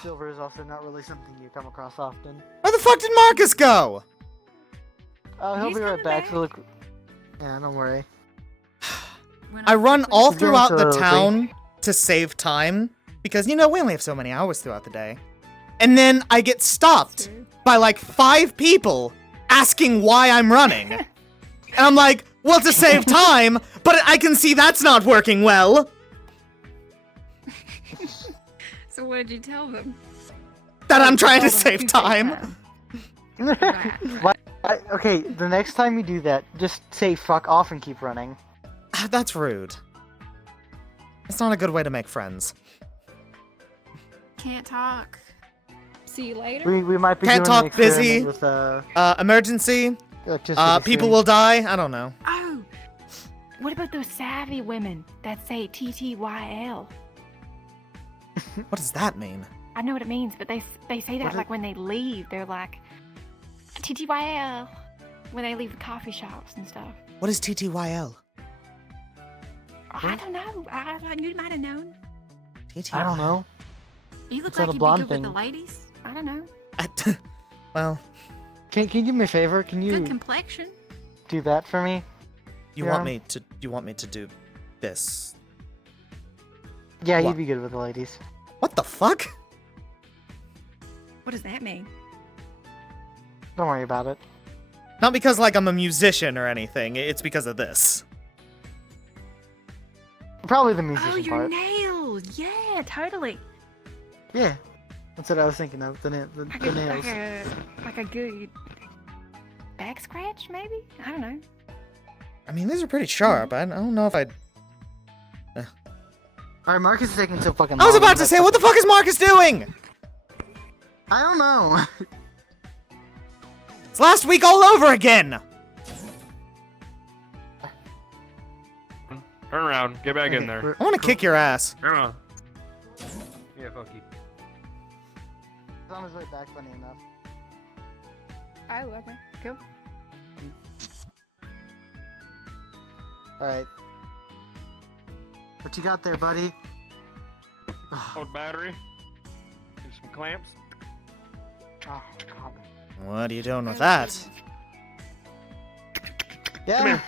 Silver is also not really something you come across often. Where the fuck did Marcus go? Oh, he'll be right back. So look. Yeah, don't worry. I run all He's doing throughout the so town to save time because, you know, we only have so many hours throughout the day. And then I get stopped by like 5 people asking why I'm running. And I'm like, well, to save time, but I can see that's not working well. So what did you tell them? That I'm trying to save time. Okay, the next time you do that, just say fuck off and keep running. That's rude. It's not a good way to make friends. Can't talk. See you later. We might be Can't doing an talk, busy. experiment with, Emergency. electricity People soon. will die. I don't know. Oh, what about those savvy women that say TTYL? What does that mean? I know what it means, but they say that What like when they leave, they're like TTYL when they leave the coffee shops and stuff. What is TTYL? I don't know. I thought you might have known. I don't know. You look It's not like a you'd be blonde good with the thing. ladies. I don't know. Well, Can you do me a favor? Can you Good complexion. do that for me? you Yeah. want me to do this? Yeah, What? you'd be good with the ladies. What the fuck? What does that mean? Don't worry about it. Not because like I'm a musician or anything. It's because of this. Probably the Oh, musician your part. nails. Yeah, totally. Yeah, that's what I was thinking of. The nails. Like a good back scratch, maybe? I don't know. I mean, these are pretty sharp. I don't know if I'd... All right, Marcus is taking so fucking I was long. about to say, what the fuck is Marcus doing? I don't know. It's last week all over again. Turn around. Get back in there. I want to kick your ass. Turn around. Yeah, fuck you. He's on his way back, funny enough. Oh, okay. Cool. Alright. What you got there, buddy? Old battery. And some clamps. What are you doing with that? Yeah. Come here.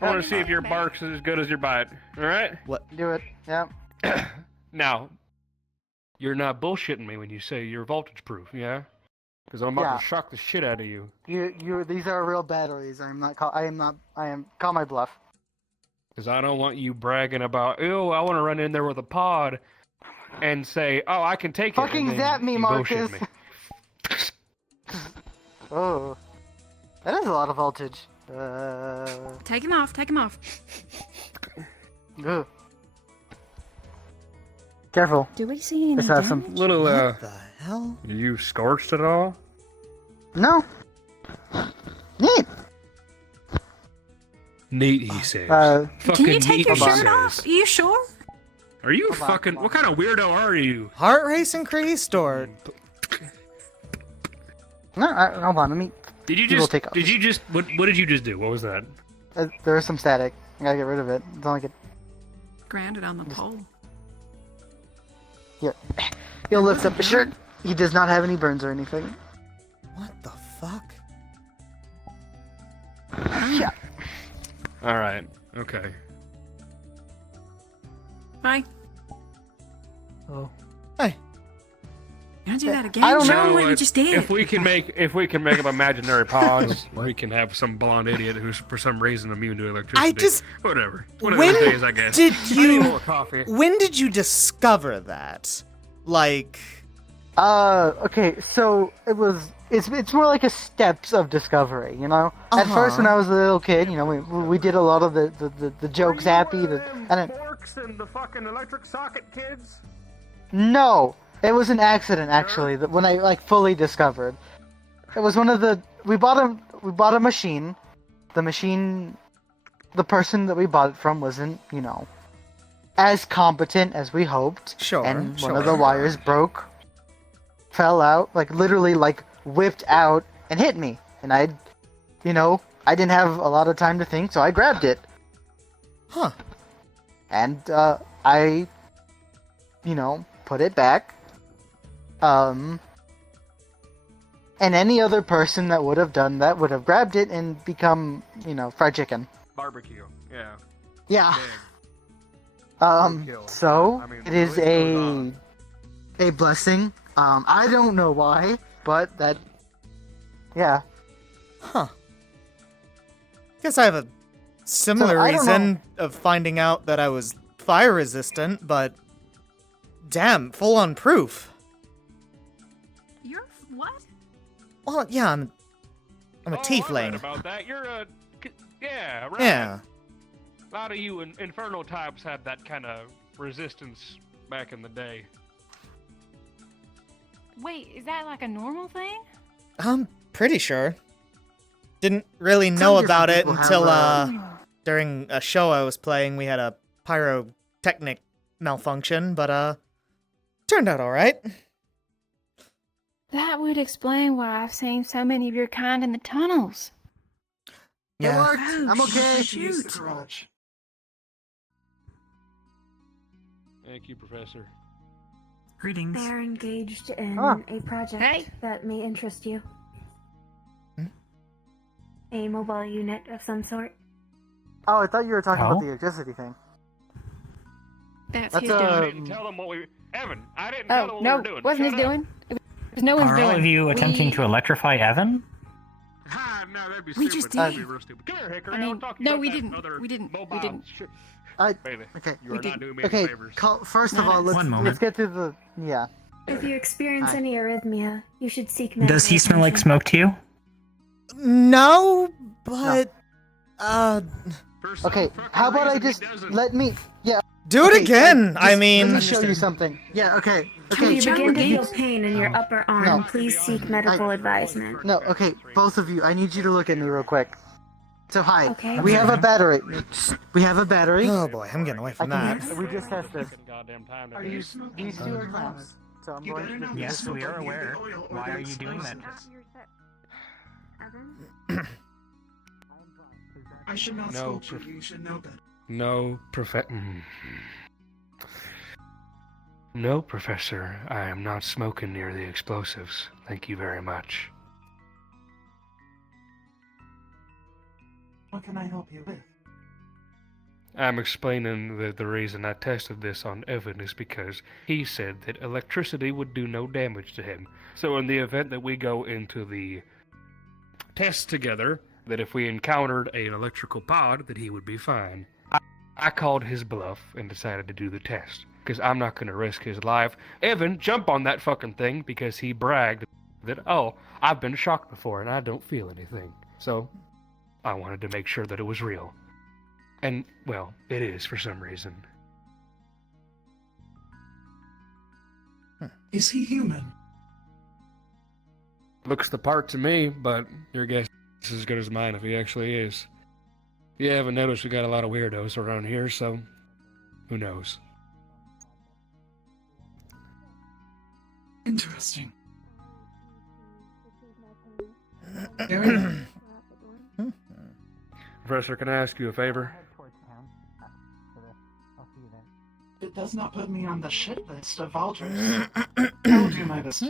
I want to see if your bark's as good as your bite. Alright? What? Do it. Yeah. Now, you're not bullshitting me when you say you're voltage proof, yeah? Because I'm about to shock the shit out of you. These are real batteries. I am. Call my bluff. Because I don't want you bragging about, ew, I want to run in there with a pod and say, oh, I can take it. Fucking zap me, Marcus. Me. Oh. That is a lot of voltage. Take him off. Take him off. Ugh. Careful. Do we see any Let's have damage? some. Little, What the hell? Are you scorched at all? No. Neat. Neat, he says. Can you take neat, your he shirt says. off? Are you sure? Are you fucking... What kind of weirdo are you? Heart race increased, or... No, hold on. Let me. Did you People just... take off. Did you just... What did you just do? What was that? There is some static. I gotta get rid of it. It's only get. Grounded on the pole. Here. He'll lift up his shirt. He does not have any burns or anything. What the fuck? Yeah. Alright. Okay. Bye. Oh. Hey. You gonna do that again? I don't Show know him what you what? just did. If we can make up imaginary pods, we can have some blonde idiot who's for some reason immune to electricity. Whatever. One of When those days, I guess. did I need you... more coffee. When did you discover that? Like... Okay, so it's more like a steps of discovery, you know? At first when I was a little kid, you know, we did a lot of the jokes happy, Forks and the fucking electric socket kids? No! It was an accident actually, that when I like fully discovered. It was one of the we bought a machine. The person that we bought it from wasn't, you know, as competent as we hoped. Sure. And one of the wires broke, fell out, like literally like whipped out and hit me. And I didn't have a lot of time to think, so I grabbed it. Huh. And I put it back. And any other person that would have done that would have grabbed it and become, fried chicken. Barbecue. Yeah. Yeah. Big. So I mean, it is a blessing. I don't know why, but that, yeah. Huh. Guess I have a similar I don't reason of finding out that I was fire resistant, but damn, full on proof. You're what? Well, yeah, I'm a I read tiefling. about that. You're a... Yeah, right. Yeah. A lot of you infernal types had that kind of resistance back in the day. Wait, is that like a normal thing? I'm pretty sure. Didn't really know Some about it different until people have, during a show I was playing, we had a pyrotechnic malfunction, but turned out all right. That would explain why I've seen so many of your kind in the tunnels. It worked. Oh, I'm okay. shoot. Thank you, Professor. Greetings. They're engaged in a project that may interest you. A mobile unit of some sort. Oh, I thought you were talking about the electricity thing. That's That's his a- doing. I didn't tell them what we... Evan, I didn't tell them Oh, what no, we were doing. wasn't Shut his up. doing. It was no one's Are doing. all of you attempting to electrify Evan? Ah, no, that'd be We stupid. just That'd did. be real stupid. Come here, Hickory. I mean, I'll talk to you no, about we that didn't. other We didn't. mobile We didn't. Bailey, Okay. you are not doing me any Okay. favors. First of No, all, no. let's get to the yeah. If you experience Hi. any arrhythmia, you should seek medical Does he smell like attention. smoke to you? No, but Okay. How about I just let me? Yeah. do it okay, again. I let mean, me show you something. Yeah. Okay. If Okay. you begin to feel pain in your upper arm, No. please seek medical advisement. No. Okay. Both of you, I need you to look at me real quick. So hi. Okay. We have a battery. We have a battery. oh boy, I'm getting away from that. We just tested. Goddamn time to Are do you? this. These two are clamps. So I'm going to. Yes, we are aware. Why are you doing that? I should not No, scold you. You should know better. No, No, Professor. I am not smoking near the explosives. Thank you very much. What can I help you with? I'm explaining that the reason I tested this on Evan is because he said that electricity would do no damage to him. So in the event that we go into the test together, that if we encountered an electrical pod, that he would be fine. I called his bluff and decided to do the test, because I'm not going to risk his life. Evan, jump on that fucking thing, because he bragged that, oh, I've been shocked before and I don't feel anything. So I wanted to make sure that it was real. And, well, it is for some reason. Is he human? Looks the part to me, but your guess is as good as mine if he actually is. You haven't noticed we got a lot of weirdos around here, so who knows? Interesting. Very Professor, can I ask you a favor? It does not put me on the shit list of vultures. I will do my best.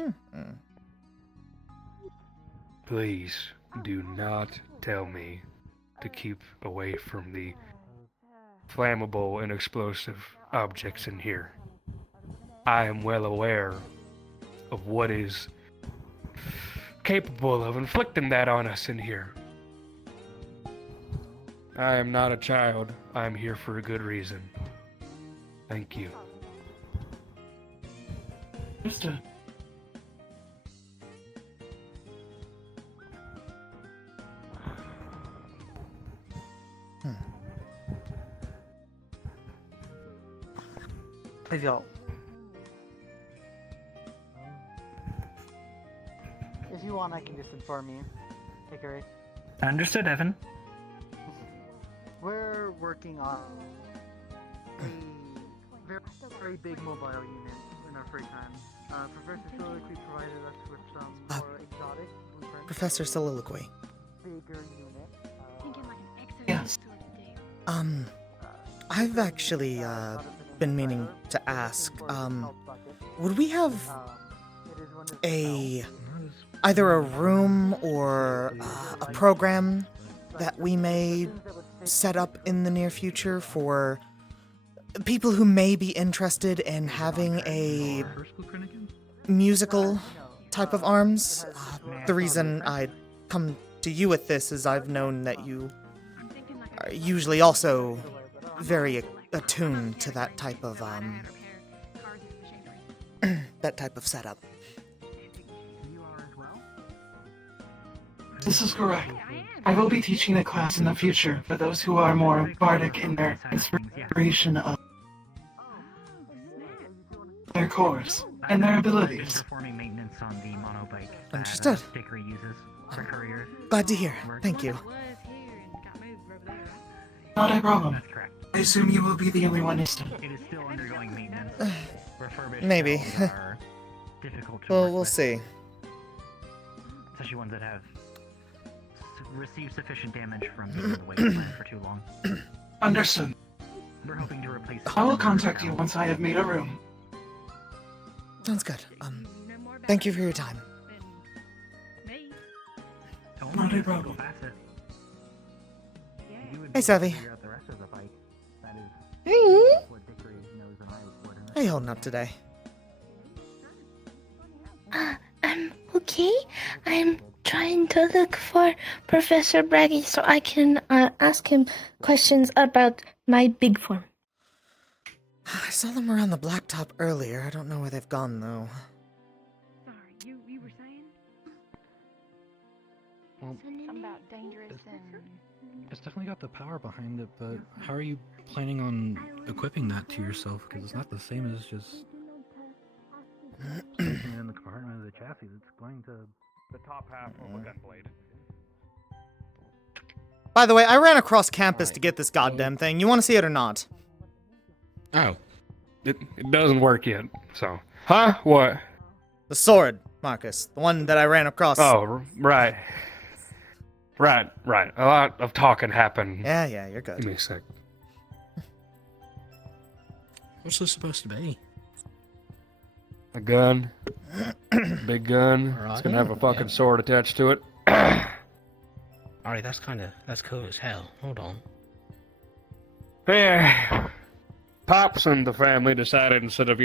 Please do not tell me to keep away from the flammable and explosive objects in here. I am well aware of what is capable of inflicting that on us in here. I am not a child. I'm here for a good reason. Thank you. Understood. Hey, y'all. If you want, I can just inform you. Hickory. Understood, Evan. We're working on a very, very big mobile unit in our free time. Professor Soliloquy provided us with some more exotic blueprints. Professor Soliloquy. Bigger unit. Yes. I've actually, been meaning to ask, would we have either a room or a program that we may set up in the near future for people who may be interested in having a musical type of arms? The reason I come to you with this is I've known that you are usually also very attuned to that type of that type of setup. This is correct. I will be teaching the class in the future for those who are more bardic in their inspiration of their cores and their abilities. Performing maintenance on the monobike that Understood. Dickory uses for couriers. Glad to hear. Thank you. Not a problem. I assume you will be the only one who's done. It is still undergoing maintenance. Refurbished Maybe. cells are difficult to Well, work we'll with, see. especially ones that have received sufficient damage from being in the wasteland for too long. Understood. We're hoping to replace. I will contact you once I have made a room. Sounds good. Thank you for your time. Not a problem. Hey, Savvy. How you holding up today? I'm okay. I'm trying to to look for Professor Braggy so I can ask him questions about my big form. I saw them around the blacktop earlier. I don't know where they've gone, though. Sorry, you were saying? Well, Something about dangerous and... it's definitely got the power behind it, but how are you planning on equipping that to yourself? Because it's not the same as just sticking it in the compartment of the chassis. It's going to the top half of a gun blade. By the way, I ran across campus to get this goddamn thing. You want to see it or not? Oh. It doesn't work yet, so. Huh? What? The sword, Marcus. The one that I ran across. Oh, right. Right. A lot of talking happened. Yeah, you're good. Give me a sec. What's this supposed to be? A gun. Big gun. Right. It's gonna have a fucking sword attached to it. Alright, that's cool as hell. Hold on. Yeah. Pops and the family decided instead of,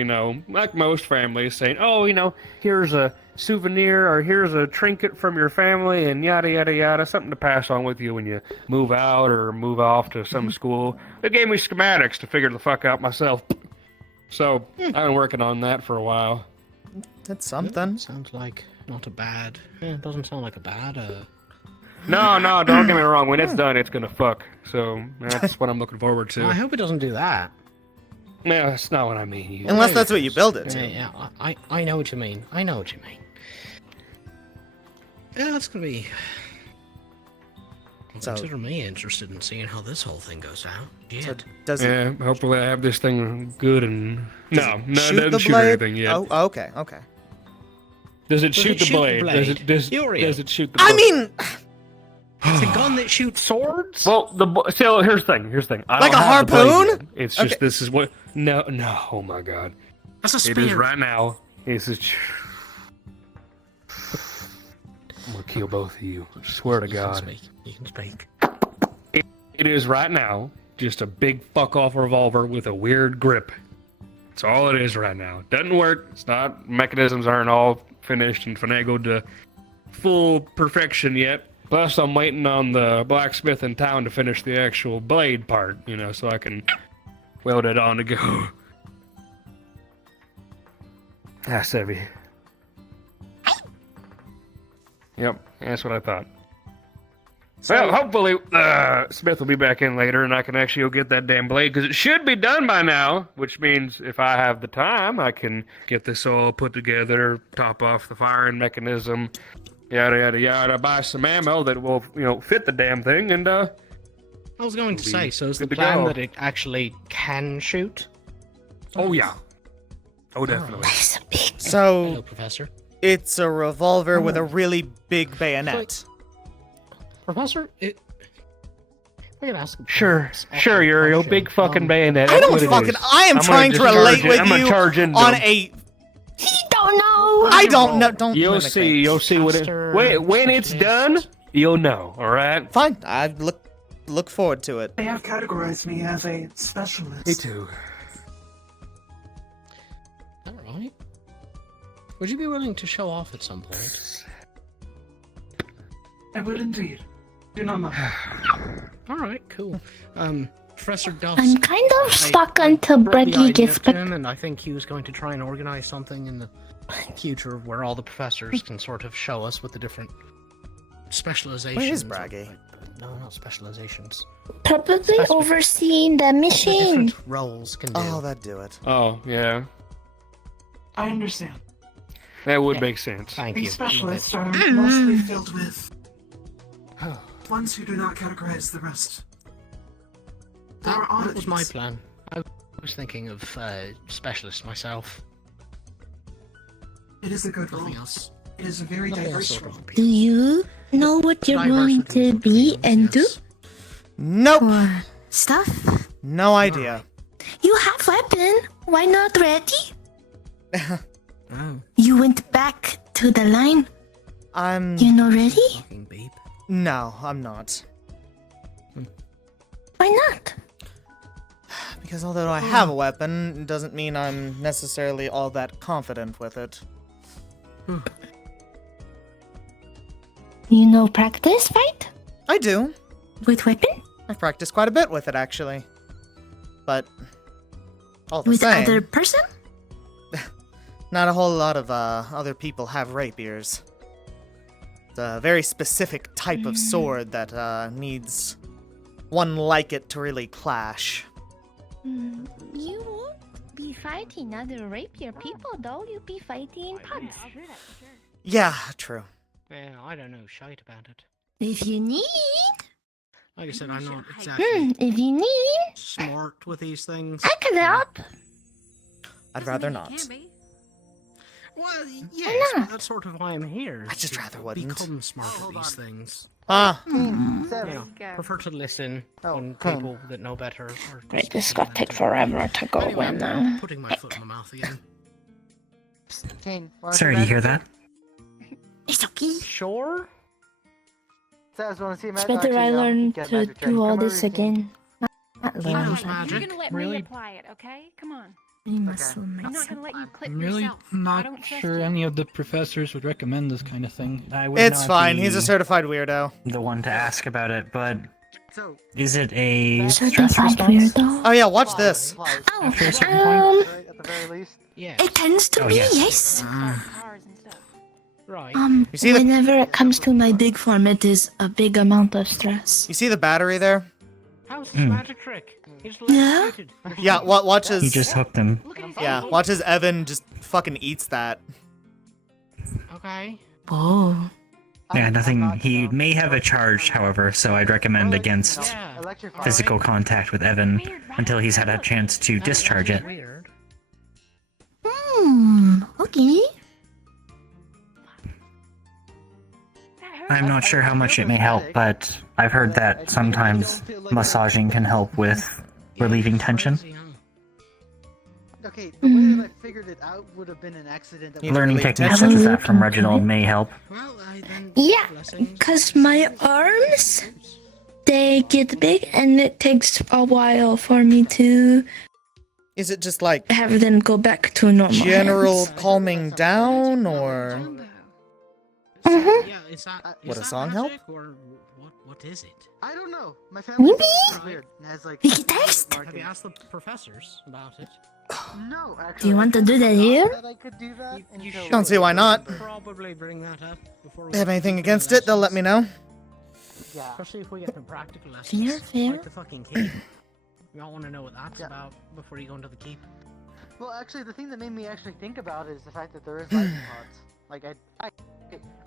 like most families saying, oh, here's a souvenir or here's a trinket from your family and yada, yada, yada, something to pass on with you when you move out or move off to some school. They gave me schematics to figure the fuck out myself. So, I've been working on that for a while. That's something. Sounds like not a bad... it doesn't sound like a bad, No, don't get me wrong. When it's done, it's gonna fuck. So, that's what I'm looking forward to. I hope it doesn't do that. No, that's not what I mean. Unless that's what you build it to. Yeah, I know what you mean. Yeah, that's gonna be... So, consider me interested in seeing how this whole thing goes down. Yeah. So does it... hopefully I have this thing good and... Does No, it it shoot doesn't the shoot blade? anything yet. Oh, okay. Does it shoot the blade? Does it shoot the blade? I mean... It's a gun that shoots swords? Well, so here's the thing. I like don't a have the blade harpoon? yet. It's just this is what. No. Oh my god. That's a spear. It is right now. It's just. I'm gonna kill both of you. I swear to God. You can speak. It is right now just a big fuck off revolver with a weird grip. That's all it is right now. Doesn't work. It's not. Mechanisms aren't all finished and finagled to full perfection yet. Plus, I'm waiting on the blacksmith in town to finish the actual blade part, so I can weld it on to go. That's heavy. Yep, that's what I thought. Well, hopefully, Smith will be back in later and I can actually go get that damn blade, because it should be done by now, which means if I have the time, I can get this all put together, top off the firing mechanism, yada, yada, yada, buy some ammo that will, fit the damn thing, and, I was going to say, so is the plan that it actually can shoot? Oh, yeah. Oh, definitely. So, hello, Professor. It's a revolver with a really big bayonet. Professor, I can ask him. Sure, Uriel, big fucking bayonet. I don't fucking... I am trying to relate with you on a... He don't know. I don't know. Don't. You'll see what it. When it's done, you'll know. All right. Fine. I look forward to it. They have categorized me as a specialist. Me too. All right. Would you be willing to show off at some point? I would indeed. Do not mind. All right. Cool. Professor Duff. I'm kind of stuck until Breggy gets back. And I think he was going to try and organize something in the future where all the professors can sort of show us what the different specializations. Where is Braggy? No, not specializations. Probably overseeing the mission. Different roles can do. Oh, that'd do it. Oh, yeah. I understand. That would make sense. Thank you. These specialists are mostly filled with ones who do not categorize the rest. That was my plan. I was thinking of specialist myself. It is a good role. Else. It is a very diverse role. Do you know what you're going to be and do? Nope. Or stuff? No idea. You have weapon. Why not ready? Oh. You went back to the line. You know ready? No, I'm not. Why not? Because although I have a weapon, it doesn't mean I'm necessarily all that confident with it. You know practice fight? I do. With weapon? I've practiced quite a bit with it, actually. But all the With same, other person? not a whole lot of other people have rapiers. It's a very specific type of sword that needs one like it to really clash. You won't be fighting other rapier people, though. You'll be fighting pugs. Yeah, true. Yeah, I don't know shite about it. If you need. Like I said, I'm not exactly If you need. smart with these things. I can help. I'd rather not. Well, yes, but that's sort of why I'm here. I'd just rather wouldn't. Become smart at these things. Ah. You know, prefer to listen on people that know better. Or Right, this is gonna take forever to go anyway, in I'm now. putting my foot in my mouth again. Kane, Sorry, you hear that? It's okay. Sure. Says, want to see It's magic? better I Actually, no, learn you get to magic trick. do all Come this over, Kane. again. Not He learn. knows You're magic. gonna let me Really? apply it, okay? Come on. You muscle I'm not myself. gonna let you clip I'm really yourself. I not don't trust sure you. any of the professors would recommend this kind of thing. I would It's not fine. be He's a certified weirdo. the one to ask about it, but So, is it a stress Certified response? weirdo. Oh yeah, watch this. After a certain point? right, at the very least. Yeah. It tends to Oh, be, yes. yes. Right. You see the Whenever it comes to my big form, it is a big amount of stress. you see the battery there? How's this magic trick? He's Yeah? electrocuted. Yeah, watch as He just hooked him. yeah, watch as Evan just fucking eats that. Okay. Whoa. Yeah, nothing. He may have a charge, however, so I'd recommend against physical contact with Evan until he's had a chance to discharge it. Weird. Okay. I'm not sure how much it may help, but I've heard that sometimes massaging can help with relieving tension. Okay, the way that I figured it out would have been an accident. That Learning techniques such as that from Reginald may help. Yeah, because my arms, they get big and it takes a while for me to Is it just like have them go back to normal. general calming down, or Mm-hmm. Yeah, is that would is a that song magic, help? or what is it? I don't know. My family Maybe. is weird. It has like. We can text. Have you asked the professors about it? No, actually. Do you want to do that here? That I could do that until- don't see why not. Probably bring that up before we If they have anything against it, they'll let me know. Yeah. Especially if we get some practical lessons. Fair. Like the fucking keep. We all want to know what that's about before you go into the keep. Well, actually, the thing that made me actually think about it is the fact that there is lightning rods. Like,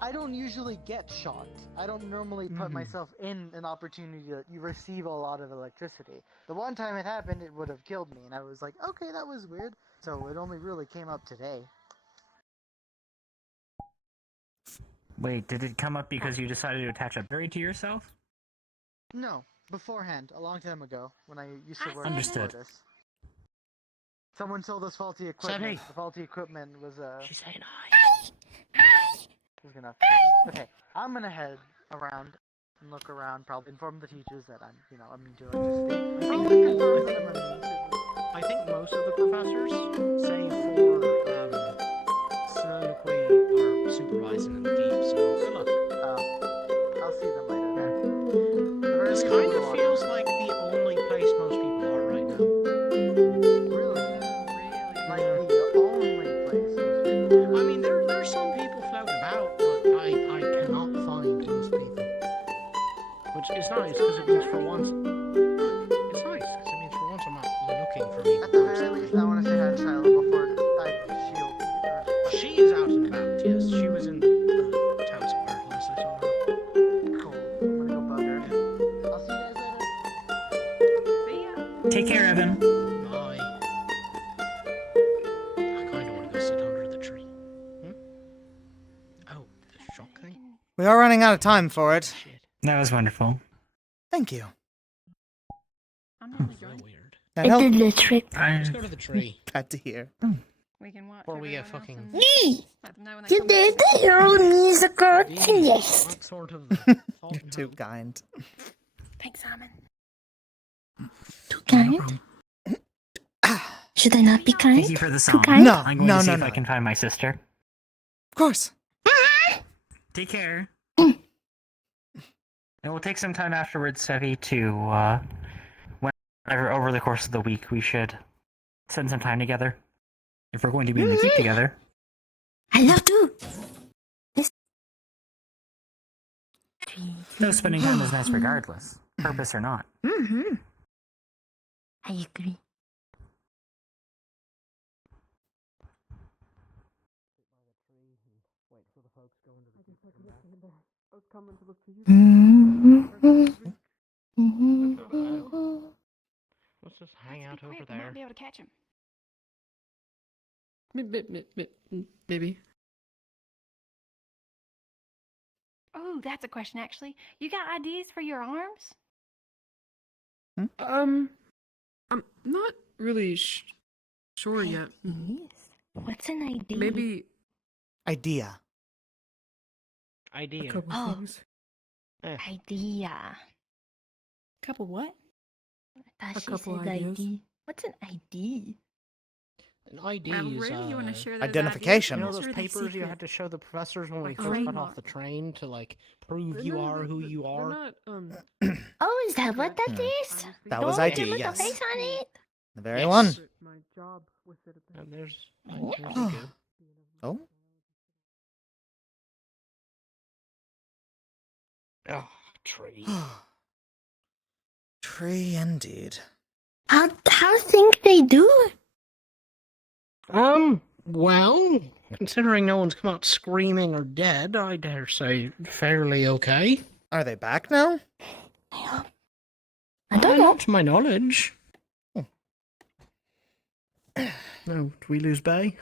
I don't usually get shot. I don't normally put myself in an opportunity that you receive a lot of electricity. The one time it happened, it would have killed me, and I was like, okay, that was weird. So it only really came up today. Wait, did it come up because you decided to attach a berry to yourself? No, beforehand, a long time ago, when I used to work Understood. at Fortis. Someone sold us faulty equipment. Sammy. The faulty equipment was She's saying was gonna. Okay, I'm gonna head around and look around. Probably inform the teachers that I'm, I'm interested. Probably confirm that I'm interested. I think most of the professors, save for soliloquy, are supervising in the keep. So good luck. I'll see them later then. This kind of feels like the only place most people are right now. Like the only place. I mean, there are some people floating about, but I cannot find most people. Which is nice, because it means for once... It's nice, because it means for once I'm not looking for people. At the very least, I want to say hi to Shiloh before I shield. She is out and about, yes. She was in the town square last I saw her. Cool. I'm gonna go bug her. I'll see you guys later. See ya. Take care, Evan. Bye. I kind of want to go sit under the tree. Oh, the shock thing? We are running out of time for it. That was wonderful. Thank you. Real weird. That I helped. did the trick. Let's go to the tree. Glad to hear. We can watch. Before we get everyone else fucking... Me! let them know when they You come did back. the old musical yes. What sort of... You're too kind. Thanks, Simon. Too kind? Should I not be kind? Thank you for the song. kind? No, I'm going no, to see no, if no. I can find my sister. Of course. Take care. It will take some time afterwards, Sevi, to, whenever over the course of the week, we should spend some time together. If we're going to be in the keep together. I love to. Though spending time is nice regardless, purpose or not. Mm-hmm. I agree. Let's just hang out over Quick, we there. might be able to catch him. Maybe. Oh, that's a question, actually. You got ideas for your arms? I'm not really sure yet. What's an idea? Maybe Idea. Idea. a couple Oh. things. Idea. Couple what? I thought A she couple said ideas. ID. What's an ID? An ID Well, is really, you want to share those Identification. you know ideas? those Or are they papers you secret? had to show the professors when we Like first got off trademark. the train to like prove But you no, are who you they're are? not, Oh, is that what that is? That The was one ID, with yes. the face on it? The very Yes. one. my job with it. And there's Oh. you go. Oh. Oh, tree. Tree indeed. How think they do? Well, considering no one's come out screaming or dead, I dare say fairly okay. Are they back now? I don't know. Not to my knowledge. No, did we lose Bay?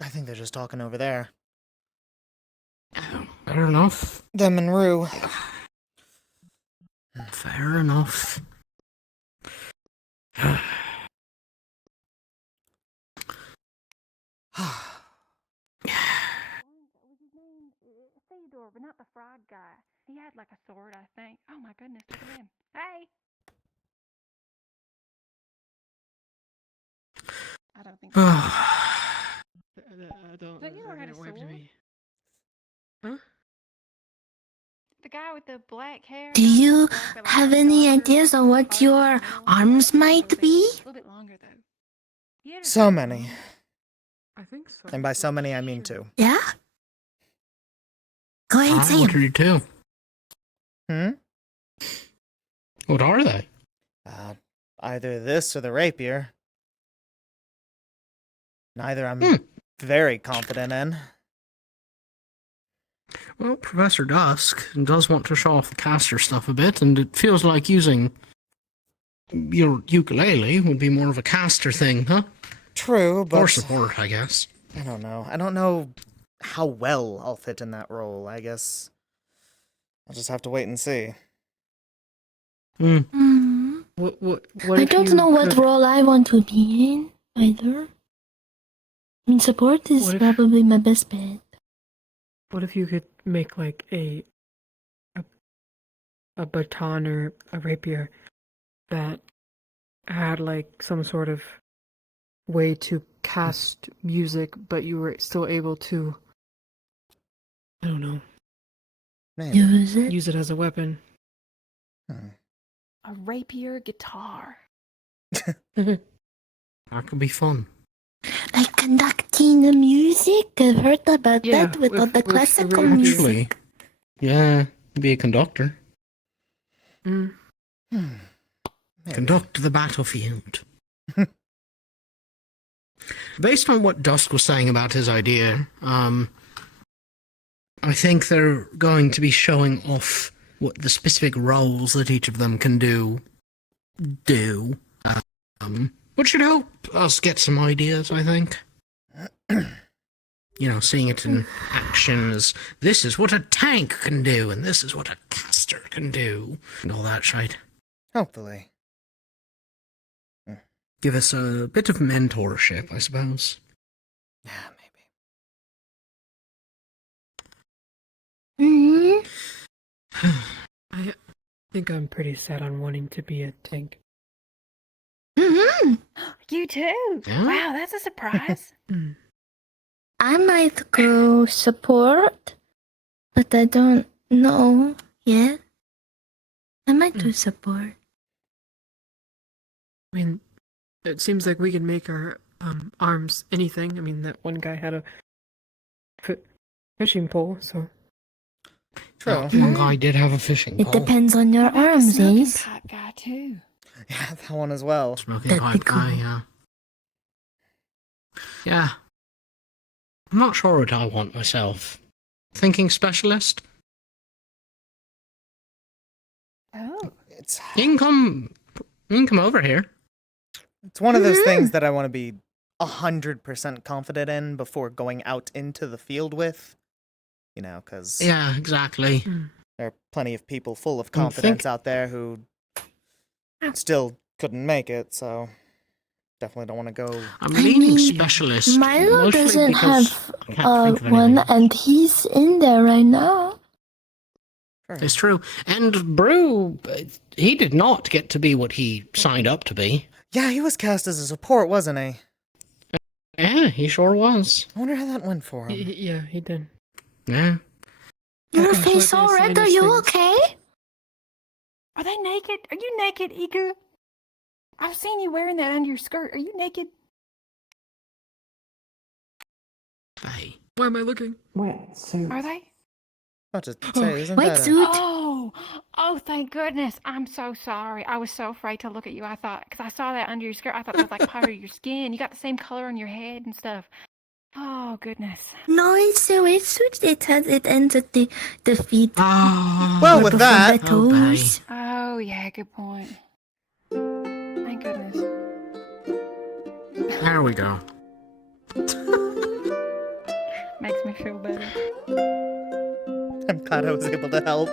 I think they're just talking over there. Fair enough. Them and Rue. Fair enough. Theodore, but not the frog guy. He had like a sword, I think. Oh my goodness, look at him. Hey! I don't think so. Theodore had a sword? Huh? The guy with the black hair. Do you have any ideas on what your arms might be? A little bit longer though. So many. I think so. And by so many, I mean two. Yeah? Go ahead and say What them. are you do? What are they? Either this or the rapier. Neither I'm very confident in. Well, Professor Dusk does want to show off the caster stuff a bit, and it feels like using your ukulele would be more of a caster thing, huh? True, but... Or support, I guess. I don't know. I don't know how well I'll fit in that role, I guess. I'll just have to wait and see. Mm. What I if don't you know what could- role I want to be in, either. I mean, support is What if- probably my best bet. What if you could make like a baton or a rapier that had like some sort of way to cast music, but you were still able to, I don't know, Use it? use it as a weapon. A rapier guitar. That could be fun. Like conducting the music? I've heard about Yeah, that with all the with classical Actually, music. yeah, be a conductor. Mm. Conduct the battlefield. Based on what Dusk was saying about his idea, I think they're going to be showing off what the specific roles that each of them can do. Which should help us get some ideas, I think. You know, seeing it in action as this is what a tank can do, and this is what a caster can do, and all that shite. Hopefully. Give us a bit of mentorship, I suppose. Yeah, Mm-hmm. I think I'm pretty set on wanting to be a tank. Mm-hmm. You too? Yeah. Wow, that's a surprise. I might go support, but I don't know Yeah. I might do support. I mean, it seems like we can make our arms anything. I mean, that one guy had a fishing pole, so. True. One guy did have a fishing It pole. depends on your arms, Ace. Pipe guy too. Yeah, that one as well. Smoking That'd be pipe guy, cool. yeah. Yeah. I'm not sure what I want myself. Thinking specialist? Oh. You can come over here. It's one of those things that I want to be 100% confident in before going out into the field with. You know, because Yeah, exactly. there are plenty of people full of confidence out there who still couldn't make it, so definitely don't want to go. I'm leaning specialist. Milo mostly doesn't because have I can't think of one, anything. and he's in there right now. It's true. And Brew, he did not get to be what he signed up to be. Yeah, he was cast as a support, wasn't he? Yeah, he sure was. I wonder how that went for him. Yeah, he did. Yeah. Your Okay, face so I all can red, assign are these you things. okay? Are they naked? Are you naked, Eager? I've seen you wearing that under your skirt. Are you naked? Hey. Why am I looking? Are they? Not to say, isn't White that suit. Oh, thank goodness. I'm so sorry. I was so afraid to look at you. I thought, because I saw that under your skirt, I thought that was like part of your skin. You got the same color on your head and stuff. Oh, goodness. No, it's a white suit. It ends at the feet. Well, with before that, the toes. Oh, yeah, good point. Thank goodness. There we go. Makes me feel better. I'm glad I was able to help.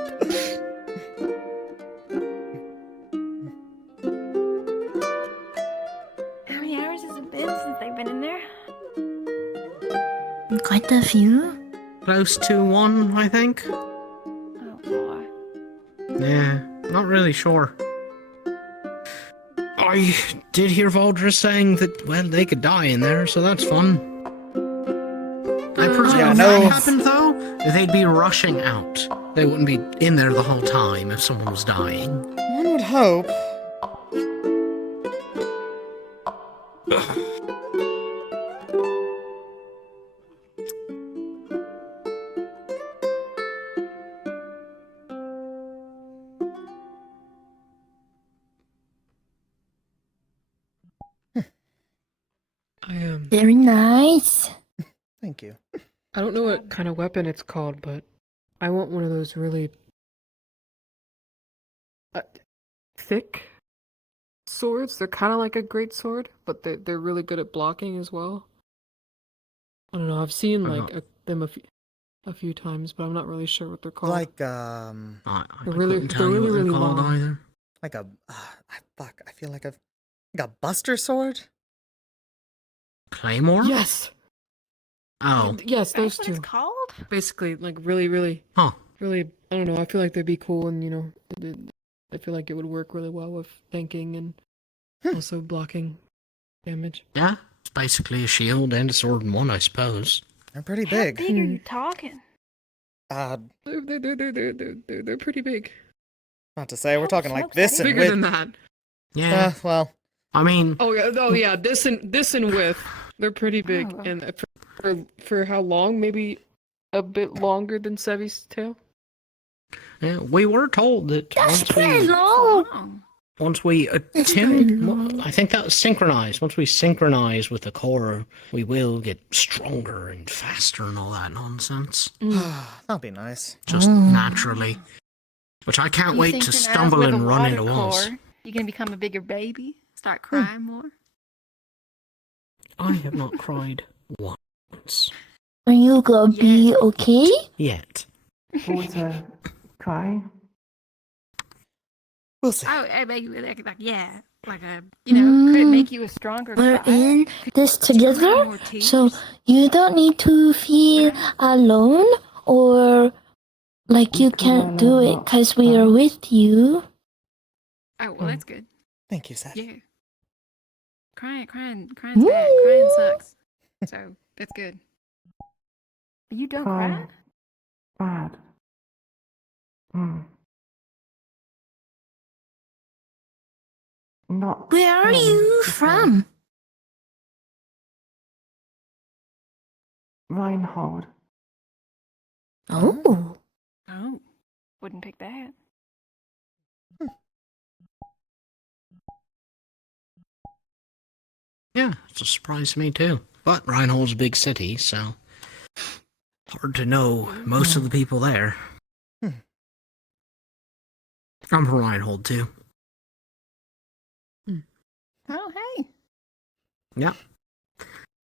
How many hours has it been since they've been in there? Quite a few. Close to 1, I think. Oh, boy. Yeah, not really sure. I did hear Voldra saying that, well, they could die in there, so that's fun. I presume Yeah, if no. that happened, though, they'd be rushing out. They wouldn't be in there the whole time if someone was dying. One would hope. I am. Very nice. Thank you. I don't know what kind of weapon it's called, but I want one of those really thick swords. They're kind of like a great sword, but they're really good at blocking as well. I don't know. I've seen like them a few times, but I'm not really sure what they're called. Like, I They're really, couldn't tell they're you really, what they're really called long. either. like a, fuck, I feel like a buster sword? Claymore? Yes. Oh. Yes, those That's what two. it's called? Basically, like really, really, really. I don't know. I feel like they'd be cool, and I feel like it would work really well with tanking and also blocking damage. Yeah, it's basically a shield and a sword in one, I suppose. They're pretty How big. big are you talking? They're pretty big. Not to say we're talking like smokes, this that and Bigger width. than that. Yeah. Well, I mean, Oh yeah. This and width, they're pretty big, and for how long? Maybe a bit longer than Sevi's tail. yeah, we were told that That's very long. once we attempt, I think that was synchronized. Once we synchronize with the core, we will get stronger and faster and all that nonsense. that'll be nice. Just naturally. Which I can't You wait to thinking stumble with a and run water into walls. core, you gonna become a bigger baby? Start crying more? I have not cried once Are you gonna be okay? yet. Try. We'll see. Oh, I make you like yeah, like a could it make you a stronger We're fighter? in this Could you cry together, more tears? so you don't need to feel alone or like you can't do it because we are with you. Oh well, that's good. Thank you, Seth. Yeah. Crying's bad. Crying sucks. So that's good. You don't cry? Bad. Not. Where are you from? Reinhold. Oh. Oh, wouldn't pick that. Yeah, it's a surprise to me too. But Reinhold's a big city, so hard to know most of the people there. I'm from Reinhold too. Oh, hey, Yeah.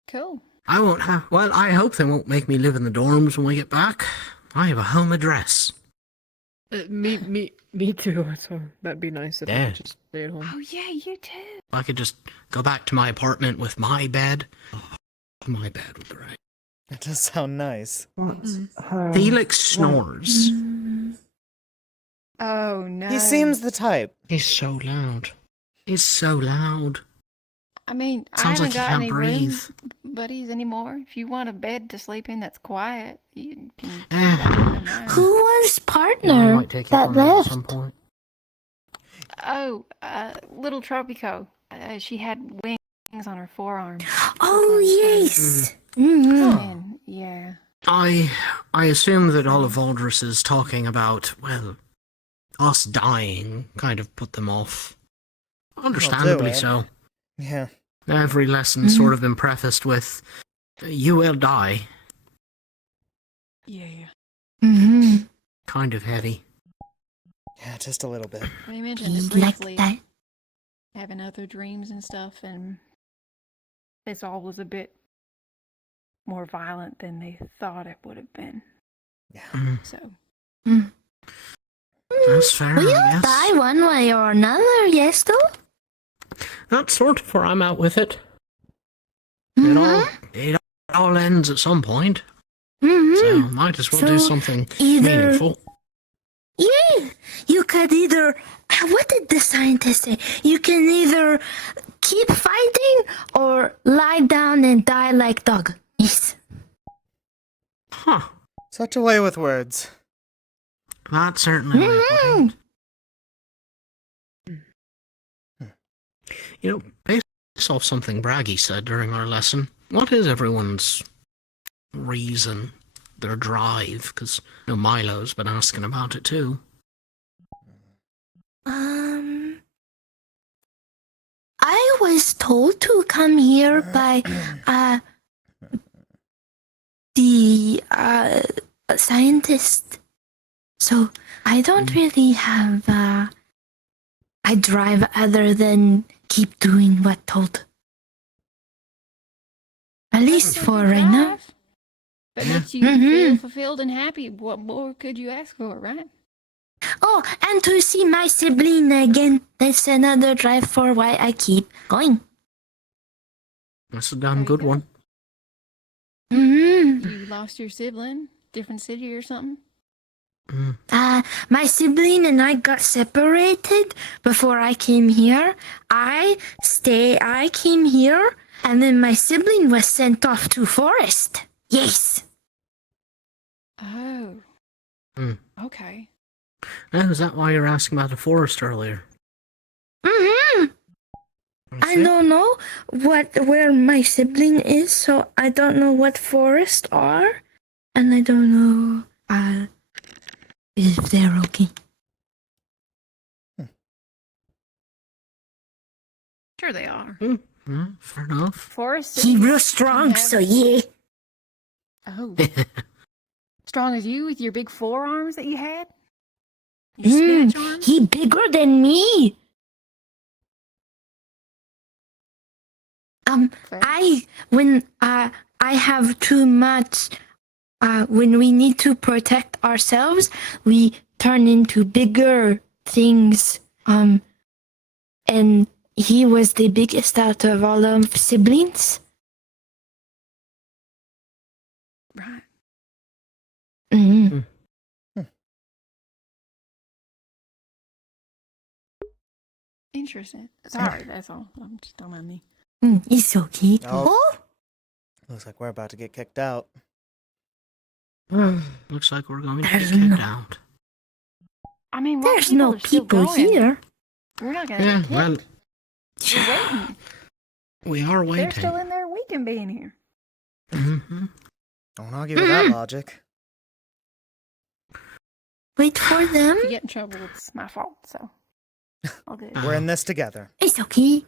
cool. I won't have. Well, I hope they won't make me live in the dorms when we get back. I have a home address. Me too. So that'd be nice if I Yeah. could just stay at home. Oh yeah, you too. I could just go back to my apartment with my bed. My bed would be right. That does sound nice. Felix snores. Oh no. He seems the type. He's so loud. He's so loud. I mean, Sounds I like haven't he got can't any breathe. room buddies anymore. If you want a bed to sleep in that's quiet, you can. Who was Yeah, I partner might take you that from there at left? some point. Oh, little Tropico. She had wings on her forearm. Oh yes. Mm-hmm. And, yeah. I assume that all of Valdris is talking about, well, us dying kind of put them off. Understandably it. so. Yeah. Every lesson's sort of been prefaced with, you will die. Yeah. Mm-hmm. Kind of heavy. Yeah, just a little bit. They mentioned it Like briefly, that. having other dreams and stuff, and this all was a bit more violent than they thought it would have been. Yeah. So. That's fair, We'll I guess. die one way or another, yes, though? That's sort of where I'm at with it. Mm-hmm. It all ends at some point. Mm-hmm. So might as well do So, something either- meaningful. Yeah, you could either. What did the scientist say? You can either keep fighting or lie down and die like dog. Yes. Huh. Such a way with words. That's certainly a way of putting it. You know, based off something Braggy said during our lesson, what is everyone's reason, their drive? Because Milo's been asking about it too. I was told to come here by the scientist. So I don't really have a drive other than keep doing what told. At least for right now. That makes you feel fulfilled and happy. What more could you ask for, right? Oh, and to see my sibling again. That's another drive for why I keep going. That's a damn good one. Mm-hmm. You lost your sibling, different city or something? My sibling and I got separated before I came here. I came here, and then my sibling was sent off to forest. Yes. Oh. Okay. Oh, is that why you were asking about the forest earlier? Mm-hmm. I don't know where my sibling is, so I don't know what forests are, and I don't know if they're okay. Sure they are. Fair enough. Forest He cities real strong, have- so yeah. Oh. Strong as you with your big forearms that you had? Your spinach arms? He bigger than me. I have too much. When we need to protect ourselves, we turn into bigger things. And he was the biggest out of all of siblings. Right. Mm-hmm. Interesting. Sorry, that's all. Just don't mind me. It's okay. Oh. Looks like we're about to get kicked out. Looks like we're going to get kicked out. I mean, There's no people here. We're not gonna Yeah, get well, kicked. We're waiting. We are They're waiting. still in there. We can be in here. Mm-hmm. Don't argue with that logic. Wait for them. If you get in trouble, it's my fault. So all good. We're in this together. It's okay.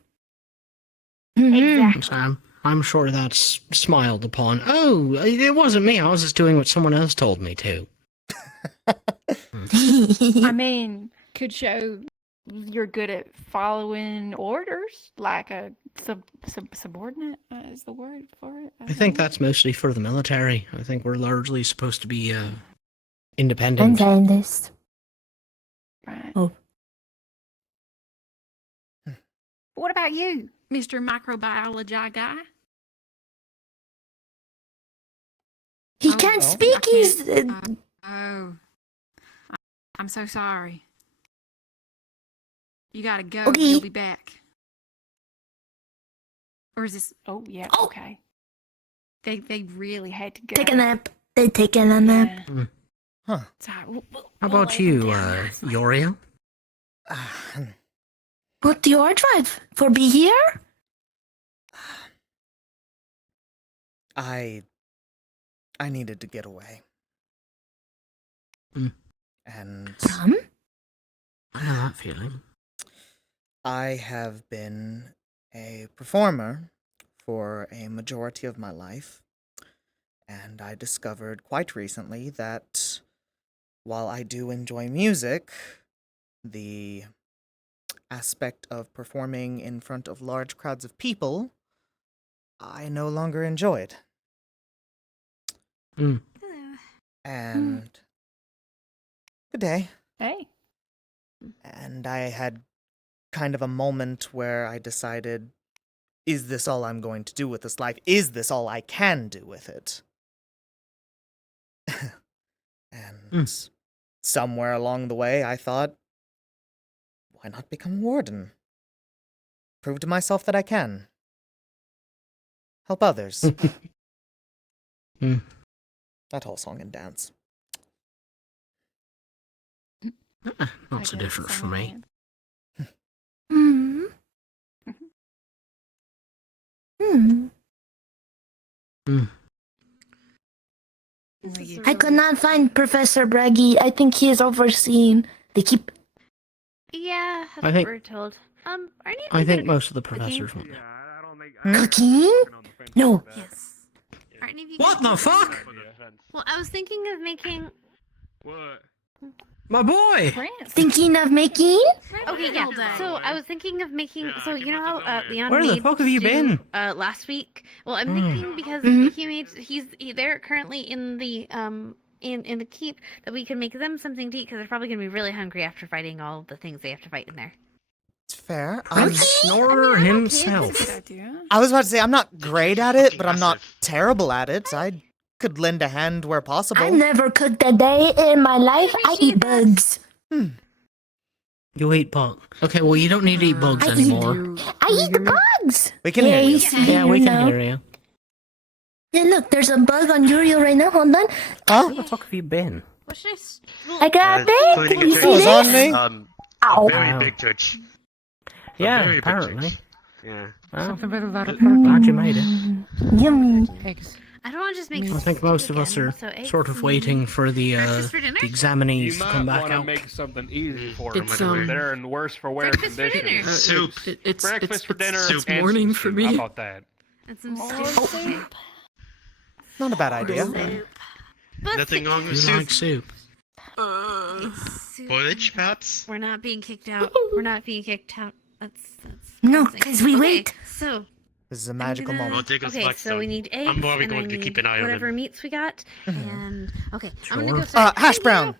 Exactly. I'm sure that's smiled upon. Oh, it wasn't me. I was just doing what someone else told me to. I mean, could show you're good at following orders, like a subordinate is the word for it. I think that's mostly for the military. I think we're largely supposed to be independent. Scientist. Right. Oh. What about you, Mr. Microbiology guy? He can't speak. He's. I'm so sorry. You gotta go. Okay. You'll be back. Or is this? Oh yeah. Okay. They really had to go. Take a nap. They taking a nap. Huh. How about you, Yuriel? What do you drive for? Be here? I needed to get away. And I know that feeling. I have been a performer for a majority of my life, and I discovered quite recently that while I do enjoy music, the aspect of performing in front of large crowds of people, I no longer enjoyed. And good day. Hey. And I had kind of a moment where I decided, is this all I'm going to do with this life? Is this all I can do with it? And somewhere along the way, I thought, why not become a warden? Prove to myself that I can. Help others. That whole song and dance. Not so different from me. I could not find Professor Braggy. I think he is overseen. They keep. Yeah, that's I think- what we're told. Aren't you I good think at most of the cooking? professors want Cooking? No. Yes. Aren't any of you What good the at fuck? cooking? Well, I was thinking of making. What? My boy! Thinking of making? Okay, yeah. So I was thinking of making. So you know how Leon Where the made fuck have you stew, been? Last week. Well, I'm thinking because he made. They're currently in the in the keep that we can make them something to eat because they're probably gonna be really hungry after fighting all the things they have to fight in there. It's fair. Snorer himself. I was about to say, I'm not great at it, but I'm not terrible at it. I could lend a hand where possible. I never cooked a day in my life. I eat bugs. You eat bugs. Okay, well, you don't need to eat bugs anymore. I eat the bugs. We can hear you. Yeah, we can hear you. Yeah, look, there's a bug on Yuriel right now. Hold on. Where the fuck have you been? I got it. Can you see It was on this? me. Ow. Very big church. Yeah, very big apparently. church. Yeah. Well, glad you made it. Yummy. I don't want to just make. I think most of us are sort of waiting for the examinees to come back want to out. make something easy for them. It's, They're in worse for wear Breakfast for conditions. dinner. Soup. Breakfast for dinner. It's and morning some for soup. me. How about that? And some soup. Not a bad idea. Nothing wrong with You soup. like soup? Porridge, perhaps? We're not being kicked out. We're not being kicked out. That's No, amazing. because we Okay, wait. So This is a magical gonna- moment. take us okay, back so down. we need eggs. I'm probably and going I to need keep an eye on whatever them. meats we got. And okay, I'm gonna Sure. go start. Hash brown.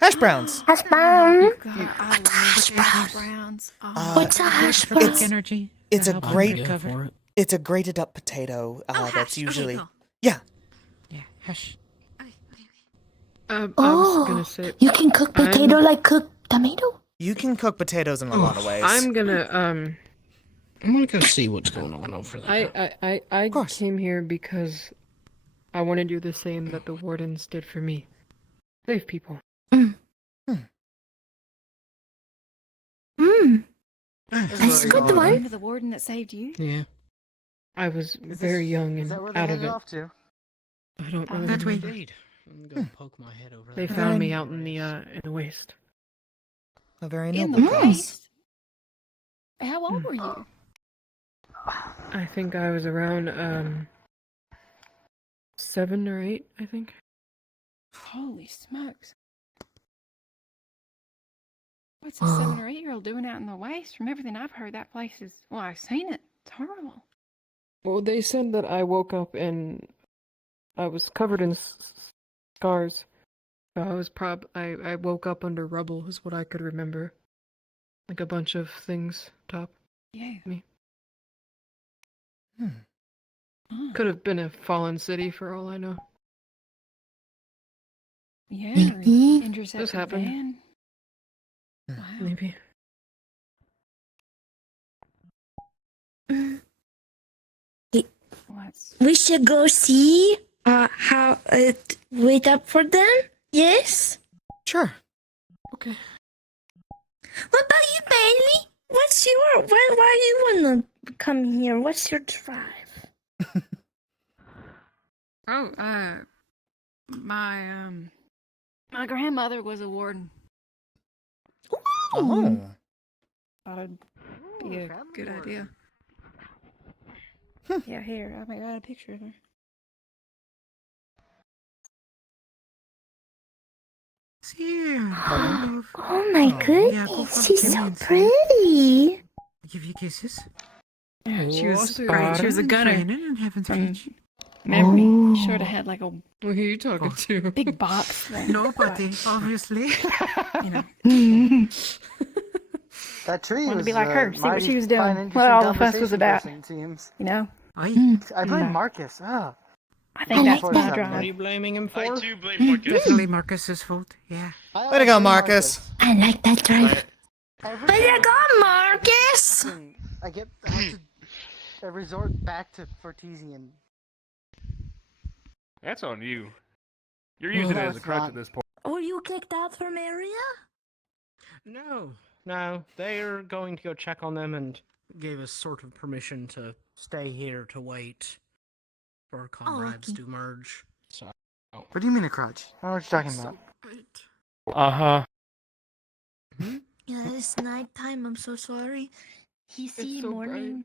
Hash browns. Hash brown. Hash browns. What's a hash brown? It's a I'm great. good for it. It's a grated up potato. That's hash. usually. Okay, cool. Yeah. I was Oh, gonna say. you can cook potato like cook tomato? You can cook potatoes in a lot of ways. I'm gonna I'm gonna go see what's going on over there. I came here because I want to do the same that the wardens did for me. Save people. That's a good one. Remember the warden that saved you? Yeah. I was very young and Where they out of headed it. off to? I don't really That way. remember. Indeed. I'm gonna poke my head over They there. found me out in the waste. A very In noble the cause. waste? How old were you? I think I was around 7 or 8, I think. Holy smokes. What's a 7 or 8-year-old doing out in the waste? From everything I've heard, that place is, well, I've seen it. It's horrible. Well, they said that I woke up and I was covered in scars. So I woke up under rubble is what I could remember. Like a bunch of things top Yeah. me. Oh. Could have been a fallen city for all I know. Yeah. Maybe. Intercepted This happened. van. Wow. Maybe. What's... We should go see how wait up for them. Yes. Sure. Okay. What about you, Bailey? What's your why you wanna come here? What's your drive? Oh, my grandmother was a warden. Oh. Thought it'd be a good idea. Yeah, here, I might write a picture of her. See. Oh my Yeah, go goodness, for she's the so kids. pretty. Give you kisses. Yeah, she was awesome. great. She was a gunner. Training in Heaven's Reach. Memory. She sort of had like a Who are you talking to? big box thing. Nobody, obviously. You know. That tree Wanted to was be like her, see what mighty she was fine, doing, what all the interesting fuss was conversation about. person, it seems. You know? I blame Marcus. I I think that's like my that. What are drive. you blaming him for? I too blame Marcus. Definitely Marcus's fault. Yeah. Way to go, Marcus. I like that drive. Every Way to time go, Marcus! I have to resort back to Fortesian. That's on you. You're using it as a crutch at this point. Were you kicked out from area? No, they're going to go check on them and gave us sort of permission to stay here to wait for our comrades to merge. So. What do you mean a crutch? I don't know what you're talking about. Uh-huh. Yeah, it's nighttime. I'm so sorry. He's so morning.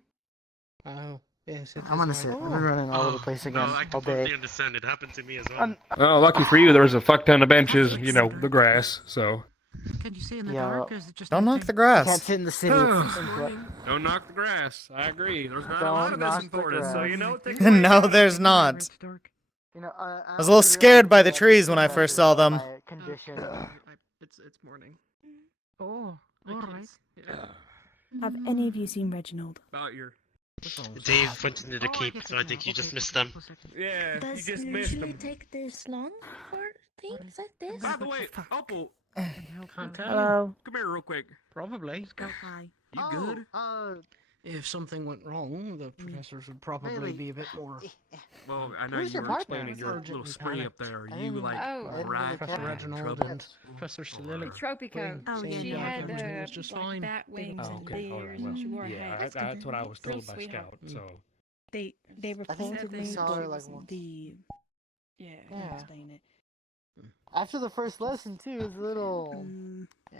Oh, yes. I'm gonna sit. I've been running all over the place again I all completely day. understand. It happened to me as well. Well, lucky for you, there was a fuck ton of benches, you know, the grass, so. Can you see in the Yeah, dark? Or is it just don't knock nighttime? the grass. Can't sit in the city. Don't knock the grass. I agree. There's not a Don't lot of this knock in the Florida, so grass. you know. Take No, there's not. You know, I was a little scared by the trees when I first saw them. Condition. It's morning. Oh, all right. Have any of you seen Reginald? About your. Dave went into the keep, so I think you just missed them. Yeah, Does you just it missed usually them. take this long for things like this? By the way, Opal, Hello. come here real quick. Probably. You good? If something went wrong, the professors would probably Really? be a bit more. Well, I know Who's you your were partner? explaining your Urgently little spree panicked. up there. I Are you didn't- like Oh. right Professor in Reginald trouble? and Professor Solilic. Tropico. Oh, yeah, She yeah, had everything was just like fine. bat wings Oh, and okay. All right. bears, Well, and she wore a yeah, hat. that's what I was Real told by sweetheart. Scout. So. They I think reported we me saw her like once. the Yeah, Yeah. I'll explain it. After the first lesson too, is a little. Yeah.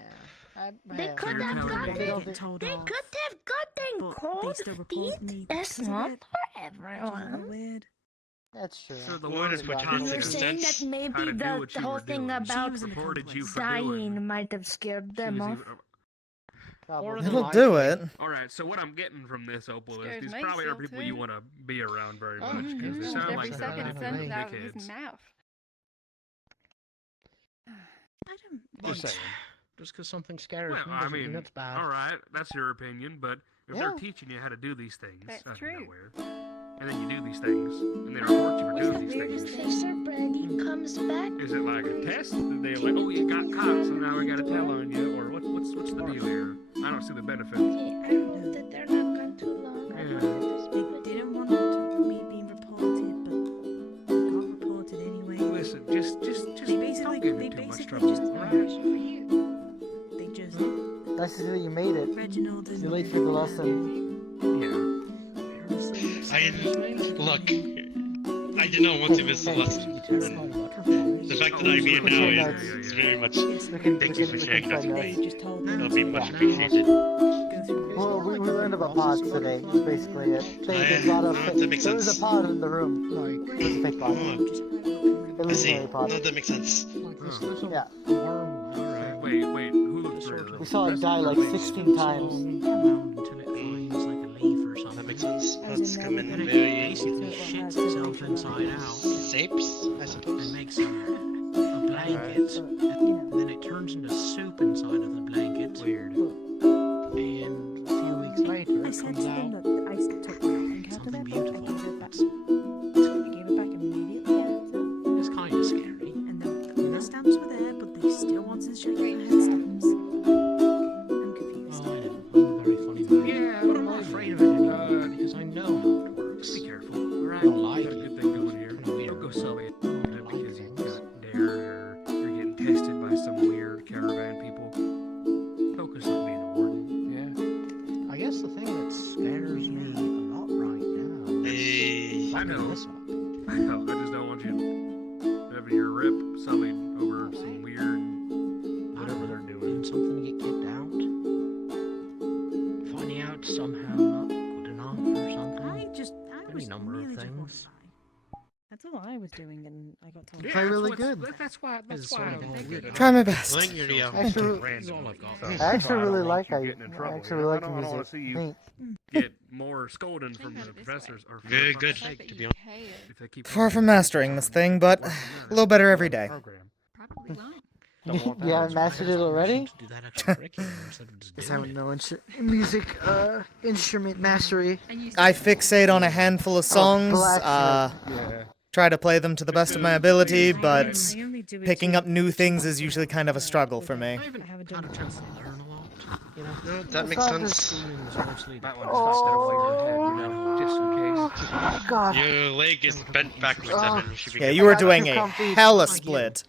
They yeah. could have gotten, They don't they think- could have gotten cold feet. That's not for everyone. That's true. So the word is what you You're saying that maybe the whole thing about dying might have scared them off. It'll do it. Alright, so what I'm getting from this, Opal, is Scares these me probably still, are people too. you want to be around very Oh, much, because they sound every like they're second pretty sentence out of kids. his mouth. Just saying. Just because something scares Well, me I doesn't mean mean, it's bad. alright, that's your opinion, but if Yeah. they're teaching you how to do these things That's out of true. nowhere, and then you do these things, and they report you for What's the doing these weirdest things, Professor Brady comes back. is it like a test? That they're like, oh, you got caught, so now we got to tell on you, or what's the deal here? I don't see the benefit. I hope that they're not gone too long. I Yeah. wanted to speak with They didn't want me being reported, but I got reported anyway. Listen, just They basically, don't get they into too much basically trouble. just alright? They just. That's to see that you made it. Reginald and You're late for the lesson. Look, I did not want to miss the lesson. The fact that I'm here now is very much. Thank you for sharing that with me. That'll be much appreciated. Well, we learned about pods today. That's basically it. They brought up that makes there was sense. a pod in the room. It was a fake pod. I see. Illusionary pod. No, that makes sense. Yeah. Wait, who looked through? We saw it die like 16 times. That makes sense. Pods come in very shits itself inside out. shapes, I suppose. And makes a blanket, and then it turns into soup inside of the blanket. Weird. And a few weeks later, it comes out something beautiful. I gave it back immediately. Yeah, It's kind of scary. and the stamps were there, but they still wanted to show you the head stamps. I'm confused. Oh, I know. I'm a very funny man. Yeah, but I'm not afraid of it anymore because I know how it works. Be careful. Alright. I don't like Got a it. good thing going here. Don't go selling it because you got dared or you're getting tested by some weird caravan people. Focus on being a warden. I guess the thing that scares me a lot right now is I know. this one. I know. I just don't want you having your rip sullied over some weird whatever they're doing. Something to get kicked out. Finding out somehow not good enough or something. I was number of really just things. That's all I was doing, and I got told. You play really good. That's why. It's sort of all weird. Try my best. Playing Yuriel. That's all I've got. I actually really like how you. getting in I trouble. actually really like I the don't want music. to see you Neat. get more scolding from the professors. Or Very good, to be honest. If they keep Far from mastering this thing, but a little better every day. Probably won't. You haven't mastered it already? Do that extracurricular instead of just Guess doing I would it. know music instrument mastery. I fixate on a handful of songs, blacksmith. try to play them to the best of my ability, but I only do it picking to- up new things is usually kind of a struggle for me. I haven't done it. Chance to learn a lot. You know? No, that makes sense. Schooling's mostly Might want to stop there while you're ahead, you know, just in case. God. Your leg is bent backwards, Evan. You should be Yeah, careful. you were doing a hella split.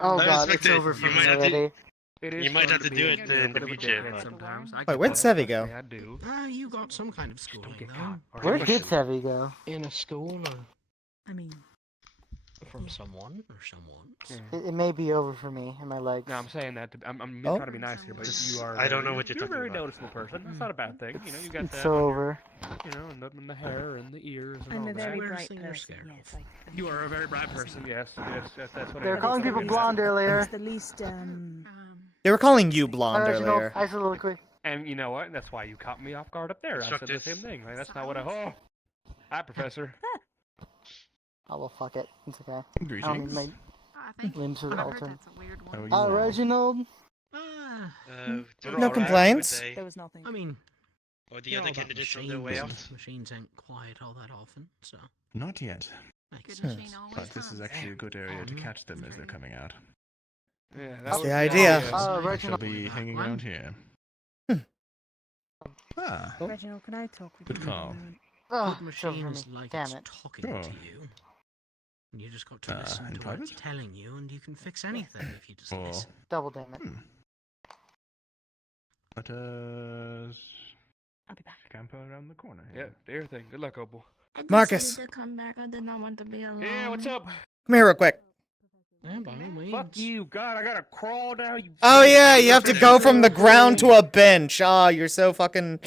Oh I god, respect it's it. over for You me might have to- already. It You might have to do it in the future. Wait, where'd Sevi go? I do. You got some kind of schooling, though. Where did Sevi go? In a school or I mean, from someone or someone. It may be over for me and my legs. No, I'm saying that. I'm Oh. trying to be nice here, but you are. I don't know what you're You're a talking very about. noticeable person. That's not a bad thing. You know, you got It's that. so on your- over. You know, and the hair and the ears and I'm all a very that. bright Singer person. scarecrow. Yes, like, You are a very bright person. Yes, that's what. They were I calling people blonde earlier. it's the least They were calling you blonde Original earlier. isoliloquy. And you know what? That's why you caught me off guard up there. I said the Constructive. same thing. Like, that's not what I. Oh, hi, Professor. Oh well, fuck it. It's okay. Greetings. My limbs are I've altered. How are you? Reginald. They're No all right, complaints. would they? there was nothing. I mean, Or the you other know about candidates on their way out? Machines ain't quiet all that often, so Not yet. makes But sense. this is actually a good area to catch them as they're coming out. Yeah, That's was the idea. Shall Reginald. be hanging around here. Ah, Reginald, can I talk with good you? call. Oh, Good shove for me. machines like Damn it's it. talking Sure. to you. And you just got to listen in to what it's private? telling you, and you can fix anything if you just Or listen. Double damn it. let us I'll be back. camper around the corner. Yeah, dear thing. Good luck, Opal. I Marcus. decided to come back. I did not want to be alone. Yeah, what's up? Come here real quick. Yeah, by all means. Fuck you, God! I gotta crawl down. You. Oh yeah, you have to go from the ground to a bench. Ah, you're so fucking...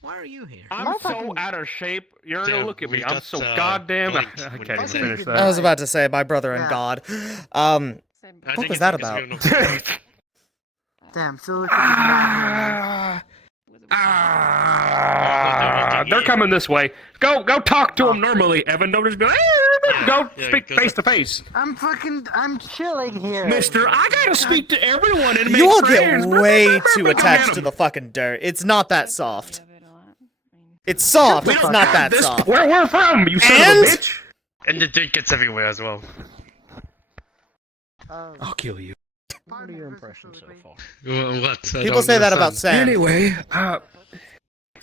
Why are you here? I'm so out of shape. Uriel, Damn, look at me. we I'm got, so goddamn. blanked I when can't you even said finish it. that. I was about to say, my brother and God. I What think was it's that because about? we don't know. Damn, still looking at They're coming this way. Go talk to them normally, Evan. Don't just be like, go yeah, speak go face to face. I'm chilling here. Mister, I gotta speak to everyone and You make all get friends. way too attached to the fucking dirt. It's not that soft. It's soft, We it's don't not have that this soft. Where we're from, you son And? of a bitch. And the dirt gets everywhere as well. I'll kill you. What are your impressions so far? What? I People don't say that about understand. Sam. Anyway,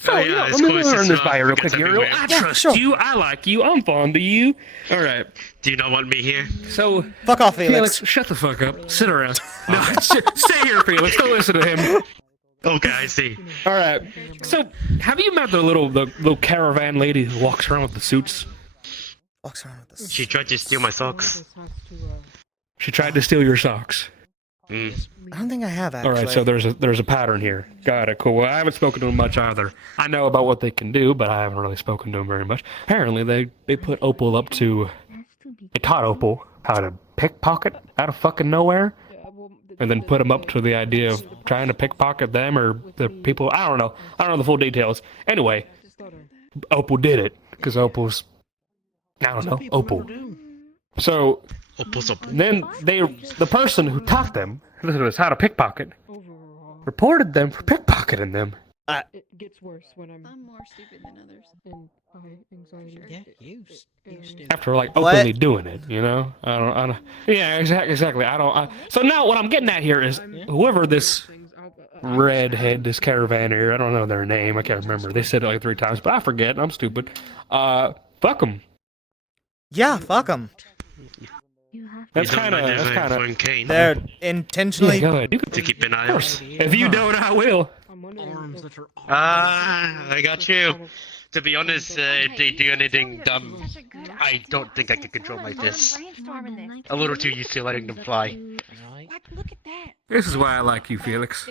So, Oh, you know, yeah, it's let me close run as this well. by you real Gets quick, Yuriel. everywhere. I trust you. I like you. I'm fond of you. All right. Do you not want me here? So, fuck off, Felix. Shut the fuck up. Sit around. No, stay here, Felix. Don't listen to him. Okay, I see. All right. So, have you met the little caravan lady who walks around with the suits? Walks around with the suits. She tried to steal my socks. She tried to steal your socks. I don't think I have, actually. All right, so there's a pattern here. Got it. Cool. Well, I haven't spoken to them much either. I know about what they can do, but I haven't really spoken to them very much. Apparently, they put Opal up to. They taught Opal how to pickpocket out of fucking nowhere, and then put him up to the idea of trying to pickpocket them or the people. I don't know. I don't know the full details. Anyway, Opal did it because Opal's. I don't know. Opal. So. Then the person who taught them how to pickpocket reported them for pickpocketing them. It gets worse when I'm more stupid than others. And high anxiety. Yeah, you stupid. After like openly doing it, you know. I don't. Yeah, exactly. So now what I'm getting at here is whoever this redhead, this caravaner, I don't know their name. I can't remember. They said it like 3 times, but I forget. I'm stupid. Fuck them. Yeah, fuck them. That's kind of. They're intentionally. Yeah, go ahead. You can, to keep an eye on. If you don't, I will. I got you. To be honest, if they do anything dumb, I don't think I can control my fists. A little too used to letting them fly. Look at that. This is why I like you, Felix.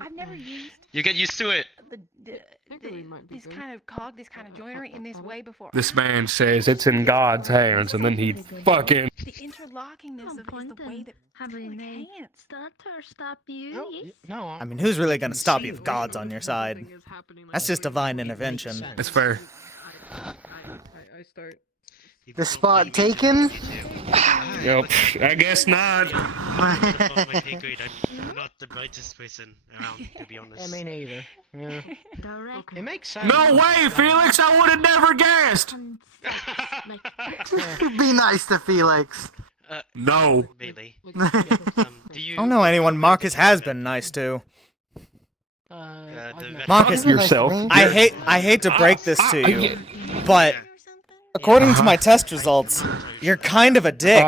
I've never used You get used to it. this kind of cog, this kind of joinery in this way before. This man says it's in God's hands, and then he fucking. The interlockingness of it is the way that hands. Stop you. No. I mean, who's really gonna stop you if God's on your side? That's just divine intervention. That's fair. I start. The spot taken? Yep, I guess not. I'm not the brightest person around, to be honest. Me neither. Yeah. It makes sense. No way, Felix! I would have never guessed! Be nice to Felix. No. Maybe. I don't know anyone Marcus has been nice to. Marcus, yourself. I hate to break this to you, but according to my test results, you're kind of a dick.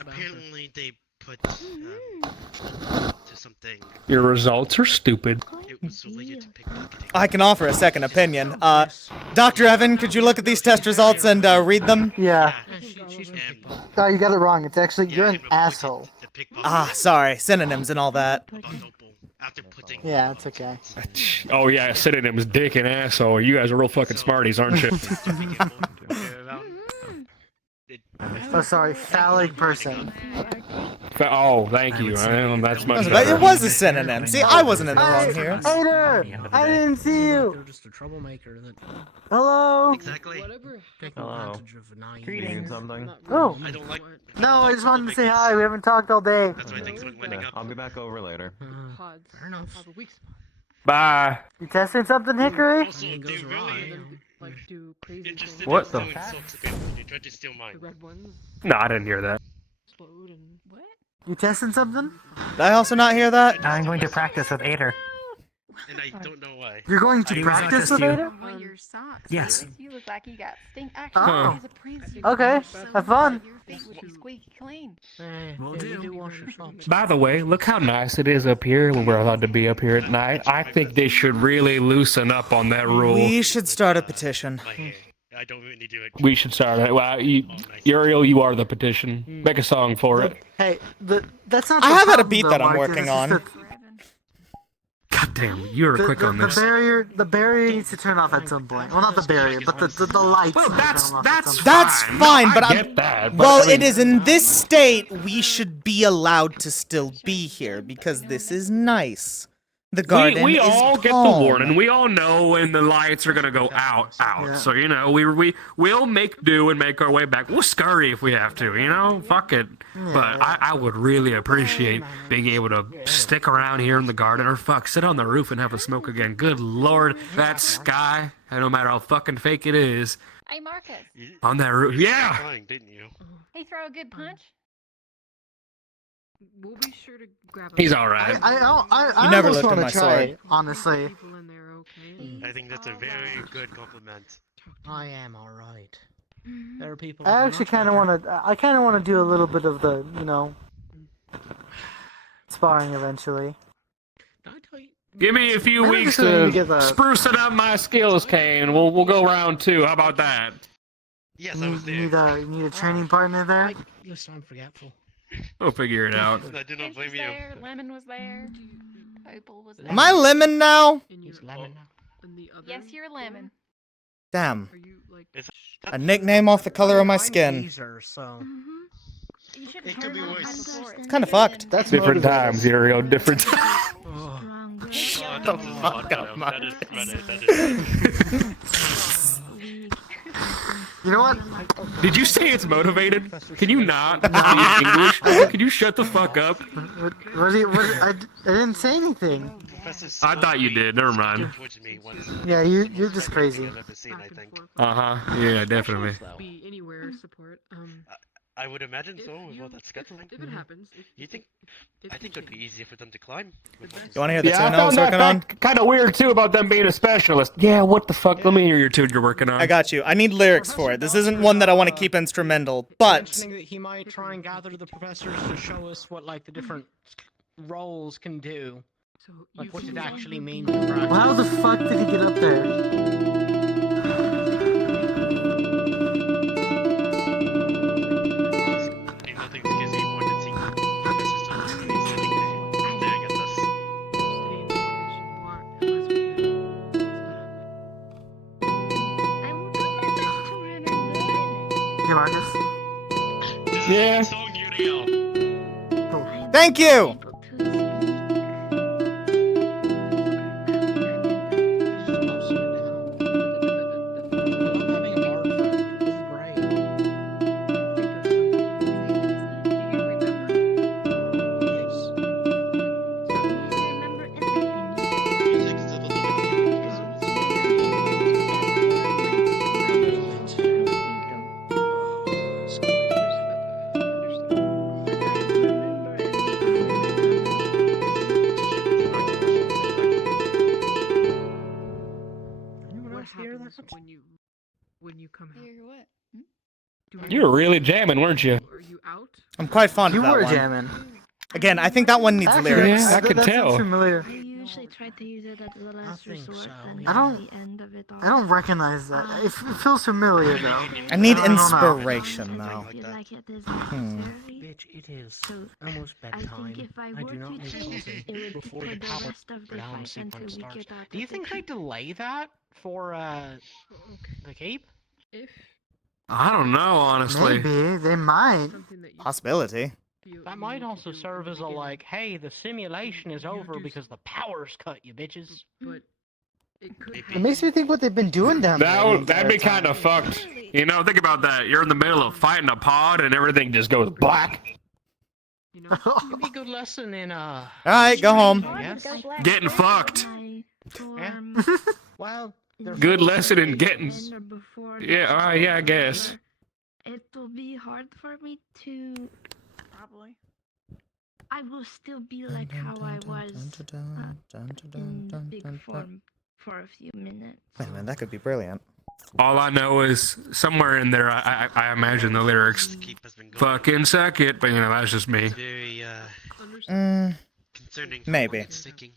Apparently they put to something. Your results are stupid. It was related to pickpocketing. I can offer a second opinion. Dr. Evan, could you look at these test results and read them? Yeah. No, you got it wrong. It's actually, you're an asshole. Ah, sorry. Synonyms and all that. Yeah, it's okay. Oh yeah, synonyms, dick and asshole. You guys are real fucking smarties, aren't you? Oh, sorry, phallic person. Oh, thank you. That's much But better. it was a synonym. See, I wasn't in the wrong here. Hater! I didn't see you! You're just a troublemaker that Hello? Exactly. taking Hello. advantage of naive. Greetings. Something. Oh. I don't like. No, I just wanted to say hi. We haven't talked all day. That's why things went Yeah, up. I'll be back over later. Fair enough. Bye. You testing something, Hickory? Also, they really Like do crazy interested What in the doing fuck? socks again. They tried to steal mine. The red ones No, I didn't hear that. explode and what? You testing something? Did I also not hear that? I'm going to practice with Ader. And I don't know why. You're going to practice with Ada? your socks. Yes. You look like you got stink. Actually, Oh. he's a prince. You Okay, have fun. Your feet would be squeaky clean. You do wash your socks. By the way, look how nice it is up here when we're allowed to be up here at night. I think they should really loosen up on that rule. We should start a petition. I don't really do it. We should start it. Well, Uriel, you are the petition. Make a song for it. Hey, that's not I the have had a problem, beat though, that I'm Marcus. working It's just on. that God damn, you were quick on this. The barrier needs to turn off at some point. Well, not the barrier, but the lights. Well, need to that's turn off at that's some That's fine, but I I'm. get that. But Well, I mean, it is in this state we should be allowed to still be here because this is nice. The garden we is all get the calm. warning. We all know when the lights are gonna go out. Yeah. So you know, we'll make do and make our way back. We'll scurry if we have to. You know, fuck it. But I would really appreciate being able to stick around here in the garden, or fuck, sit on the roof and have a smoke again. Good lord, that sky, and no matter how fucking fake it is, Hey, Marcus. on that roof. You Yeah. started crying, didn't you? He throw a good punch. We'll be sure to grab. He's all right. I never almost lifted want my to try, sword. honestly. People in there, okay? I think that's a very good compliment. I am alright. There are people. I actually kind of want to. I kind of want to do a little bit of the, sparring eventually. Give me a few I weeks just need to to get the- sprucing up my skills, Kane. We'll go round 2. How about that? Yes, You need a training partner there. Listen, I'm forgetful. We'll figure it out. I do not blame you. There, Lemon was there. Opal was there. Am I lemon now? He's lemon now. Yes, you're Lemon. Damn. Is A nickname off the color of my skin. Laser, so. It could be worse. It's kind of fucked. That's Different motivating. times, Uriel. Different times. Shut the fuck up, That is Reddit. You know what? Did you say it's motivated? Can you not speak English? Can you shut the fuck up? I didn't say anything. I thought you did. Never mind. Yeah, you're just crazy. Yeah, definitely. Be anywhere support. I would imagine so with all that scuttling. If it happens, You think? I think it would be easier for them to climb. You want to hear the Yeah, tune I I was found working that on? kind of weird too about them being a specialist. Yeah, what the fuck? Let me hear your tune you're working on. I got you. I need lyrics for it. This isn't one that I want to keep instrumental, but Mentioning that he might try and gather the professors to show us what like the different roles can do. Like what it actually means in practice. Well, how the fuck did he get up there? Nothing gives me more than seeing professors to listen to these. I think they're staring at us. Hey, Marcus. Yeah. Song Yuriel. thank you. When you come out. Hear what? You were really jamming, weren't you? Are you out? I'm quite fond You of that were one. jamming. Again, I think that one needs Actually, lyrics. Yeah, I could that tell. sounds familiar. I usually try to use it at the last resort and I don't- at the end of it all. I don't recognize that. It feels familiar though. I need I don't know. inspiration, though. I feel like it is Hmm. necessary. Bitch, it is So almost I bedtime. think if I I were do not to need change coffee it, it would before be the for the power rest of the down fight sequence until we starts. get out. Do you of the think they keep. delay that for the keep? If I don't know, honestly. Maybe they might. Possibility. That might also serve as a like, hey, the simulation is over because the power's cut, you bitches. But it could It makes me think what they've been doing down there. That'd be kind of fucked. You know, think about that. You're in the middle of fighting a pod and everything just goes black. It'd be a good lesson in All right, go home. Yes. Getting fucked. Yeah. Well, Good lesson in getting. Or before Yeah, yeah, I guess. it will be hard for me to. Probably. I will still be like how I was in big form for a few minutes. Wait a minute, that could be brilliant. All I know is somewhere in there, I imagine the lyrics. Fucking suck it, but you know, that's just me. Very concerning. Maybe. It's sticking.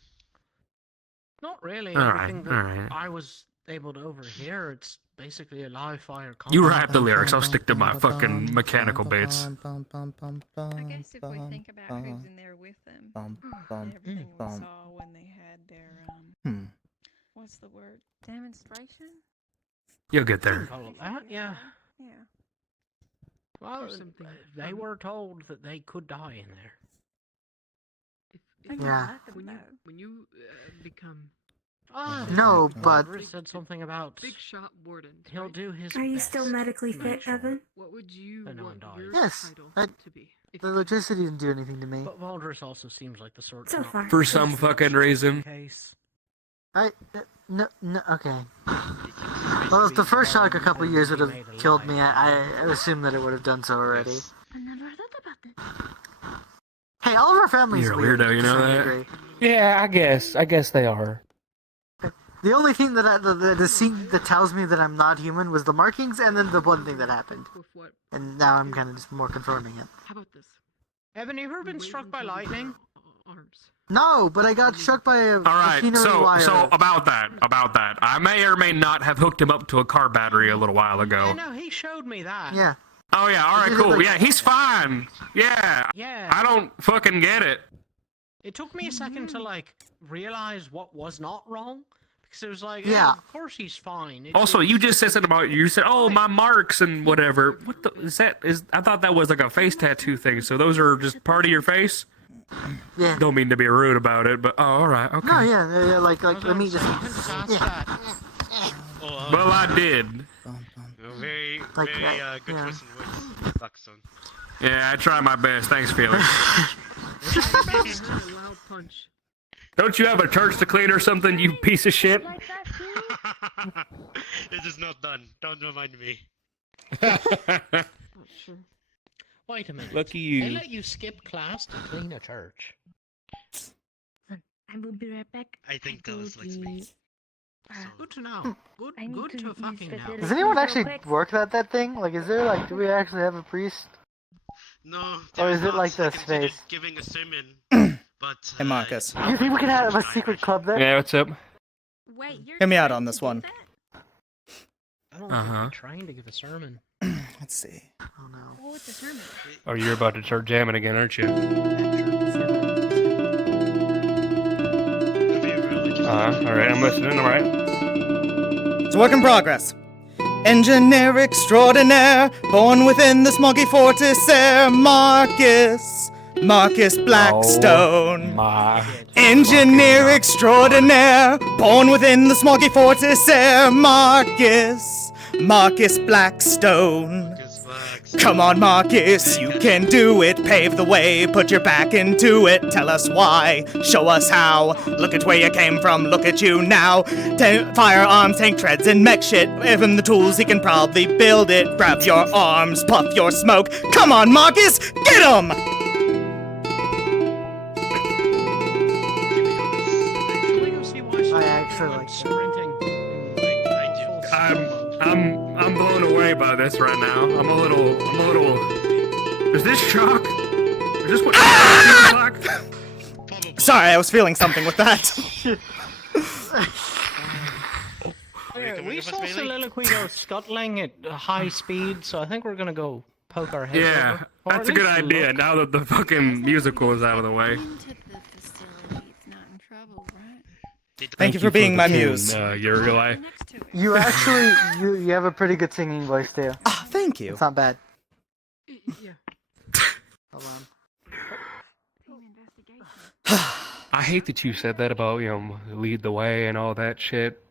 not really. All right, Everything that all right. I was able to overhear, it's basically a live fire. You rap the lyrics, I'll stick to my fucking mechanical bits. I guess if we think about who's in there with them, everything we saw when they had their what's the word? Demonstration? You'll get there. All of that, yeah. Yeah. Well, they were told that they could die in there. Yeah. When you become No, but Walter said something about big shot wardens. he'll do his Are you best still medically fit, Evan? What would you But no one want dies. your yes, title to be? the electricity didn't do anything to me. But Valdris also seems like the sort So not- far. For some fucking reason. Case. No, okay. Well, if the first shock a couple years would have killed me, I assume that it would have done so already. I never thought about it. Hey, all of our families You're a weird. weirdo, you to know some that? degree. Yeah, I guess they are. The only thing the scene that tells me that I'm not human was the markings, and then the one thing that happened. And now I'm kind of just more confirming it. How about this? Haven't you ever been struck by lightning? No, but I got struck by a All right, machinery wire. so about that, I may or may not have hooked him up to a car battery a little while ago. Yeah, no, he showed me that. Yeah. Oh yeah, all right, cool. Yeah, he's fine. Yeah. Yeah. I don't fucking get it. It took me a second to like realize what was not wrong because it was like, Yeah. yeah, of course he's fine. Also, you just said something about you said, "Oh, my marks and whatever." What the is that? Is I thought that was like a face tattoo thing. So those are just part of your face. Yeah. Don't mean to be rude about it, but all right, okay. No, yeah, like let me just. Yeah. Well, I did. Very, Like, very good yeah. choice in words, Blackstone. Yeah, I try my best. Thanks, Felix. Loud punch. Don't you have a church to clean or something, you piece of shit? This is not done. Don't remind me. Wait a minute. Lucky you. They let you skip class to clean a church. I will be right back. I think Dallas likes me. Good to know. Good to fucking know. Does anyone actually work at that thing? Like, is there like, do we actually have a priest? No. Or is it not. like the I considered space? giving a sermon, but Hey, Marcus. You think we could have a secret club there? Yeah, what's up? Wait, you're Hear me out on this one. I don't Uh-huh. know. I'm trying to give a sermon. Let's see. Oh no. Oh, it's a sermon. Oh, you're about to start jamming again, aren't you? Alright, I'm listening, alright. It's a work in progress. Engineer extraordinaire, born within the smoggy fortress air, Marcus Blackstone. My. Engineer extraordinaire, born within the smoggy fortress air, Marcus Blackstone. Come on, Marcus, you can do it. Pave the way, put your back into it. Tell us why, show us how. Look at where you came from, look at you now. Firearms, tank treads, and mech shit. Given the tools, he can probably build it. Grab your arms, puff your smoke. Come on, Marcus, get him! I actually like sprinting. I'm blown away by this right now. I'm a little. Is this shock? Is this what it feels like? Sorry, I was feeling something with that. We saw Soliloquy go scuttling at high speed, so I think we're gonna go poke our heads Yeah, over. Or that's at a good least idea. look. Now that the fucking musical is out of the way. Thank you for being my the tune, muse. Yuriel. You actually, you have a pretty good singing voice too. Ah, thank you. It's not bad. Yeah. Hold on. I hate that you said that about, lead the way and all that shit.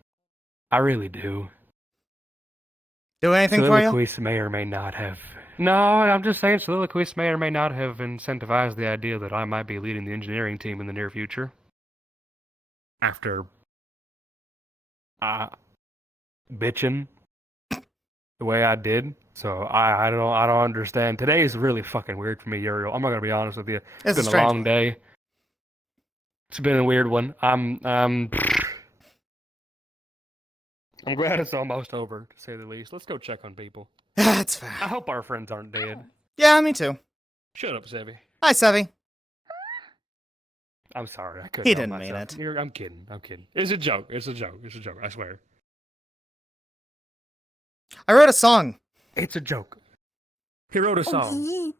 I really do. Do anything for you? Soliloquies may or may not have. No, I'm just saying Soliloquies may or may not have incentivized the idea that I might be leading the engineering team in the near future. After bitching the way I did. So I don't understand. Today is really fucking weird for me, Yuriel. I'm not gonna be honest with you. It's It's a been a strange long one. day. It's been a weird one. I'm glad it's almost over, to say the least. Let's go check on people. Yeah, that's fair. I hope our friends aren't dead. Yeah, me too. Shut up, Sevy. Hi, Sevy. I'm sorry. I couldn't. He help didn't mean myself. it. I'm kidding. It's a joke. It's a joke. I swear. I wrote a song. It's a joke. He wrote a song.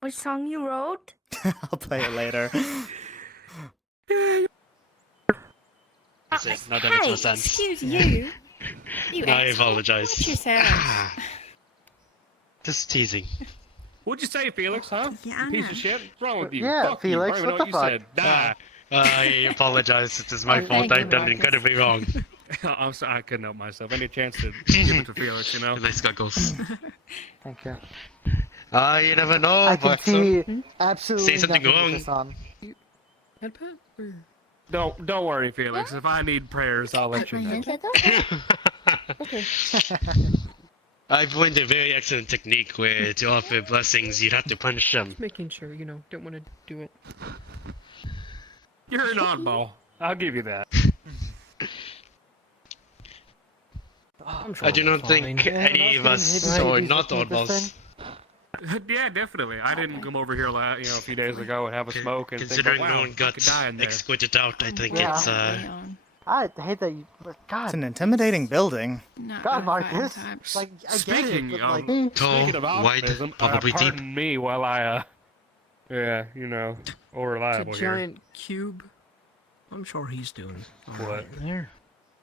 What song you wrote? I'll play it later. Now that makes more sense. Excuse you. You I asshole. apologize. Watch yourself. Just teasing. What'd you say, Felix, huh? Yeah, You piece of shit? What's wrong with you? Yeah, Fuck Felix, you. I don't what even the know what you said. I apologize. It is my Oh, fault. thank you, I've done Marcus. incredibly wrong. I'm sorry. I couldn't help myself. Any chance to give it to Felix, Nice goggles. Thank you. You never know. I can Blackstone. see absolutely Say something nothing wrong. with this on. Don't worry, Felix. If I need prayers, I'll let you know. Okay. I've learned a very excellent technique where to offer blessings, you'd have to punch them. Just making sure, don't want to do it. You're an oddball. I'll give you that. I do not think any of us are not oddballs. Yeah, definitely. I didn't come over here, a few days ago and have a smoke and Considering think, wow, no one got die in there. escorted out, I think Yeah. it's I hate that you. But God. It's an intimidating building. God, Marcus. Like, I Speaking get it, but like. speaking of wide, optimism, probably deep. pardon me while I, or reliable It's a here. giant cube. I'm sure he's doing What? There.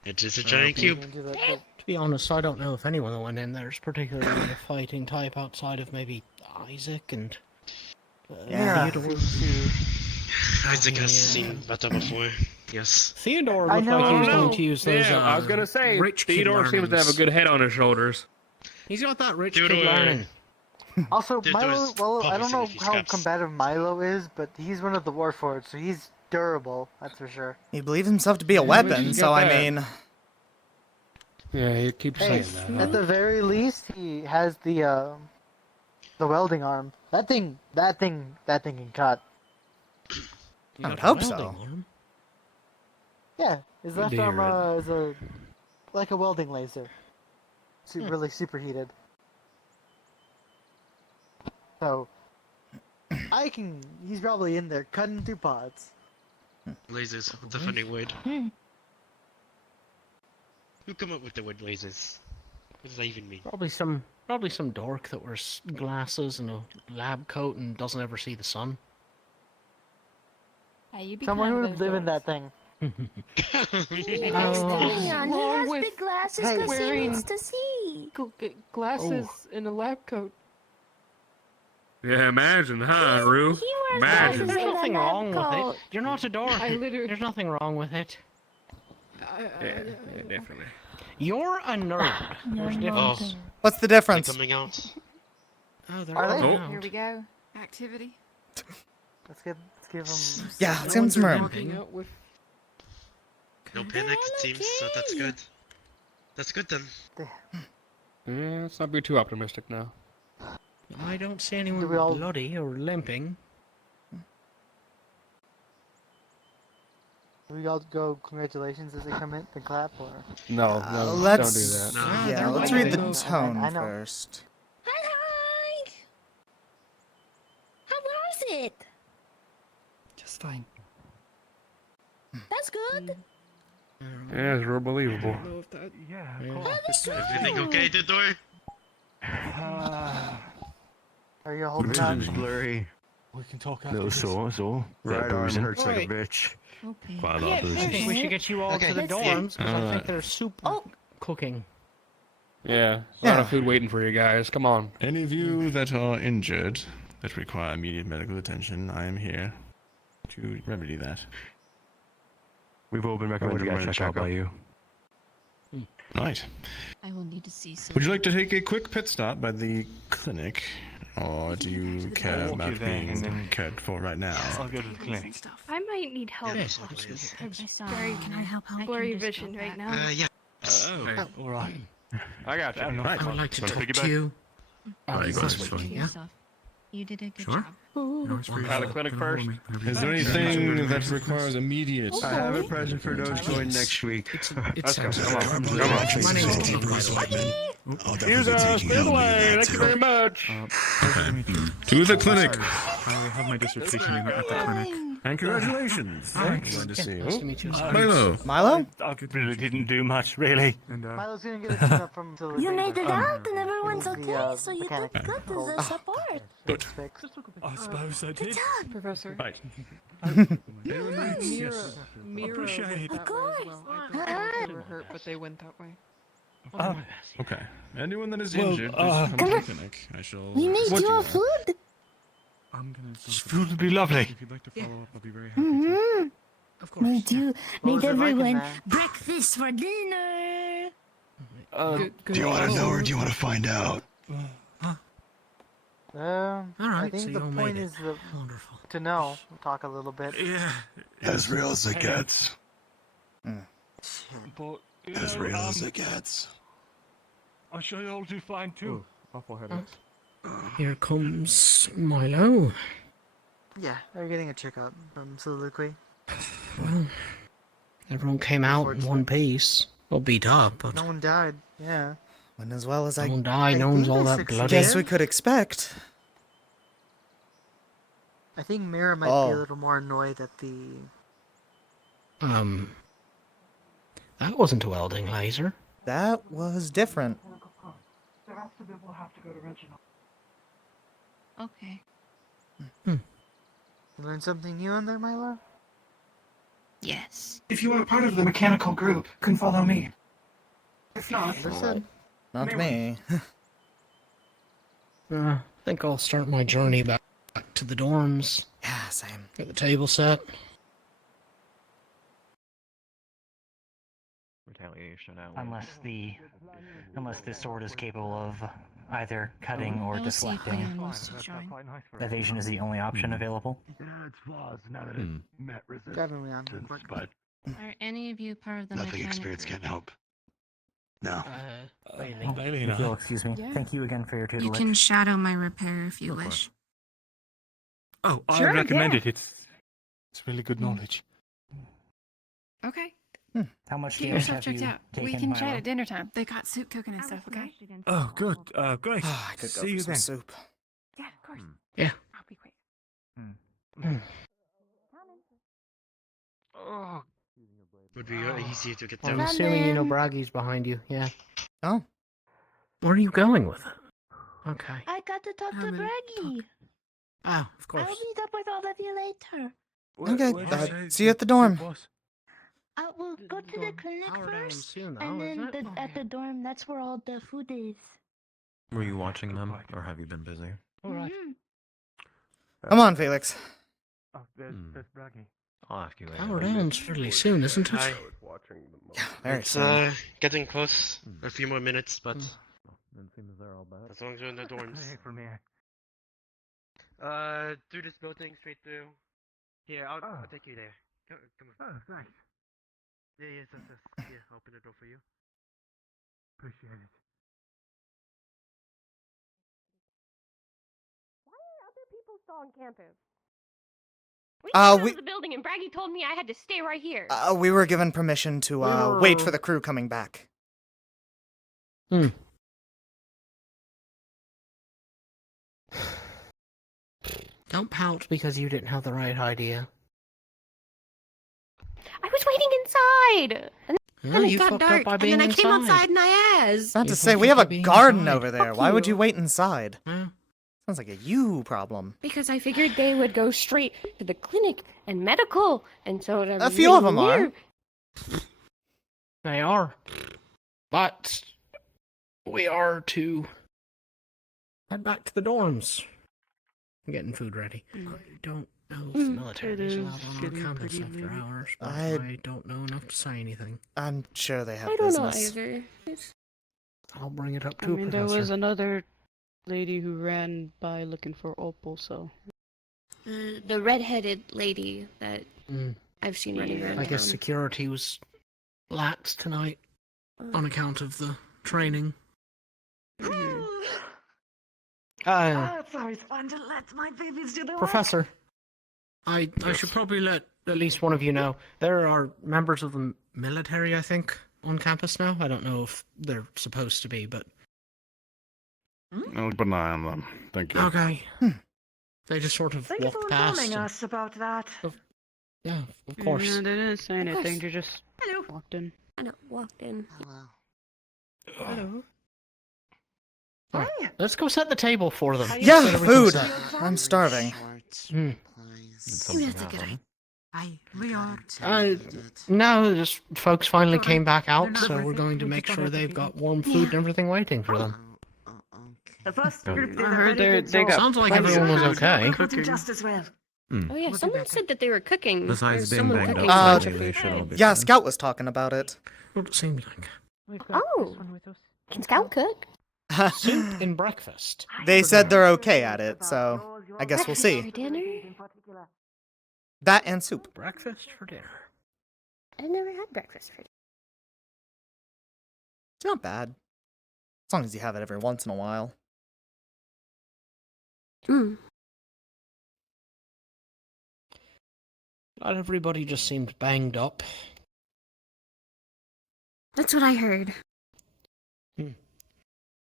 It is a giant cube. To be honest, I don't know if anyone that went in there is particularly a fighting type outside of maybe Isaac and Yeah. Theodore. Isaac has seen better before. Yes. Theodore looked like he was going to use those. Yeah, I was gonna say, rich kid Theodore seems to have a learnings. good head on his shoulders. He's got that rich Theodore- kid learning. Also, There's Milo. Well, I don't know policy how scraps. combative Milo is, but he's one of the Warforged, so he's durable. That's for sure. He believes himself to be a Yeah, where'd weapon, you so get I that? mean, Yeah, he keeps Hey, saying that. at the very least, he has the welding arm. That thing can cut. I would hope so. Yeah, his left Dear arm is like a welding laser. Really superheated. So, he's probably in there cutting through pods. Lasers, what's a funny word? Who come up with the word lasers? What does that even mean? Probably some dork that wears glasses and a lab coat and doesn't ever see the sun. Hey, you be Someone kind who of would those live in dorks. that thing. Hang on, he has with big glasses Hey, because he wearing- needs to see. Glasses in a lab coat. Yeah, imagine, huh, Rue? He wears Imagine. glasses There's in a nothing lab wrong with coat. it. You're not a dork. There's nothing wrong with it. Yeah, definitely. You're a nerd. There's a difference. Oh, What's the they're difference? coming out. Oh, they're Are they? coming Oh. out. Here we go. Activity. Let's give him. Yeah, let's give him some room. Walking out with No panic, it seems, so that's good. That's good then. Yeah, let's not be too optimistic now. I don't see anyone we all- bloody or limping. Do we all go congratulations as they come in and clap, or? No, let's don't do that. Yeah, they're let's waving. read the I tone know. first. Hi! How was it? Just fine. That's good. Yeah, it's real believable. Everything okay, Didor? Are you holding Vision's on? blurry. We can talk after Little this. so. Right That arm bruising. hurts like a Right. bitch. Okay. Quite a lot Yeah, of I bruising. think we should get you all Okay, to the let's see. dorms because I think Alright. there's soup cooking. Yeah, a lot of food waiting for you guys. Come on. Any of you that are injured that require immediate medical attention, I am here to remedy that. We've all been recommended to get checked out by you. Right. I will need to see some. Would you like to take a quick pit stop by the clinic, or do you care I'll walk you about there and being then- cared for right now? I'll go to the clinic. I might need help. Yes, I'm please. very, Can I help out? blurry vision right now. Yeah. Hey, All right. I got you. Right. I would like to Wanna talk piggyback? to you. Right, This right, week, right. yeah? You did a good Sure. job. Out of the clinic first. Is there anything that requires immediate? I have a present for those going next week. It Let's go. sounds Come on. from Come the on. My name's Tim, by the way. I'll Here's definitely a take spin you away. Thank you very much. to the clinic. I have my dissertation at the clinic. And congratulations. Glad to see Nice to you. meet you. Milo. Milo? I really didn't do much, really. And Milo's gonna get a tune up from till the You day made it before. out and everyone's The, okay, so you mechanic did good gold. as a support. Good. Fixed. I suppose I Good did. job. Professor. Right. Mira Appreciate went it. that way as well. I don't know if they were hurt, but they went that way. Okay. Anyone that is Well, injured, please come to the clinic. I shall. We made escort you a there. food. I'm gonna. Food would be lovely. If you'd like to follow up, I'll be very happy to. Mm-hmm. Of course. Made you, What was made it like in everyone there? breakfast for dinner. Good Do you want to job. know or do you want to find out? I Alright, think so the you all point made it. is Wonderful. to know. We'll talk a little bit. Yeah. As real as it gets. But, As real as it gets. I'm sure you'll do fine too. Awful headaches. Here comes Milo. Yeah, are you getting a checkup from Soliloquy? Well, everyone came out in one piece. Well, beat up, but No one died. Yeah. Went as well as no I one died. No one's think all they that bloody. guess we could expect. I think Mira might be a little more annoyed at the... That wasn't a welding laser. That was different. Okay. You learned something new on there, Milo? Yes. If you are part of the mechanical group, can follow me. If not, Understood. Not me. I think I'll start my journey back to the dorms. Yeah, same. Get the table set. Retaliation. Unless this sword is capable of either cutting or I will see if deflecting. anyone wants to join. Evasion is the only option available. Yeah, it's flaws now that it met resistance, Definitely on but Are any of you part of the nothing mechanic experience group? can help. No. If you'll excuse me. Yeah. Thank you again for your You tutelage. can shadow my repair if you wish. Oh, Sure, I recommend yeah. it. It's really good knowledge. Okay. How much Get damage yourself have you checked out. We taken, can chat Milo? at dinner time. They got soup cooking and stuff, okay? Oh, good. Great. I could go See for you some then. soup. Yeah, of course. Yeah. I'll be quick. Oh. Would be easier to get I'm down. assuming you know Braggy's behind you. Yeah. Oh. Where are you going with it? Okay. I got to talk to Braggy. Ah, of course. I'll meet up with all of you later. Okay, see you at the dorm. I will go to the clinic first, and then at the dorm, that's where all the food is. Were you watching them, or have you been busy? Alright. Come on, Felix. Oh, there's Braggy. I'll ask you later. Power down's fairly soon, isn't it? Hi. Very It's soon. getting close. A few more minutes, but Didn't seem as they're all bad. as long as you're in the dorms. From here. Through this building, straight through. Here, I'll take you there. Come on. Oh, thanks. Yeah, yes. Yeah, I'll open the door for you. Appreciate it. Why are other people still on campus? We Uh, came out we- of the building and Braggy told me I had to stay right here. We were given permission to wait for the crew coming back. Don't pout because you didn't have the right idea. I was waiting inside. And Well, then it you got fucked up dark, by and being then I came inside. outside and I asked. Not to You say, fucked we up have a by being garden inside. over there. Fuck Why would you you. wait inside? Huh? Sounds like a you problem. Because I figured they would go straight to the clinic and medical, and so it A few of them are. They are. But we are to head back to the dorms. I'm getting food ready. I don't know if the military is allowed on our campus after hours, but I don't know enough to say anything. I'm sure they have I don't know business. either. I'll bring it up I to mean, a there professor. was another lady who ran by looking for Opal, so. The redheaded lady that I've seen running around I guess town. security was lax tonight on account of the training. Sorry, Sponge, let my babies do the work. Professor, I should probably let at least one of you know. There are members of the military, I think, on campus now. I don't know if they're supposed to be, but... I'll keep an eye on them. Thank you. Okay. They just sort of Thank you for walked past. informing and- us about that. Yeah, of course. Yeah, they didn't say anything, course. they just Hello. walked in. I know, walked in. Hello. Right, let's go set the table for them. Yeah, Get everything food. set. I'm starving. Hmm. That's a good idea. We are. No, just folks finally came back out, so we're going to make sure they've got warm food and everything waiting for them. The first group did I a heard very they good got job. Sounds like plenty everyone of was food. okay. Cooking just as well. Oh yeah, someone said that they were cooking. Besides There's being someone banged cooking up, some they should all be Yeah, fine. Scout was talking about it. What it seemed like. Oh, can Scout cook? Soup and breakfast. They said they're okay at it, so I guess we'll For see. dinner? That and soup. Breakfast for dinner. I've never had breakfast for dinner. It's not bad. As long as you have it every once in a while. Mm. Not everybody just seemed banged up. That's what I heard.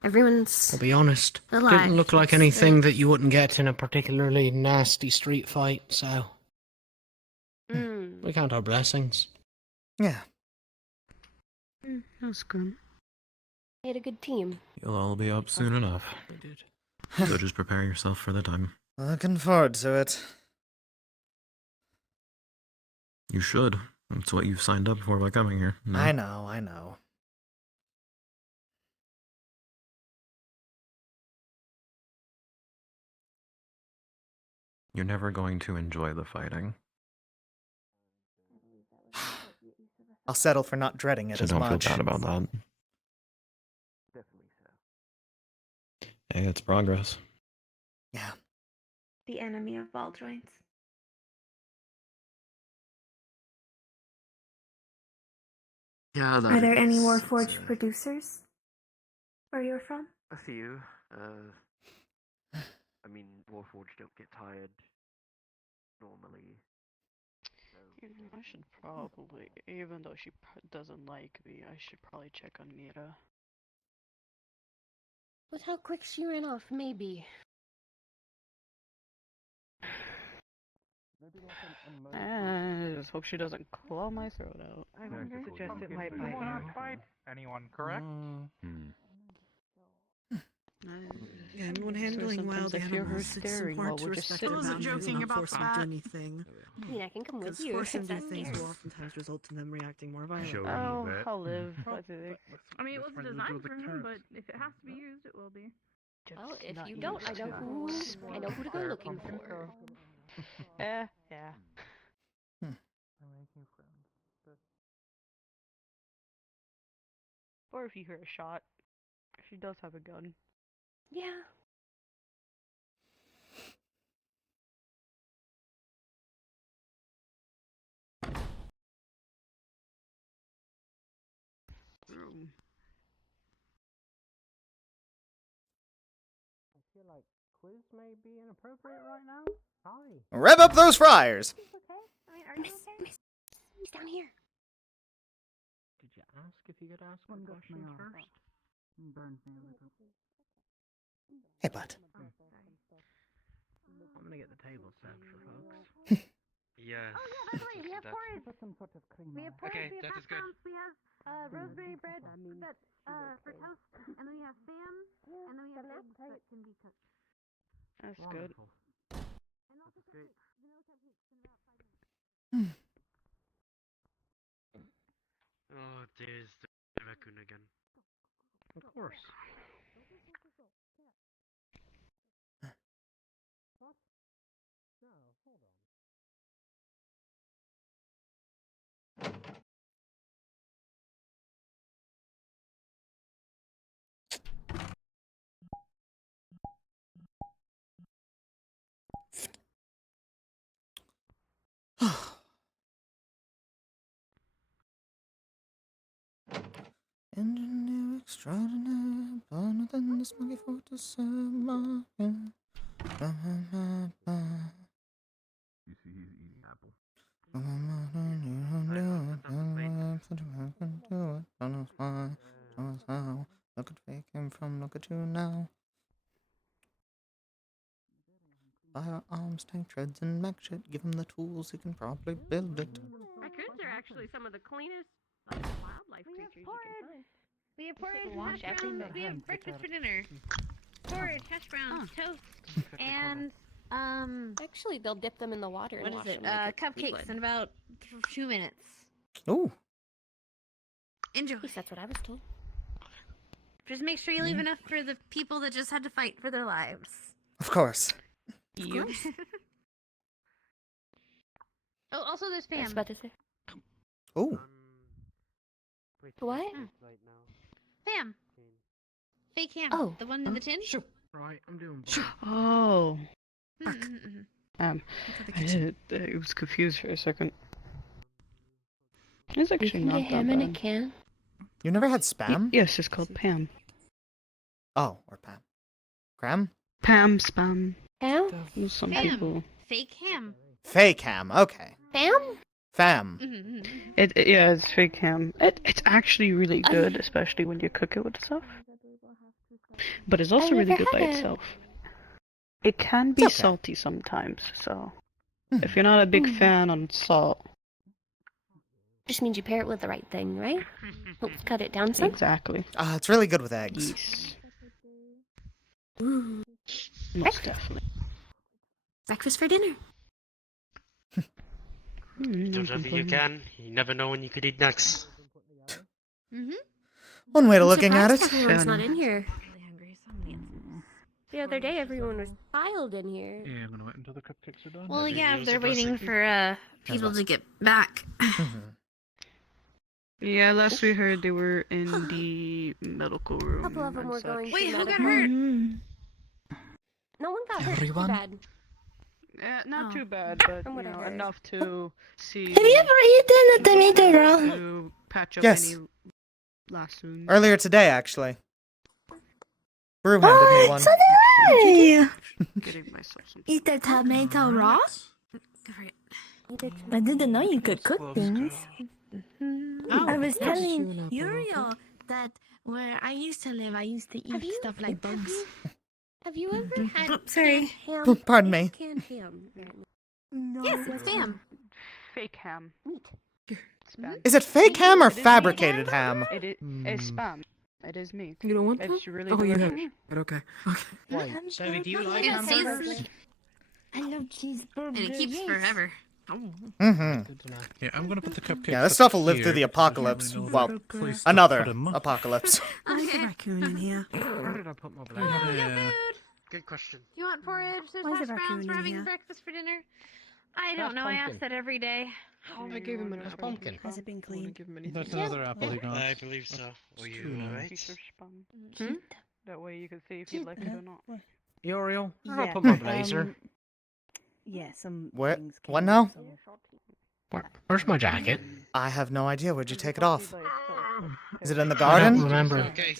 Everyone's I'll be honest. alive. Didn't look like That's anything it. that you wouldn't get in a particularly nasty street fight, so we count our blessings. Yeah. That's good. We had a good team. You'll all be up soon enough. So just prepare yourself for the time. Looking forward to it. You should. That's what you've signed up for by coming here. No? I know. You're never going to enjoy the fighting. I'll settle for not dreading it So as don't much. feel bad about that. Hey, it's progress. Yeah. The enemy of ball joints. Yeah, Are there any Warforged producers where you're from? A few. I mean, Warforged don't get tired normally. I should probably, even though she doesn't like me, I should probably check on Mira. With how quick she ran off, maybe. I just hope she doesn't claw my throat out. I would suggest it might bite you. Bite anyone, correct? And when handling wild animals, it's important to respect their boundaries and not force them to do anything. I mean, I can come with Because you. forcing if them to do that's things fair. will oftentimes result in them reacting more violently. Oh, I'll live. I think. I mean, it wasn't designed for him, but if it has to be used, it will be. Well, if you don't, I know who to go looking for. Yeah. Or if you hear a shot, she does have a gun. Yeah. I feel like quiz may be inappropriate right now. Sorry. Rev up those fryers! He's down here. Did you ask if you could ask one question first? Hey, bud. I'm gonna get the table set for folks. Yes. Oh yeah, that's right. We have porridge. We have porridge. Okay, We have that is good. hash browns. We have rosemary bread that's for toast, and then we have Sam, and then we have eggs that can be cooked. That's good. And also cupcakes. Vanilla cupcakes in about 5 minutes. Oh, there's the raccoon again. Of course. What? No, hold on. Engineer extraordinaire, born within the smoky fortress of my... You see, he's eating apple. Look at where you came from, look at you now. Firearms, tank treads, and mech shit. Give him the tools, he can probably build it. Raccoons are actually some of the cleanest wildlife creatures you can find. We have porridge, wash hash everything. browns. We have breakfast for dinner. Porridge, hash browns, toast, and Actually, they'll dip them in the water and what wash is it? them like a Cupcakes liquid. in about 2 minutes. Ooh. Enjoy. At least that's what I was told. Just make sure you leave enough for the people that just had to fight for their lives. Of course. You. Oh, also there's I was Pam. about to say. Ooh. What? Pam. Fake Pam. Oh. The one in the tin? Right, I'm doing. Oh. Mm-mm-mm. It was confused for a second. It's actually Isn't not it that ham in a bad. can? You never had spam? Yes, it's called Pam. Oh, or Pam. Cram? Pam spam. Pam? Some Pam. people. Fake ham. Fake ham. Okay. Fam? Fam. Yeah, it's fake ham. It's actually really good, especially when you cook it with stuff. But it's also I've really never good by had it. itself. It can be salty sometimes, so if you're not a big fan on salt, Just means you pair it with the right thing, right? Helps cut it down some. exactly. It's really good with eggs. Ooh. Most definitely. Breakfast for dinner. Do whatever you can. You never know when you could eat next. One way of I'm looking at it. surprised everyone's not in here. The other day, everyone was piled in here. Yeah, I'm gonna wait until the cupcakes are done. Well, Every yeah, meal's they're a waiting blessing. for people to get back. Yeah, last we heard they were in the medical room. A couple of them and were such. going. Wait, who got hurt? No one got hurt. Too Everyone? bad. Not too bad, but From what I heard. enough to see. Have you ever eaten a tomato roll? To patch up Yes. any last wounds. Earlier today, actually. Brew handed me one. So did I. Getting myself some. Eat the tomato raw? I didn't know you could cook things. I was telling Yuriel that where I used to live, I used to eat stuff like bugs. Have you ever had sorry. ham? Oh, pardon me. Canned ham. No. Yes, it's ham. Fake ham. Meat. Spam. Is it fake ham or fabricated ham? It is it's spam. It is meat. You don't want It's that? really Oh, you have delicious. it. Okay. Okay. Zoe, do you like It hamburgers? tastes- I love cheeseburgers. And it keeps forever. Mm-hmm. Yeah, I'm gonna put the cupcakes. Yeah, this up stuff will live through here the because I don't apocalypse. really know Well, the place to another put 'em. apocalypse. There's a raccoon in here. Where did I put my Oh, blanket? Good question. You want porridge? There's Why is hash the browns. raccoon We're in having here? breakfast for dinner. I don't know. I ask that every day. I gave him an pumpkin. Has it been cleaned? That's another apple he got. I believe so. Were you Too alright? nice. That way you can see if you like it or not. Uriel, where did I Yeah, put my blazer? Yeah, some What? things came What up, now? so- Where's my jacket? I have no idea. Where'd you take it off? Is it in the I don't garden? remember. Okay.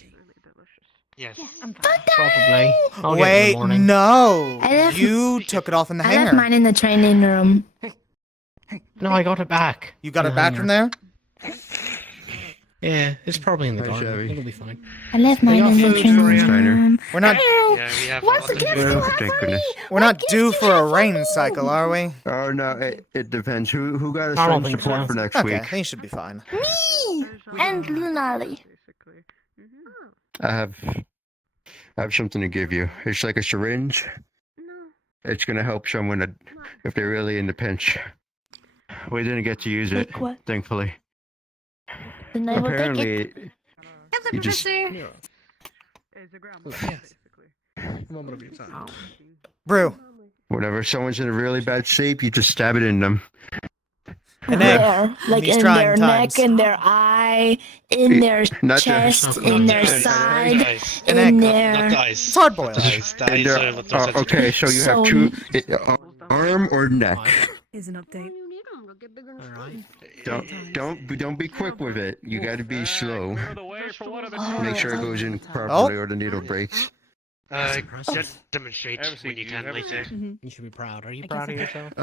Yes. Probably. I'll get it in the Wait, morning. no. I left- You took it off in the I left hangar. mine in the training room. No, I got it back. You got in it the back from there? Yeah, it's probably in the Hi, garden. Chevy. It'll be fine. I left They mine got in the food training for you. room. We're not. Yeah, we have What's a lot the of gift food. for Thank goodness. We're not due for a rain cycle, are we? Oh no, it depends. Who got I don't assigned think support so. for next Okay, week? then you should be fine. Me and Lunali. I have something to give you. It's like a syringe. It's gonna help someone that, if they're really in the pinch. We didn't get to use it, Like what? thankfully. Then I will take it. Apparently, Have the you just professor. It's a gram. Yes. Basically. Moment of your time. Brew. whenever someone's in a really bad shape, you just stab it in them. An egg. Where? Like these in trying their times. neck, in their eye, in their Not their- chest, in their side, An in egg. their. Not the ice. It's hard boiled. The ice. The And ice they're- are what they're okay, so you have two arm or neck. Here's an update. Don't be quick with it. You got to be slow. Make sure it Oh. goes in properly, or the needle breaks. Demonstrate when you can later. You should be proud. Are you proud of yourself?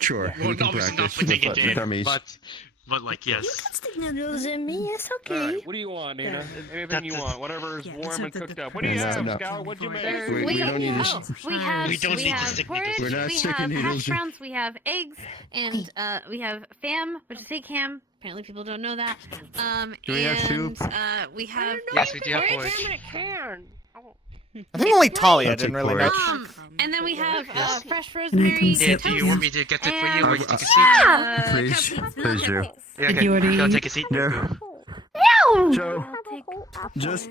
Sure. Well, We can obviously not practice putting with it the in, dummies. but like yes. Stick noodles in me, it's okay. What do you want, Nina? Anything That's you it. want. Whatever is Yeah, warm so and the- cooked the- up. What do you No, have, no. Scout? What'd you make? We don't need to. We have We don't need to have stick porridge, needles. We're not we sticking have needles hash in. browns, we have eggs, and we have fam, which is fake ham. Apparently, people don't know that. Do we have soup? We have Yes, we do have porridge. porridge. I think only Talia I'll didn't take really know. porridge. And then we have fresh Can I rosemary come toast. sit Do you want me to get it for you, or you take a seat? Please, cupcakes, please do. Yeah, okay. you already Go eat? take a seat. No. No! So, I'll take just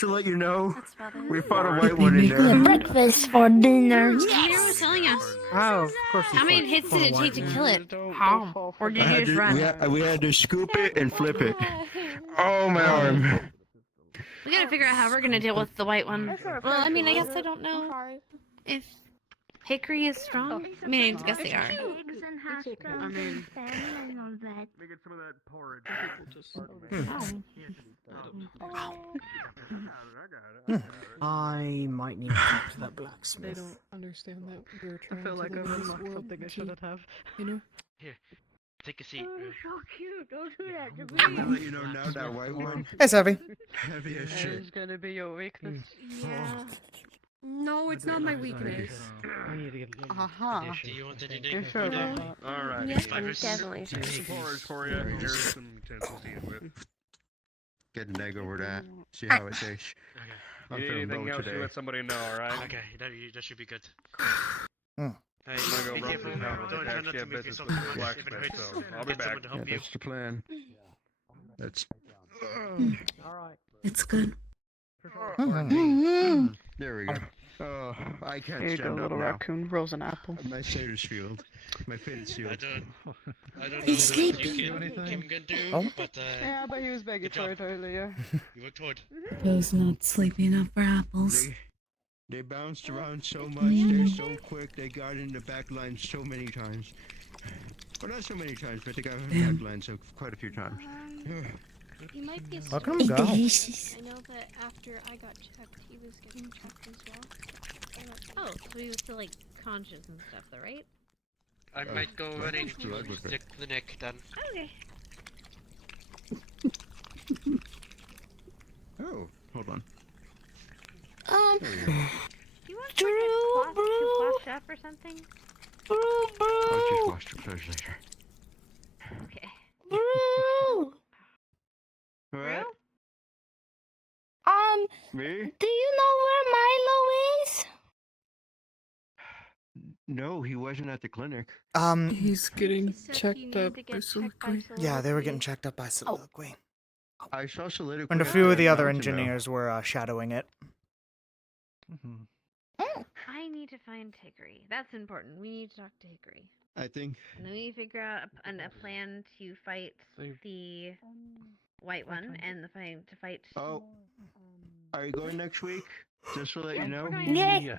to let you know, That's about it. we found a white one in The there. breakfast for dinner. Peter was telling us. Oh, of course. How many hits did it take to kill it? How? Or did you just run? We had to scoop it and flip it. Oh, my arm. We gotta figure out how we're gonna deal with the white one. Well, I mean, I guess I don't know if Hickory is strong? I mean, I guess they are. Eggs and hash browns and salmon and all that. Let me get some of that porridge. I might need to talk to that They blacksmith. don't understand that we're I trying feel to like live I've in this unlocked world something I to, shouldn't have. you know? Here, take a seat. Oh, you're so cute. Don't do that to I'm gonna me. let you know now that white one. Hey, Savvy. Heavy as That shit. is gonna be your weakness. Yeah. No, it's not my weakness. I need to get Aha. Do you want any You're name? sure about that? Alright. Yes, I'm definitely sure. Here's some porridge for you. Here's some utensils to eat with. Get an egg over that. See how it tastes. Okay. I'm You need feeling anything low else, you today. let somebody know, alright? Okay, that should be good. Mm. Hey, I'm gonna go be run careful. this down with Don't the try cash. not Yeah, to move business yourself with too the much. If it blacksmith, hurts, so I'll be get back. someone to help you. That's the plan. That's. Alright. It's good. There we go. Oh, I can't Here you go, stand up little now. raccoon. Rose an apple. My status field. My fate is sealed. I don't know He's what sleeping. you can do, Oh. but Yeah, but he was begging good job. for it earlier. You worked hard. Joe's not sleepy enough for apples. They bounced around so much. They're so quick. They got in the back line so many times. Well, not so many times, but they got in the back line so quite a few times. He might be Let him asleep. go. Delicious. I know that after I got checked, he was getting checked as well. Oh, so he was still like conscious and stuff, though, right? I might go running to blood with the clinic then. Okay. Oh, hold on. Um, There we go. Do you want Drew, to bro. wash up or something? I'll just wash the clothes later. Okay. Bro. What? Me? Do you know where Milo is? No, he wasn't at the clinic. He's getting said he checked needed up to by get checked by soliloquy. Yeah, they were getting checked up by Oh. soliloquy. I saw soliloquy. And a up few there of the at other Mountain, though. engineers were shadowing it. I need to find Hickory. That's important. We need to talk to Hickory. I think. And then we need to figure out a plan to fight the white one and to fight. Oh, are you going next week? Just to let you know. Yeah.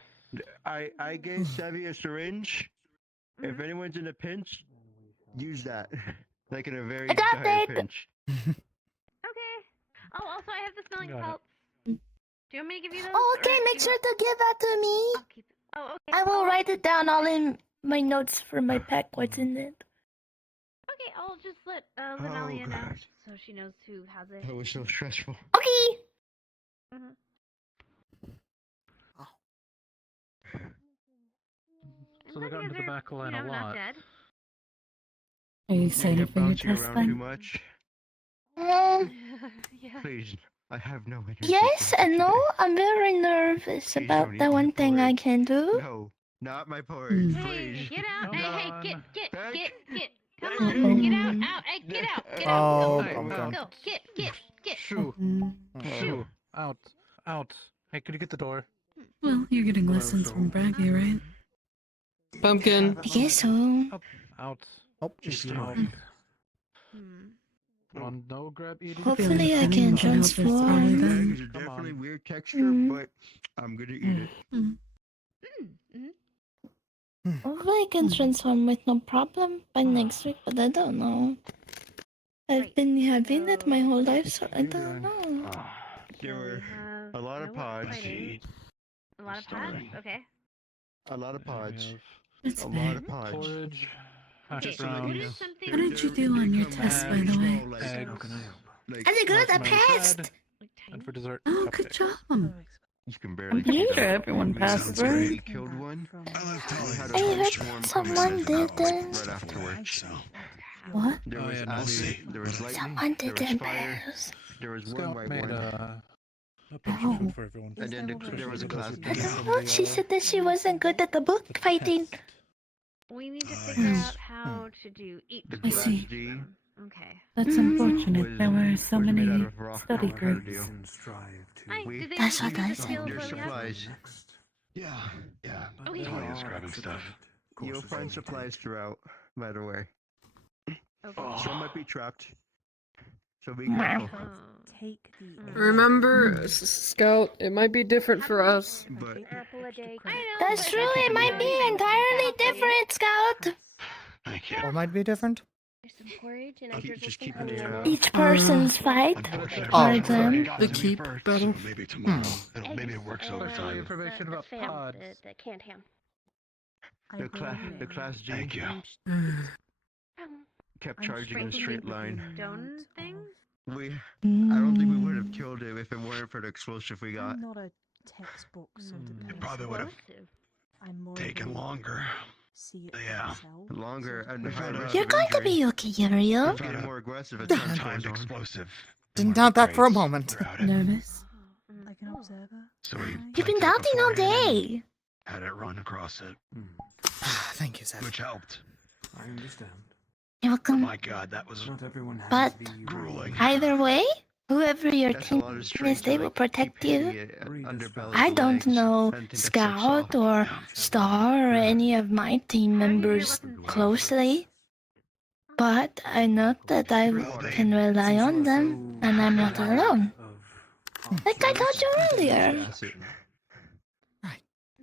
I gave Savvy a syringe. If anyone's in a pinch, use that. Like in a very I got dire it. pinch. Okay. Oh, also I have the smelling salts. Do you want me to give you those? Oh, or okay, do make you sure want- to give that to me. I'll keep it. Oh, okay. I will write it down all in my notes for my pack. What's in it? Okay, I'll just let Oh, Linelia know God. so she knows who has it. That was so stressful. Okay. Mhm. So they got into the back line a Not lot. dead. Are you You excited kept for your bouncing test around too then? much. Yeah. Please, I have no energy. Yes, I know. I'm very nervous Please about don't the eat one my thing I porridge. can do. No, not my porridge, Hey, please. get out! Come Hey, on. get! Back. Come on, get out! Out! Hey, get out! Get out! Oh, Go! I'm Go! gone. Go! Get! Shoo. Oh. Shoo. Out. Out. Hey, could you get the door? Well, you're getting lessons from Braggy, right? Pumpkin. I guess so. Out. Oh, Just Out. Hmm. One, no grab eating. Hopefully I can transform. Egg is a Come definitely on. weird texture, Mm. but I'm gonna eat it. Hopefully I can transform with no problem by next week, but I don't know. I've been having it my whole life, so I don't know. There were have a lot of no pods. fighting. A lot of pods. Okay. A lot of pods. That's A bad. lot of pods. Porridge. Hash Okay, browns. what is something? How did you do on your test, by the way? Eggs. I did good. I marshmallow passed. bread, And for dessert, Oh, good cupcake. job. You can barely. I'm pretty keep sure up. everyone We passed, had right? He killed one. We had a I whole heard swarm someone coming in didn't. right afterwards. What? There Oh, was yeah, no, acid, there was lightning, Someone there was didn't fire, pass. there was one Scout white made one, a bunch of food for everyone. and then there was a class. I don't know. She said that she wasn't good at the book fighting. We need to figure out how to do each. The I class see. D Okay. That's unfortunate. was, There were so was made out many of rock. study How to groups. deal. Hi, We- did they That's give what you I the said. skills There's that we have? supplies. Yeah. Okay. Talia's grabbing stuff. You'll find supplies throughout, by the way. Okay. Some might be trapped, so be careful. Oh. take the. Remember, Scout, it might be different for us. But Apple a day. That's true. It might be entirely different, Scout. Thank you. What might be different? There's some porridge and I keep- just just think keeping I'm it, gonna- Each person's fight Oh, for them. The keep battle. Maybe tomorrow. Maybe it works over Eggs time. information the about fam, pods. the canned ham. the class G Thank you. kept I'm charging in a straight line. Stone thing? I don't think we would have killed him if it weren't for the explosive we got. I'm not a textbook sort of person. Probably would have I'm more taken of a longer. see it Yeah. myself. Longer and We found higher a- risk You're of going to injury. be okay, Yuriel. Getting more aggressive as a time timed goes on. explosive. Didn't doubt that for a moment. Nervous? Like an observer. So we You've been doubting all day. had it run across it, Thank you, Seth. which helped. I understand. You're welcome. My God, that was Not everyone has But grueling. either way, whoever your That's a team lot of is, strength they to, will like, protect keep hitting you. it under belly I to don't legs. know Anything that's so Scout soft. or Star or any of my team members closely, but I know that I can rely on them, and I'm not alone. Like I told you earlier.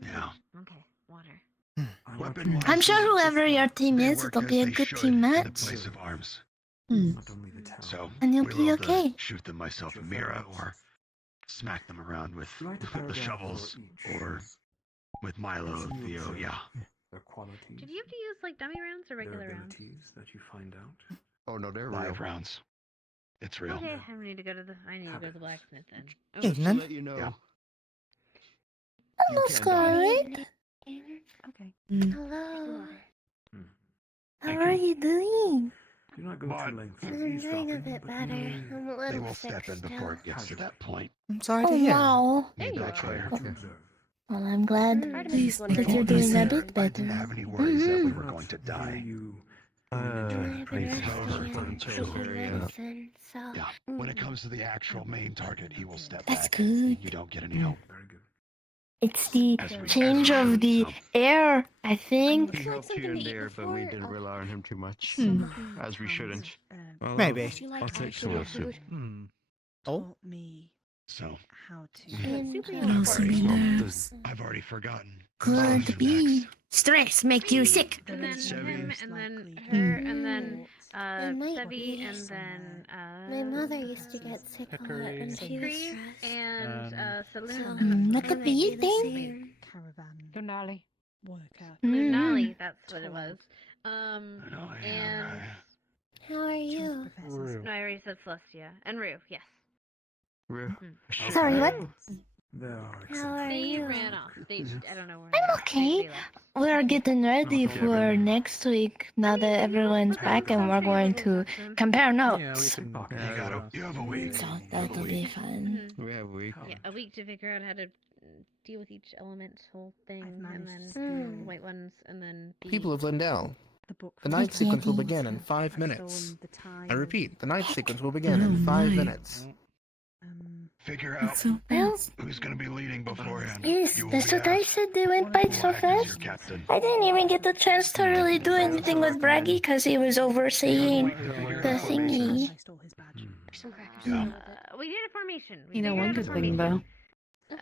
Yeah. Okay, water. Weapon-wise, I'm sure whoever your team they is, work it'll as be a they good should team in the match. place of arms. So And you'll we be love to okay. shoot them myself and Mira, or smack them around with the shovels, or with Milo, Theo. Yeah. Their qualities, Did you have to use like dummy rounds or their regular rounds? abilities that you find out. Oh no, they're real. Live rounds. It's real. Okay, I need to go to the blacksmith then. Oh, Just to let you know. Yeah. Hello, Scarlet. Okay. Hello. How are you doing? Do not go But to lengths of I'm doing a eavesdropping, bit but better. merely I'm a They little will sick step in still. before it gets to that point. I'm sorry to Oh hear. wow. There you That's are. clear. to observe. Well, I'm glad Artemis is one of that my you're favorites. doing a bit I didn't have better. any worries that we Mhm. were going to die. You Pretty I've close. been resting Until and very, medicine, so Yeah. When it comes to the actual main target, he will step That's back. good. You don't get any help. very good. It's the As we- change as we of the should, air, I think. He helped here and there, but we didn't rely on him too much, as we shouldn't. Maybe. I'll take some of soup. Oh. Taught me So how to. And super Could also be nerves. I've already forgotten. Could be. Stress make you sick. and then Sevi. him, and then her, and then And my Sevi, and niece. then My mother used to get sick a lot when she was Hickory, stressed. and Saloon. That could be I it might then. do the same. Caravan Donali. worker. Lunali, that's what it was. And How are you? no, I already said Celestia and Rue. Yes. Sorry, what? There are How are They you? ran off. They, I don't know where. I'm okay. We're getting ready for next week now that everyone's back and we're going to compare notes. You have a week. So that'll be fun. We have a week. Yeah, a week to figure out how to deal with each elemental thing, and managed then the white ones, and then the People of Lindell. The book. The night sequence will begin in 5 minutes. I repeat, the night sequence will begin in 5 minutes. Figure out Well, who's going to be leading beforehand. yes, You will that's be what I asked. said. They went by so Your fast. captain. I didn't even get the chance to really do anything with Braggy because he was overseeing the thingy. we did a formation. We You know, figured one out a good thing formation. though,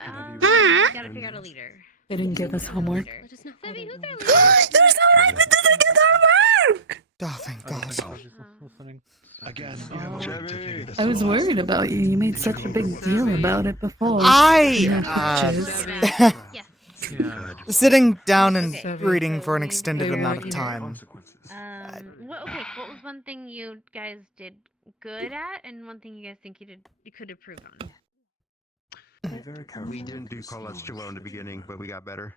We gotta figure out a leader. they didn't give us homework. Sevi, who's our leader? There's no right, we didn't get our work! Oh, thank God. Again, you have a week to figure this I was out. worried about you. You made such a big deal about it before. Sitting down and reading for an extended amount of time. Okay, what was one thing you guys did good at, and one thing you guys think you could improve on? We didn't do callouts too well in the beginning, but we got better.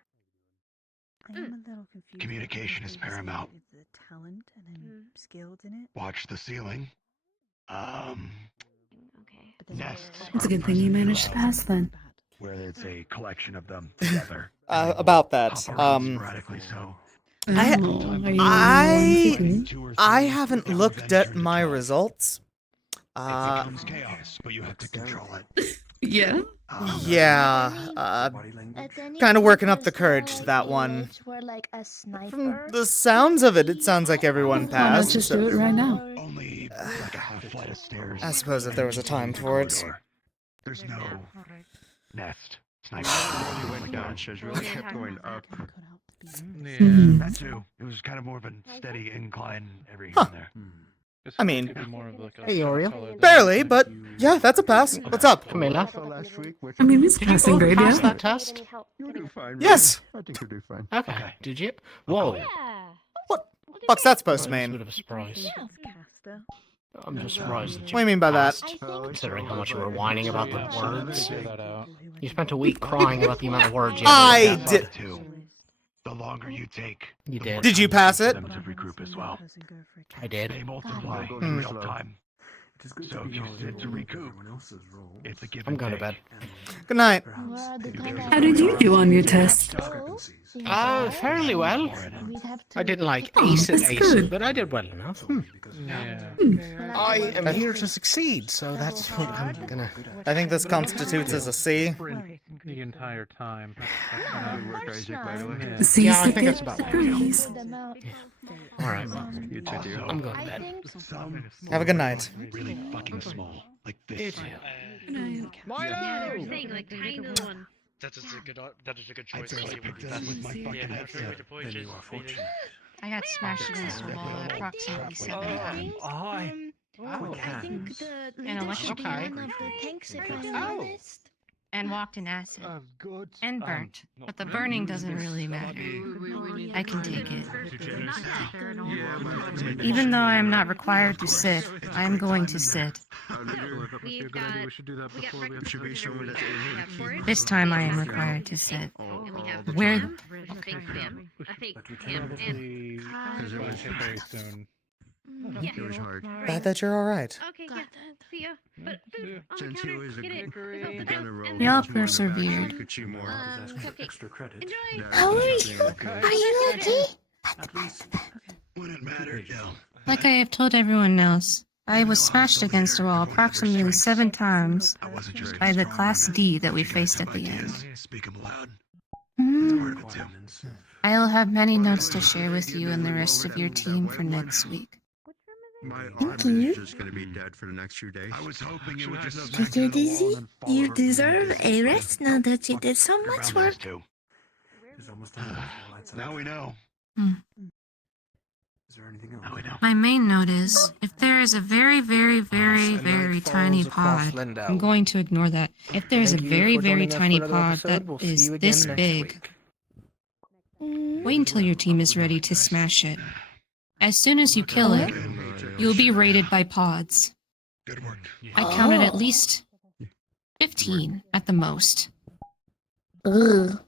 I am a little confused. Communication is paramount. The talent and I'm skilled in it. Watch the ceiling. Nests. It's a good thing you managed to pass then. Where it's a collection of them together. About that. Sporadically so. I haven't looked at my results. It becomes chaos, but you have to control it. Yeah. Yeah, kind of working up the courage to that one. From the sounds of it, it sounds like everyone Why not passed. just do it right now? Only like a half flight of stairs. I suppose if there was a time for it. There's no nest. Sniper. You went down, Shazriel kept going up. Yeah, that too. It was kind of more of a steady incline every here and there. I mean, Hey, Yuriel. barely, but yeah, that's a pass. What's up? Camilla. I mean, it's Did you passing both grade, pass yeah. that test? You'll do fine. Yes. I think you'll do fine. Okay. Did you? Whoa. What's that supposed to It's a mean? bit of a surprise. I'm just surprised that you What do you mean by that? passed, considering how much you were whining about the words. You spent a week crying about the amount of words you I had. did. The longer you take, You did. Did you pass it? them to regroup as well. I did. They multiply in real time. So if you sit to recoup, it's a give I'm and going to take. bed. Good night. How did you do on your test? Fairly well. I didn't like ace it, that's ace good. it, but I did well enough. I am here to succeed, so that's what I'm gonna. I think this constitutes as a C. The entire time. Good work, Isaac, by the way. See, Yeah, I you think that's get about right. praise. All right. You too, dear. I'm going to bed. Have a good night. Really fucking small, like this. Yeah, they were saying like tiny little one. That is a good I'd choice. say I picked this with my fucking headset. Then you are fortunate. I got smashed against the wall approximately 7 times. I think the And leader should be okay. one of the tanks, if I'm honest. And walked in acid. And burnt. But the burning doesn't really matter. I can take it. Even though I am not required to sit, I am going to sit. We've got Should be someone that's This time I am required to sit. and we have Where? Sam, a fake Sam, a fake Sam, and Because it was very soon. yeah. It was hard. Glad that you're all right. Okay, yeah. See ya. But food on the Since he counter. was a Get it. beginner role, Y'all there's more in the back, persevered. you could see more. Cupcake. Enjoy. How are you? Are you okay? Wouldn't matter, no. Like I have told everyone else, I was smashed against a wall approximately 7 times I wasn't just by the Class D that we faced at the end. Speak 'em loud. Mm. Part of it too. I'll have many notes to share with you and the rest of your team for next week. My Thank arm you. is just going to be dead for the next few days. I was hoping you would just Take it easy. You deserve a rest now that you did so much work. too. Now we know. Hmm. Now we know. My main note is, if there is a very, very, very, very tiny pod, I'm going to ignore that. If there is a Thank you very, for very joining us for tiny another pod episode. that We'll see is you again this next big, week. wait until your team is ready to smash it. As soon as you kill it, you'll be rated by pods. Good work. I counted at least 15 at the most. Ugh.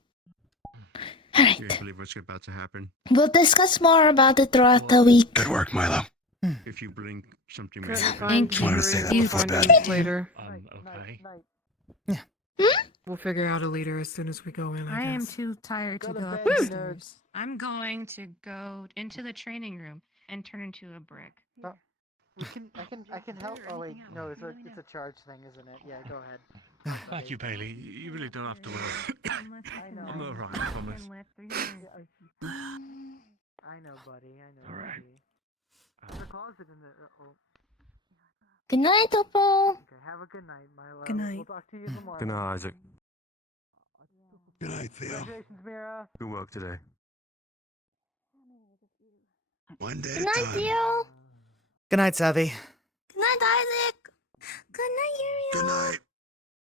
I Alright. can't believe what's about to happen. We'll discuss more about it throughout the week. Good work, Milo. If you blink, something may Chris, happen. Thank Just wanted to say that you. before Find bed. out later. Okay. We'll figure out a leader as soon as we go in, I I am guess. too tired to go up the stairs. I'm going to go into the training room and turn into a brick. I can help. Oh wait, no, it's a charge thing, isn't it? Yeah, go ahead. Thank you, Bailey. You really don't have to worry. I know. I'm alright, I promise. I know, buddy. I know. All right. Buddy. There's a closet in there. Oh. Good night, Opal. Okay, have a good night, Milo. Good night. We'll talk to you in the morning. Good night, Isaac. Good night, Theo. Congratulations, Mira. Good work today. One day Good at a night, time. Theo. Good night, Savvy. Good night, Isaac. Good night, Yuriel. Good night.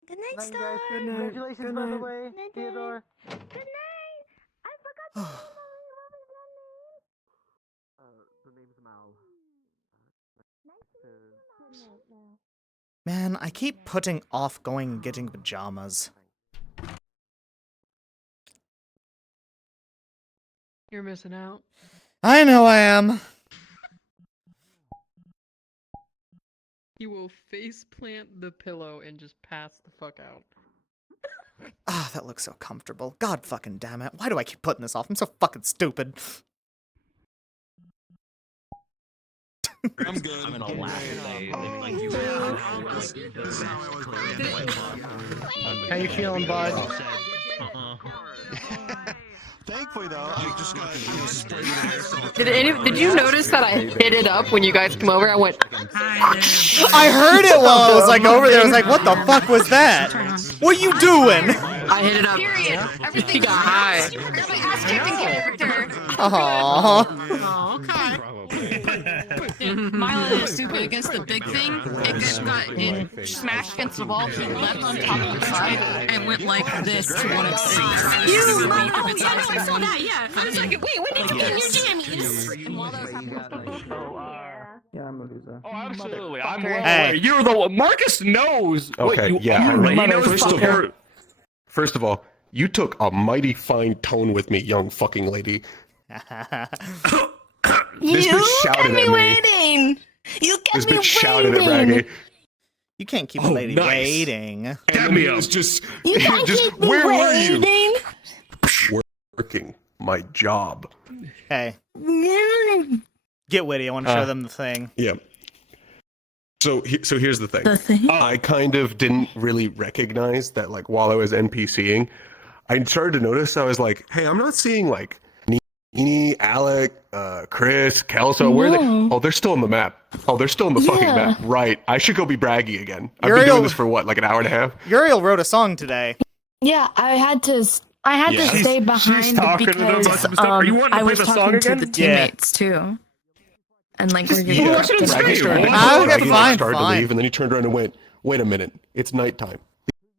Good night, Night, you Star. guys. Good night. Congratulations, Good by the night. way, Night, Theodore. Good night. I forgot to name The name's Mal. Man, I keep putting off going and getting pajamas. You're missing out. I know I am. You will face plant the pillow and just pass the fuck out. Ah, that looks so comfortable. God fucking damn it. Why do I keep putting this off? I'm so fucking stupid. I'm good. I'm in a laugh phase. And like you How you feeling, bud? Thankfully, though, I just got sprayed with air. So Did you notice that I hit it up when you guys came over? I went. I heard it while I was like over there. I was like, what the fuck was that? What are you doing? I hit it up. He got high. Aww. Okay. Milo is stupid. I guess the big thing, it smashed against the wall, he leapt on top of the side, and went like this to one extreme. You! I saw that, yeah. I was like, wait, when did you get in your jammies? And while that was happening, Yeah, I'm a loser. Oh, absolutely. I'm Hey. You're the one. Marcus knows. Okay, what yeah, all right. He knows First of all, you took a mighty fine tone with me, young fucking lady. This bitch shouted at me. Waiting. You kept This me bitch shouted at waiting. Braggy. You can't keep a lady waiting. Get me up. Just, You can't just keep me where waiting. were you? Working my job. Hey. Get witty. I want to show them the thing. Yeah. So here's the thing. The thing? I kind of didn't really recognize that, like, while I was NPCing, I started to notice, I was like, hey, I'm not seeing, like, Nini, Alec, Chris, Kelso, where are they? Oh, they're still on the map. Oh, they're still on the fucking map. Right. I should go be Braggy again. I've been doing this for what, like an hour and a half? Uriel wrote a song today. Yeah, I had to stay behind because I was talking to the teammates too. And like we're getting Braggy started to leave, and then he turned around and went, wait a minute, it's nighttime.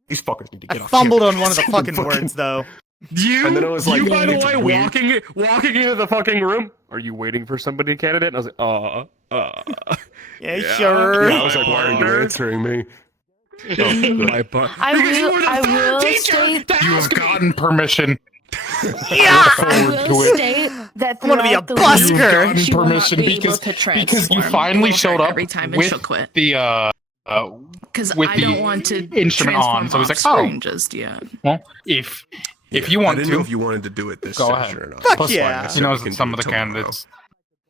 These fuckers need to get off Fumbled here." on one of the fucking words though. You, And then I was like, you by the "It's way, weird." walking into the fucking room. Are you waiting for somebody, candidate? And I was like, Yeah, sure. Yeah, I was like, why are you answering me? I will state You have gotten permission. Yeah! I will state that I'm gonna be a throughout the busker. week, Gotten she will not permission be able because to because you transform. finally It will showed start up every time and with she'll quit. the Because with I the don't want to instrument on. So he's like, transform oh, off screen just yet. well, if you want I didn't to, know if you wanted to do it this go session ahead. or not. Fuck Plus, yeah. like I said, He knows we can that some do of it the tomorrow. candidates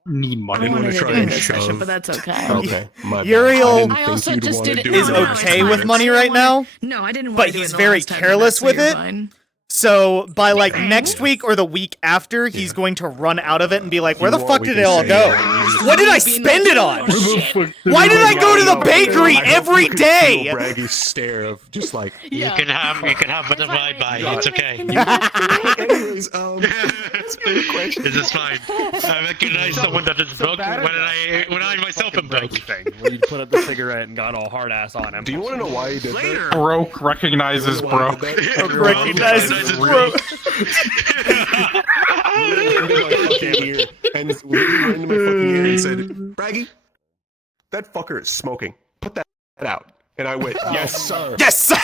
need I money. didn't wanted want to to do try it and this session, shove. but that's okay. Okay, my bad. Uriel I didn't I think also you'd just wanna did it. do is it. No, it's okay fine. with money right now, No, I didn't want but to do he's it the very last time, careless but that's with so it. you're fine. So by like next week or the week after, he's going to run out of it and be like, "Where the fuck We did can it all say go? that. What did I spend it on? Why did I go to the bakery every day?" Braggy's stare of just like You can have whatever I buy. It's okay. Anyways, This is fine. I recognize someone that is broke when I myself am broke. When you put up the cigarette and got all hard ass on him. Do you want to know why he did that? Broke recognizes broke. Recognizes broke. And literally ran into my fucking ear and said, Braggy, that fucker is smoking. Put that out. And I went, yes, sir. Yes, sir.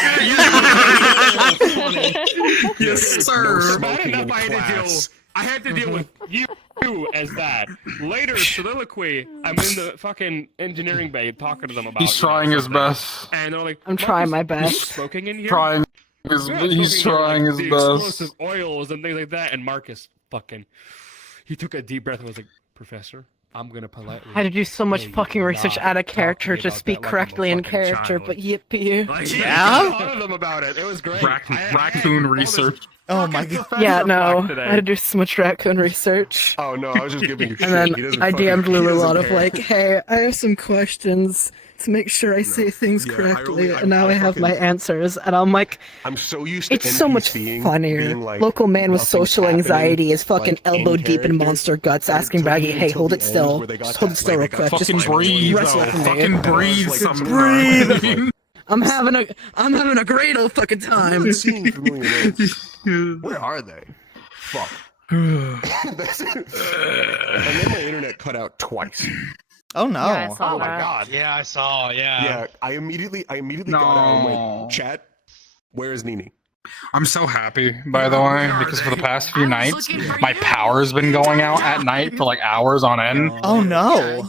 Yes, sir. No Bad smoking in enough class. I had to deal with you as that. Later, soliloquy, I'm in the fucking engineering bay talking to them about He's trying his best. And they're like, I'm trying my "Marcus, best." you smoking in here? Trying You're his, not he's smoking trying here, his like, the best. explosive oils and things like that. And Marcus fucking, he took a deep breath and was like, "Professor, I'm gonna politely." I had to do so much beg you fucking research not out of talk character me to about speak that like I'm a correctly in fucking character, child. but yippee. Yeah? I taught them about it. It was great. Raccoon research. Oh my god. Yeah, no. I had to do so much raccoon research. Oh no, I was just giving you shit. And He then doesn't I fucking- DM'd he Lulu a doesn't lot of care. like, hey, I have some questions to make sure I say things Yeah, correctly, I and now I have my fucking- answers. And I'm like, I'm so used to it's so much NPCing funnier. being like, Local man with nothing's social happening, anxiety is fucking like, in elbow deep in character. monster guts, But it asking took me Braggy, hey, until hold the it end still. where they got Just hold it that, still like, real they got quick. Just Fucking breathe, wrestle though. with me. Fucking breathe. Like, Some breathe. I'm having a great old fucking time. I've seen familiar names. Where are they? Fuck. That's it. And then my internet cut out twice. Oh no. Yeah, I saw Oh my that. god. Yeah, I saw. Yeah. Yeah, I immediately got out and went, chat, where is Nini? I'm so happy, by the way, because for the past few nights, my power's been going out at night for like hours on end. Oh no!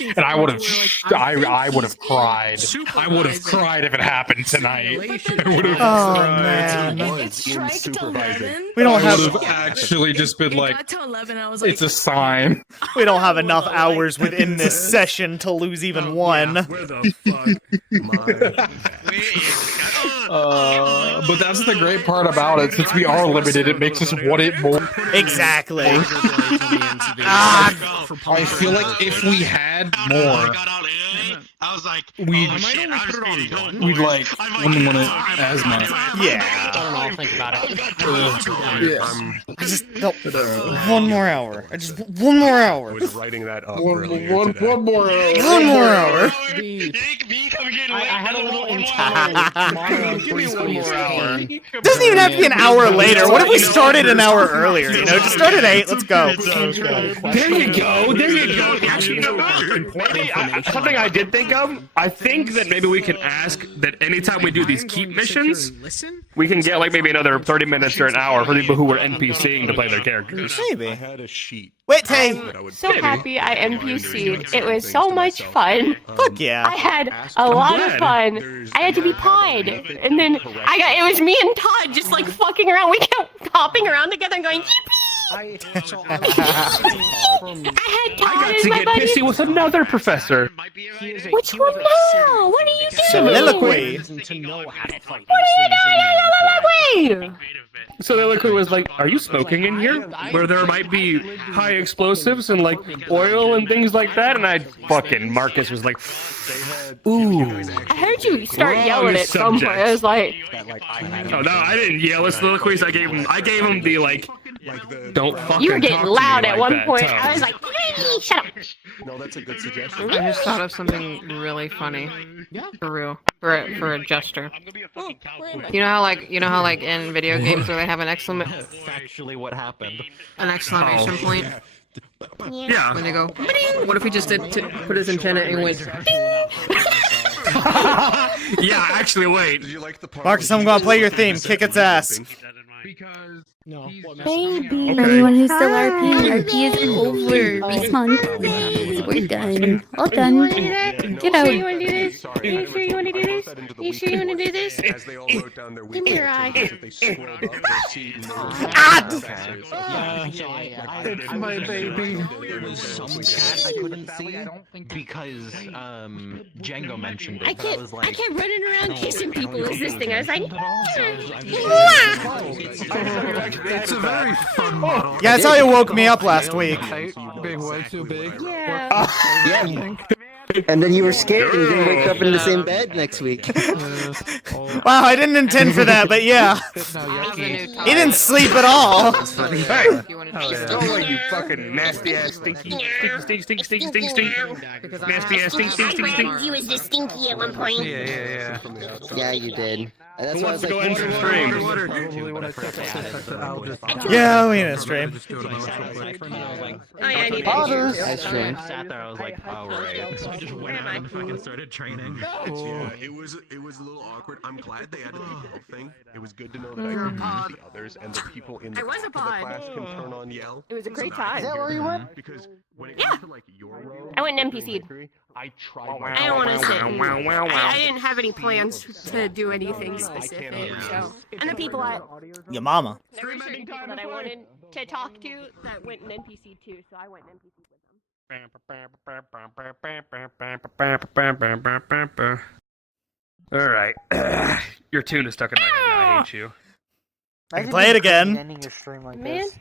And I would have, I would have cried. I would have cried if it happened tonight. I would have cried. We don't have. I would have actually just been like, it's a sign. We don't have enough hours within this session to lose even one. Where the fuck? But that's the great part about it. Since we are limited, it makes us want it more. Exactly. I feel like if we had more, we'd like wouldn't want it as much. Yeah. I don't know. I'll think about it. I just no, one more hour. I just one more hour. I was writing that up One earlier more today. hour. One more hour. I had a little internal Doesn't even have to be an hour later. What if we started an hour earlier? You know, just start at 8. Let's go. There you go. There you go. Actually, maybe something I did think of. I think that maybe we can ask that anytime we do these keep missions, we can get like maybe another 30 minutes or an hour for people who were NPCing to play their characters. Maybe. I had a sheet. Wait, Tay. So happy I NPC'd. It was so much fun. Fuck yeah. I had a lot of fun. I had to be pied. And then it was me and Todd just like fucking around. We kept hopping around together and going, yippee! I had Todd I as got my to get buddy. pissy with another professor. Which one now? What are you doing? Soliloquy. What are you doing? Soliloquy! Soliloquy was like, are you smoking in here? Where there might be high explosives and like oil and things like that? And Marcus was like, ooh. I heard you start yelling at some point. I was like, oh no, I didn't yell at soliloquies. I gave him the like don't fucking you were getting talk to loud me at like one that point. tone. I was like, hey, shut up. No, that's a good suggestion. I just thought of something really funny. For real. For a jester. You know how like in video games where they have an exclamation Actually, what happened? point? Yeah. When they go, "Bing!" What if we just did put his antenna and went, Yeah, actually, wait. Marcus, I'm gonna play your theme. Kick its ass. Baby, for anyone who's still RP, RP is over. This month, please. We're done. All done. Get out. You want to do this? Are you sure you want to do this? Are you sure you want to do this? Give me your eye. It's my baby. There was some chat I couldn't see because Django mentioned it. I but I was like, kept running around kissing people with this thing. I was like, It's a very fun model. Yeah, that's how you woke me up last week. Being way too big. yeah. Yeah. And then you were scared and you didn't wake up in the same bed next week. Wow, I didn't intend for that, but yeah. He didn't sleep at all. Hey, go away, you fucking nasty ass stinky, stink, nasty ass stink. You was the stinky at one point. Yeah, you did. And that's Who why I wants was to like, go in for stream? Yeah, we need a stream. Oh, yeah, I need Fathers. it. I stream. sat there, I was like, oh, right. So I just went out and fucking started training. Yeah, it was a little awkward. I'm glad they added the yell thing. It was good to know that I can use the others and the people in the I was a back of the pod. class can turn on yell. It was a great time. Is that where you went? Because when it comes to like your role, I went and NPC'd. I tried. I don't want to sit. I didn't have any plans to do anything specific. So, and the people Your mama. there were certain people that I wanted to talk to that went and NPC'd too. So I went and NPC'd with them. Alright. Your tune is stuck in my head now. I hate you. I can play it again. Ending your stream like Man, this.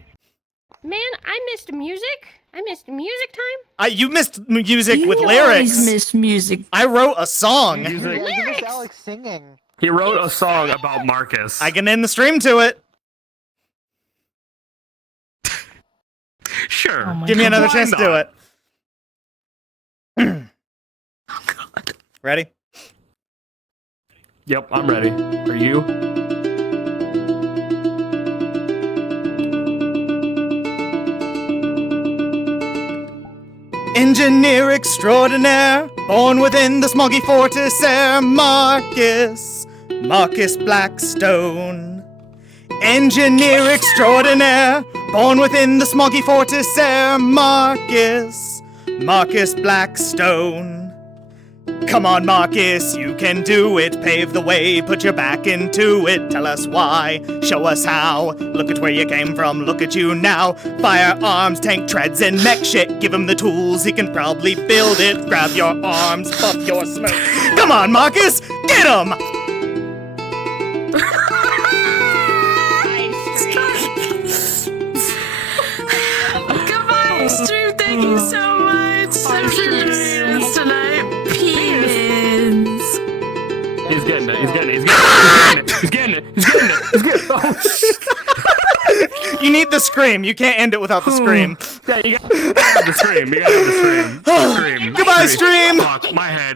I missed music. I missed music time. You missed music with You lyrics. always miss music. I wrote a song. Yeah, you missed Lyrics. Alex singing. He wrote a song about Marcus. I can end the stream to it. Sure. Give me another Why chance to do not? it. Ready? Yep, I'm ready. Are you? Engineer extraordinaire, born within the smoggy fortress air, Marcus Blackstone. Engineer extraordinaire, born within the smoggy fortress air, Marcus Blackstone. Come on, Marcus, you can do it. Pave the way, put your back into it. Tell us why, show us how. Look at where you came from, look at you now. Firearms, tank treads, and mech shit. Give him the tools, he can probably build it. Grab your arms, puff your smoke. Come on, Marcus, get him! Goodbye, stream. Thank you so much for joining us tonight. Peens. He's getting it. Oh, shit. You need the scream. You can't end it without the scream. Yeah, you gotta have the scream. Goodbye, stream. Fuck, my head.